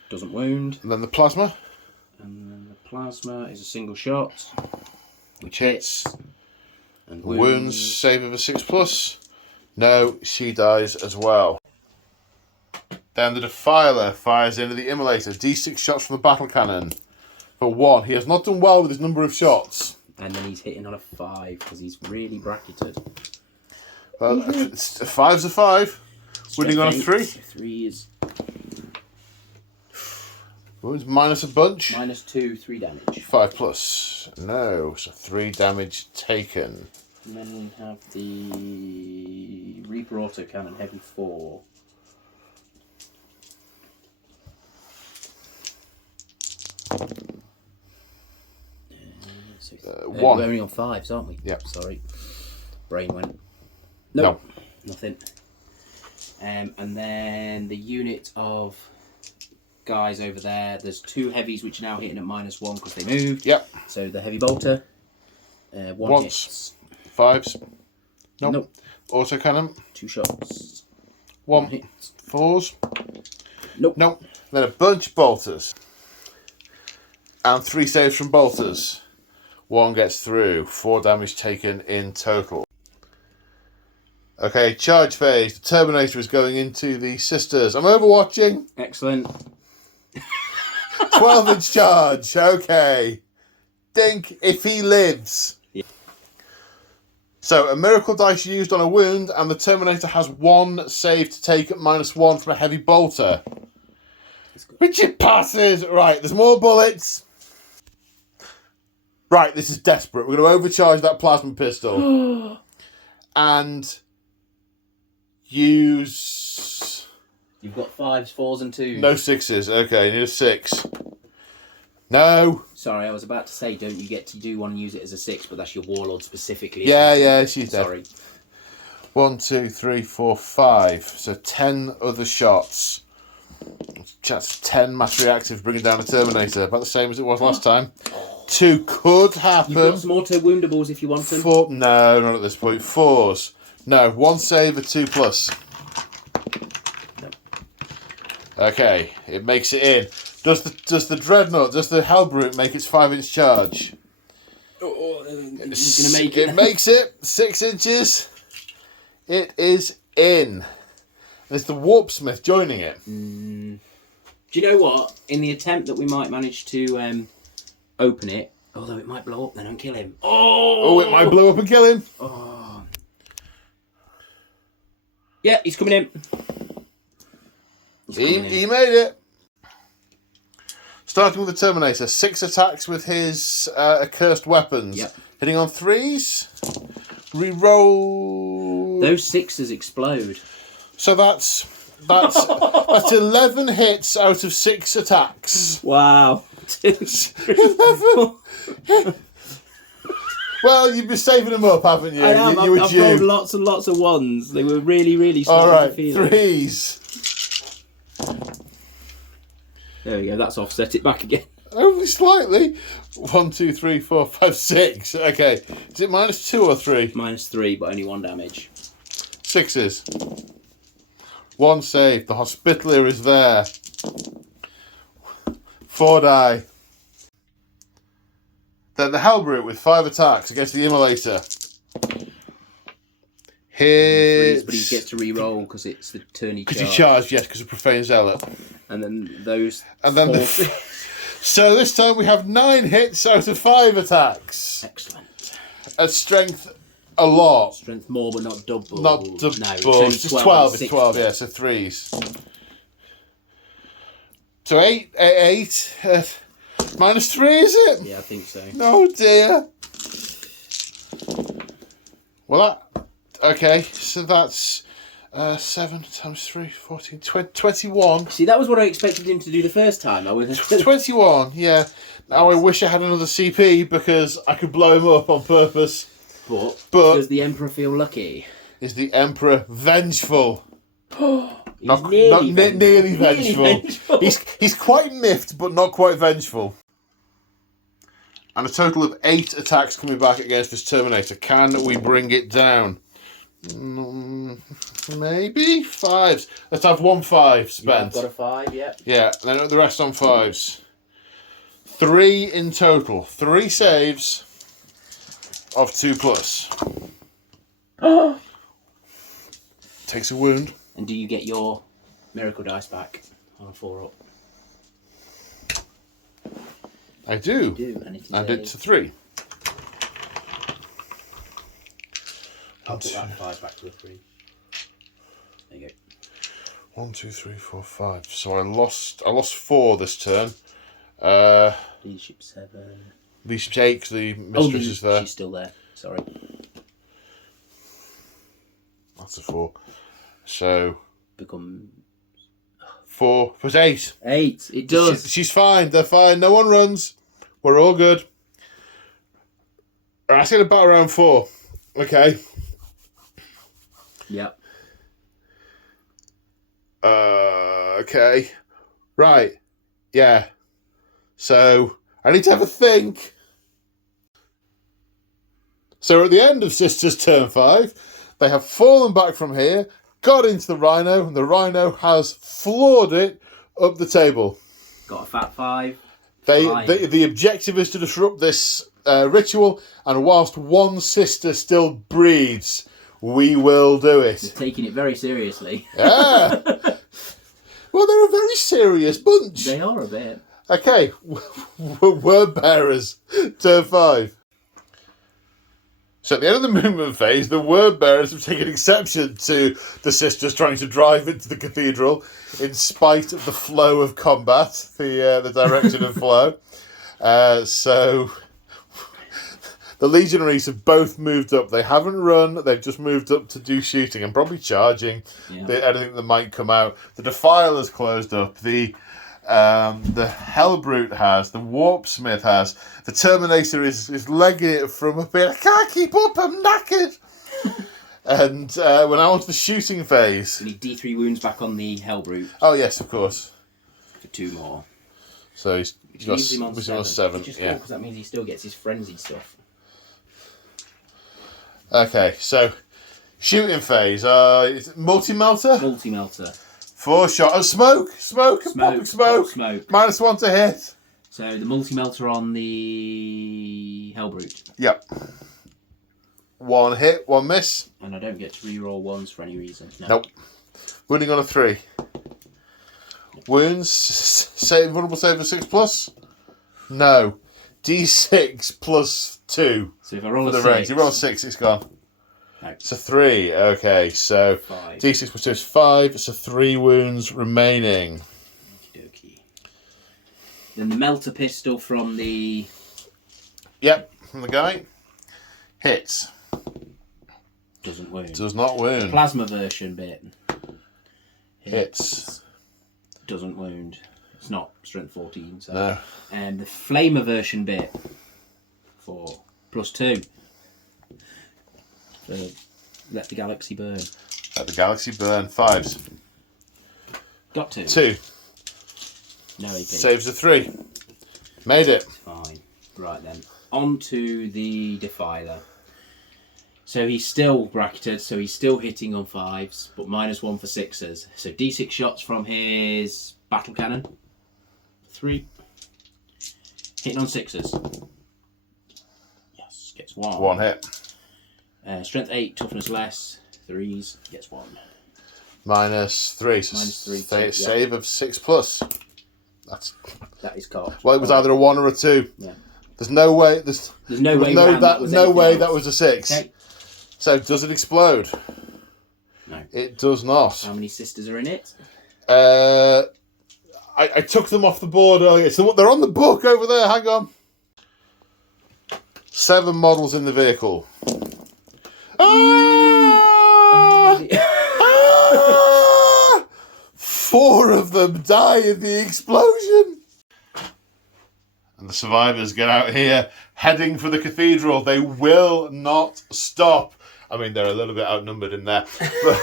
Doesn't wound. And then the plasma, And then the plasma is a single shot. which hits. And Wounds, save of a 6+. No, she dies as well. Then the Defiler fires into the Immolator. D6 shots from the battle cannon. For 1. He has not done well with his number of shots. And then he's hitting on a 5 because he's really bracketed. Well, a 5's a 5. Winning on a 3. 3 is Wounds minus a bunch. -2, 3 damage. 5+. No, so 3 damage taken. And then we have the Reaper autocannon, heavy 4. One. We're only on 5s, aren't we? Yep. Sorry. Brain went. No. Nothing. And then the unit of guys over there, there's 2 heavies which are now hitting at -1 because they moved. Yep. So the heavy bolter, 1 Once. hits. 5s. Nope. Nope. Autocannon. 2 shots. 1 hit. 4s. Nope. Nope. Then a bunch of bolters. And 3 saves from bolters. 1 gets through. 4 damage taken in total. Okay, charge phase. The Terminator is going into the Sisters. I'm overwatching. Excellent. 12-inch charge. Okay. Dink if he lives. Yeah. So, a miracle dice used on a wound, and the Terminator has 1 save to take at -1 from a heavy bolter. Which it passes. Right, there's more bullets. Right, this is desperate. We're going to overcharge that plasma pistol. And use... You've got 5s, 4s and 2s. No 6s. Okay, need a 6. No. Sorry, I was about to say, don't you get to do one and use it as a 6, but that's your Warlord specifically. Yeah, she's dead. Sorry. 1, 2, 3, 4, 5. So 10 other shots. That's 10 mass reactive bringing down the Terminator. About the same as it was last time. 2 could happen. You've got some auto woundables if you want them. 4. No, not at this point. 4s. No, 1 save, a 2+. No. Okay, it makes it in. Does the Dreadnought, does the Hellbrute make its 5-inch charge? It's going to make it. It makes it 6 inches. It is in. And it's the Warpsmith joining it. Do you know what? In the attempt that we might manage to open it, although it might blow up then and kill him. Oh, it might blow up and kill him. Oh. Yeah, he's coming in. He made it. Starting with the Terminator, 6 attacks with his accursed weapons. Yep. Hitting on 3s. Reroll. Those 6s explode. So that's 11 hits out of 6 attacks. Wow. 11. Well, you've been saving them up, haven't you? I am. You were I've due. rolled lots and lots of 1s. They were really, really All starting right, to feel it. 3s. There we go. That's offset it back again. Only slightly. 1, 2, 3, 4, 5, 6. Okay. Is it -2 or 3? -3, but only 1 damage. 6s. 1 save. The Hospitalier is there. 4 die. Then the Hellbrute with 5 attacks against the Immolator. Hits. But he gets to re-roll because it's the turn he Because he charged. charged, yes, because of Profane Zealot. And then those. And then so this time we have 9 hits out of 5 attacks. Excellent. At strength a lot. Strength more, but not double. Not double. No, It's just 12. It's 12, yeah, so 3s. So 8. -3, is it? Yeah, I think so. Oh dear. Well, that. Okay, so that's 7 times 3, 14, 21. See, that was what I expected him to do the first time. I was 21, yeah. Now I wish I had another CP because I could blow him up on purpose. But But- does the Emperor feel lucky? Is the Emperor vengeful? He's Not nearly nearly vengeful. He's quite miffed, but not quite vengeful. And a total of 8 attacks coming back against this Terminator. Can we bring it down? Maybe 5s. Let's have 1 5 Yeah, spent. I've got a 5, yeah. Yeah, then the rest on 5s. 3 in total. 3 saves of 2+. Takes a wound. And do you get your miracle dice back on a 4-up? I do. Do, and it is And a- it's a 3. I'll put that 5 back to a 3. There you go. 1, 2, 3, 4, 5. So I lost 4 this turn. Leadership 7. Leadership 8 'cause the mistress is there. She's still there. Sorry. That's a 4. So Become 4 plus 8. 8. It does. She's fine. They're fine. No one runs. We're all good. Alright, it's going to bat around 4. Okay. Yep. Okay. Right. Yeah. So I need to have a think. So at the end of Sisters turn 5, they have fallen back from here, got into the Rhino, and the Rhino has floored it up the table. Got a fat 5. The objective is to disrupt this ritual, and whilst one sister still breathes, We will do They're it. taking it very seriously. Yeah. Well, they're a very serious bunch. They are a bit. Okay. Word bearers. Turn 5. So at the end of the movement phase, the word bearers have taken exception to the sisters trying to drive into the cathedral in spite of the flow of combat, the direction of flow. So the legionaries have both moved up. They haven't run. They've just moved up to do shooting and probably charging anything that might come out. The Defiler's closed up. The Hellbrute has. The Warpsmith has. The Terminator is legging it from up here. I can't keep up. I'm knackered. And when I want the shooting phase, We need D3 wounds back on the Hellbrute oh yes, of course. for 2 more. So he's got Leaves him on 7. seven. It's just Yeah. because that means he still gets his frenzied stuff. Okay, so shooting phase. Is it multi-melter? Multi-melter. 4 shot. Oh, smoke! Smoke! Popping smoke! Smoke. -1 to hit. So the multi-melter on the Hellbrute. Yep. 1 hit, 1 miss. And I don't get to reroll ones for any reason. No. Nope. Wounding on a 3. Wounds. Save, vulnerable save of 6+. No. D6 plus 2. So if I roll For a the range. 6... You roll 6, it's gone. No. It's a 3. Okay, so 5. D6 plus 2 is 5. So 3 wounds remaining. Okey-dokey. Then the melter pistol from the... Yep, from the guy. Hits. Doesn't wound. Does not wound. Plasma version bit. Hits. Doesn't wound. It's not strength 14. So. No. And the flamer version bit for +2. So let the galaxy burn. Let the galaxy burn. 5s. Got 2. 2. No AP. Saves a 3. Made it. Fine. Right then. On to the Defiler. So he's still bracketed, so he's still hitting on 5s, but -1 for 6s. So D6 shots from his battle cannon. 3. Hitting on 6s. Yes, gets 1. 1 hit. Strength 8, toughness less. 3s, gets 1. -3. So -3, save of 6+. That is cocked. Well, it was either a 1 or a 2. Yeah. There's no way. There's no way around that was no way anything that else. was a 6. Okay. So does it explode? No. It does not. How many sisters are in it? I took them off the board earlier. So they're on the book over there. Hang on. 7 models in the vehicle. Ah! Ah! 4 of them die in the explosion. And the survivors get out here, heading for the cathedral. They will not stop. I mean, they're a little bit outnumbered in there. But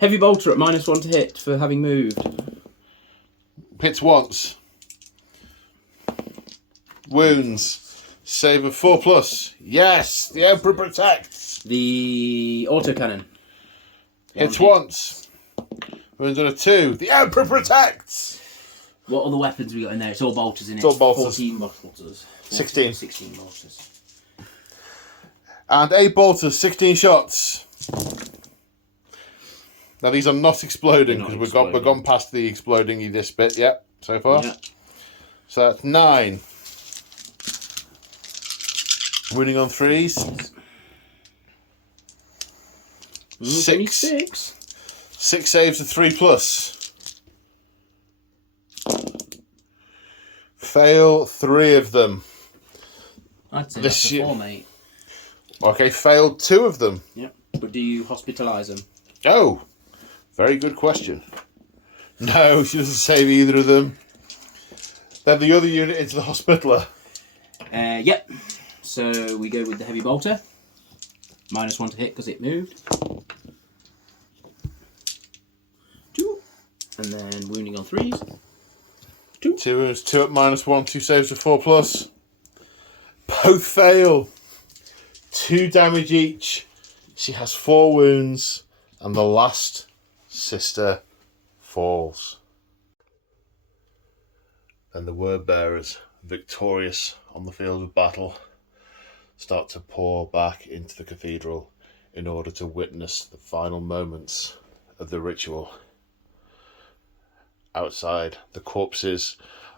Heavy bolter at -1 to hit for having moved. hits once. Wounds. Save of 4+. Yes, the Emperor protects. The autocannon. Hits once. Wounds on a 2. The Emperor protects. What other weapons we got in there? It's all bolters in it. It's all bolters. 14 bolters. 16. 16 bolters. And 8 bolters, 16 shots. Now these are not exploding They're not because we've exploding. gone past the exploding this bit. Yep, so far. Yeah. So that's 9. Winning on 3s. Only 6. 6. 6 saves of 3+. Fail 3 of them. I'd say This that's a shit- 4, mate. Okay, failed 2 of them. Yep. But do you hospitalise them? Oh, very good question. No, she doesn't save either of them. Then the other unit into the hospitaler. Yep. So we go with the heavy bolter. -1 to hit because it moved. 2. And then wounding on 3s. 2 wounds, 2 at -1, 2 saves of 4+. Both fail. 2 damage each. She has 4 wounds, and the last sister falls. And the word bearers, victorious on the field of battle, start to pour back into the cathedral in order to witness the final moments of the ritual. Outside, the corpses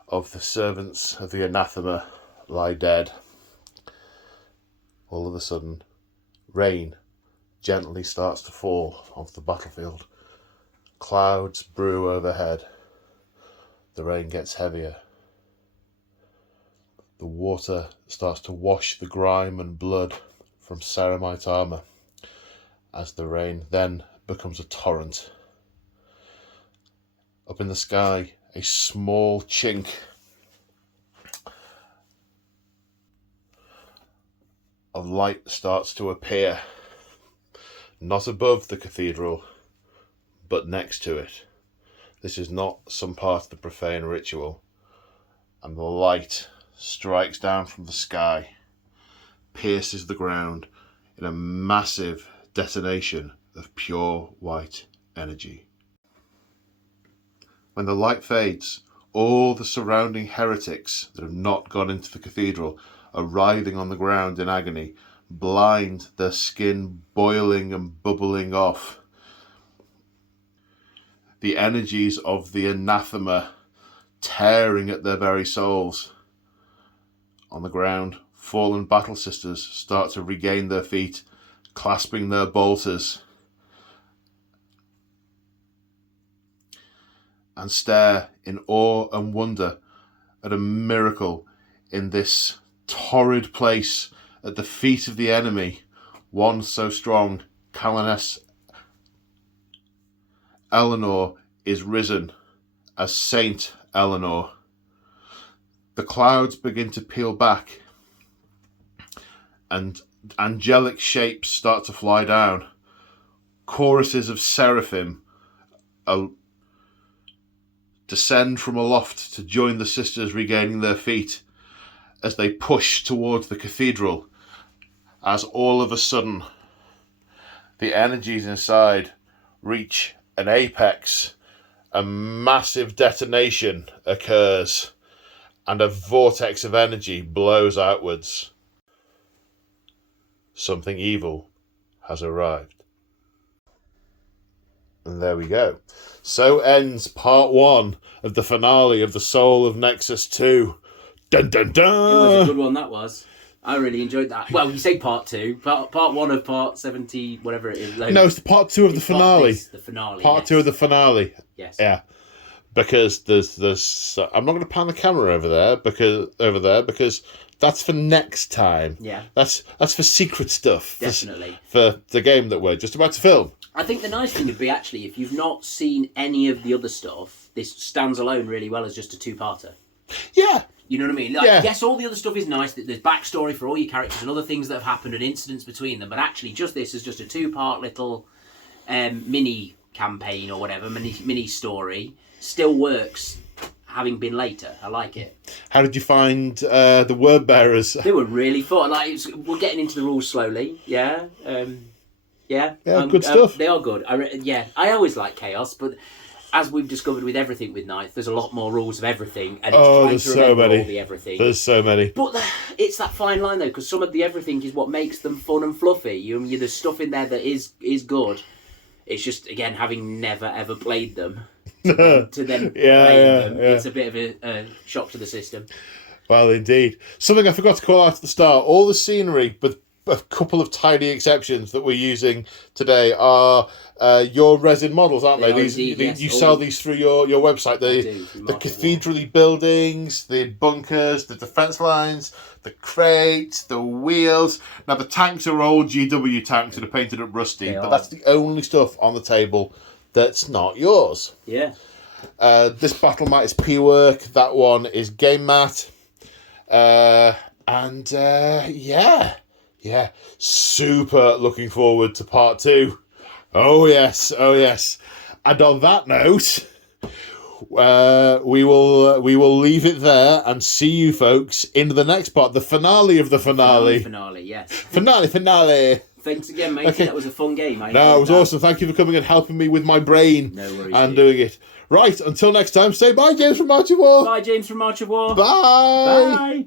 of the servants of the anathema lie dead. All of a sudden, rain gently starts to fall onto the battlefield. Clouds brew overhead. The rain gets heavier. The water starts to wash the grime and blood from Ceramite armour, as the rain then becomes a torrent. Up in the sky, a small chink of light starts to appear, not above the cathedral, but next to it. This is not some part of the profane ritual, and the light strikes down from the sky, pierces the ground in a massive detonation of pure white energy. When the light fades, all the surrounding heretics that have not gone into the cathedral are writhing on the ground in agony, blind, their skin boiling and bubbling off. The energies of the anathema tearing at their very souls. On the ground, fallen battle sisters start to regain their feet, clasping their bolters, and stare in awe and wonder at a miracle in this torrid place at the feet of the enemy. One so strong, Calaness Eleanor, is risen as Saint Eleanor. The clouds begin to peel back and angelic shapes start to fly down. Choruses of seraphim descend from aloft to join the sisters regaining their feet as they push towards the cathedral, as all of a sudden the energies inside reach an apex. A massive detonation occurs and a vortex of energy blows outwards. Something evil has arrived. And there we go. So ends part 1 of the finale of the Soul of Nexus 2. Dun dun dun! It was a good one, that was. I really enjoyed that. Well, you say part 2. Part 1 of part 70, whatever it is. No, it's part 2 of the finale. The finale, Part yes. 2 of the finale. Yes. Yeah. Because there's I'm not going to pan the camera over there because that's for next time. Yeah. That's for secret stuff. Definitely. For the game that we're just about to film. I think the nice thing would be, actually, if you've not seen any of the other stuff, this stands alone really well as just a 2-parter. Yeah. You know what I mean? Like, yeah. Yes, all the other stuff is nice. There's backstory for all your characters and other things that have happened and incidents between them. But actually, just this is just a 2-part little mini campaign or whatever, mini story. Still works, having been later. I like it. How did you find the word bearers? They were really fun. Like, we're getting into the rules slowly. Yeah. Yeah. Good stuff. They are good. I always like chaos, but as we've discovered with everything with Ninth, there's a lot more rules of everything, and it's trying to remember all the everything. There's so many. But it's that fine line, though, because some of the everything is what makes them fun and fluffy. There's stuff in there that is good. It's just, again, having never, ever played them, to then play them, it's a bit of a shock to the system. Well, indeed. Something I forgot to call out at the start, all the scenery, but a couple of tiny exceptions that we're using today are your resin models, aren't they? You sell these through your website. The cathedral buildings, the bunkers, the defence lines, the crates, the wheels. Now, the tanks are old GW tanks that are painted up rusty, but that's the only stuff on the table that's not yours. Yeah. This battle mat is P-Work. That one is Game Mat. Yeah, super looking forward to part 2. Oh yes. And on that note, we will leave it there and see you folks in the next part, the finale of the finale. Finale, yes. Finale. Thanks again, mate. Okay. That was a fun game. It was awesome. Thank you for coming and helping me with my brain. No worries. And doing it. Right, until next time, say bye, James from March of War. Bye, James from March of War. Bye. Bye.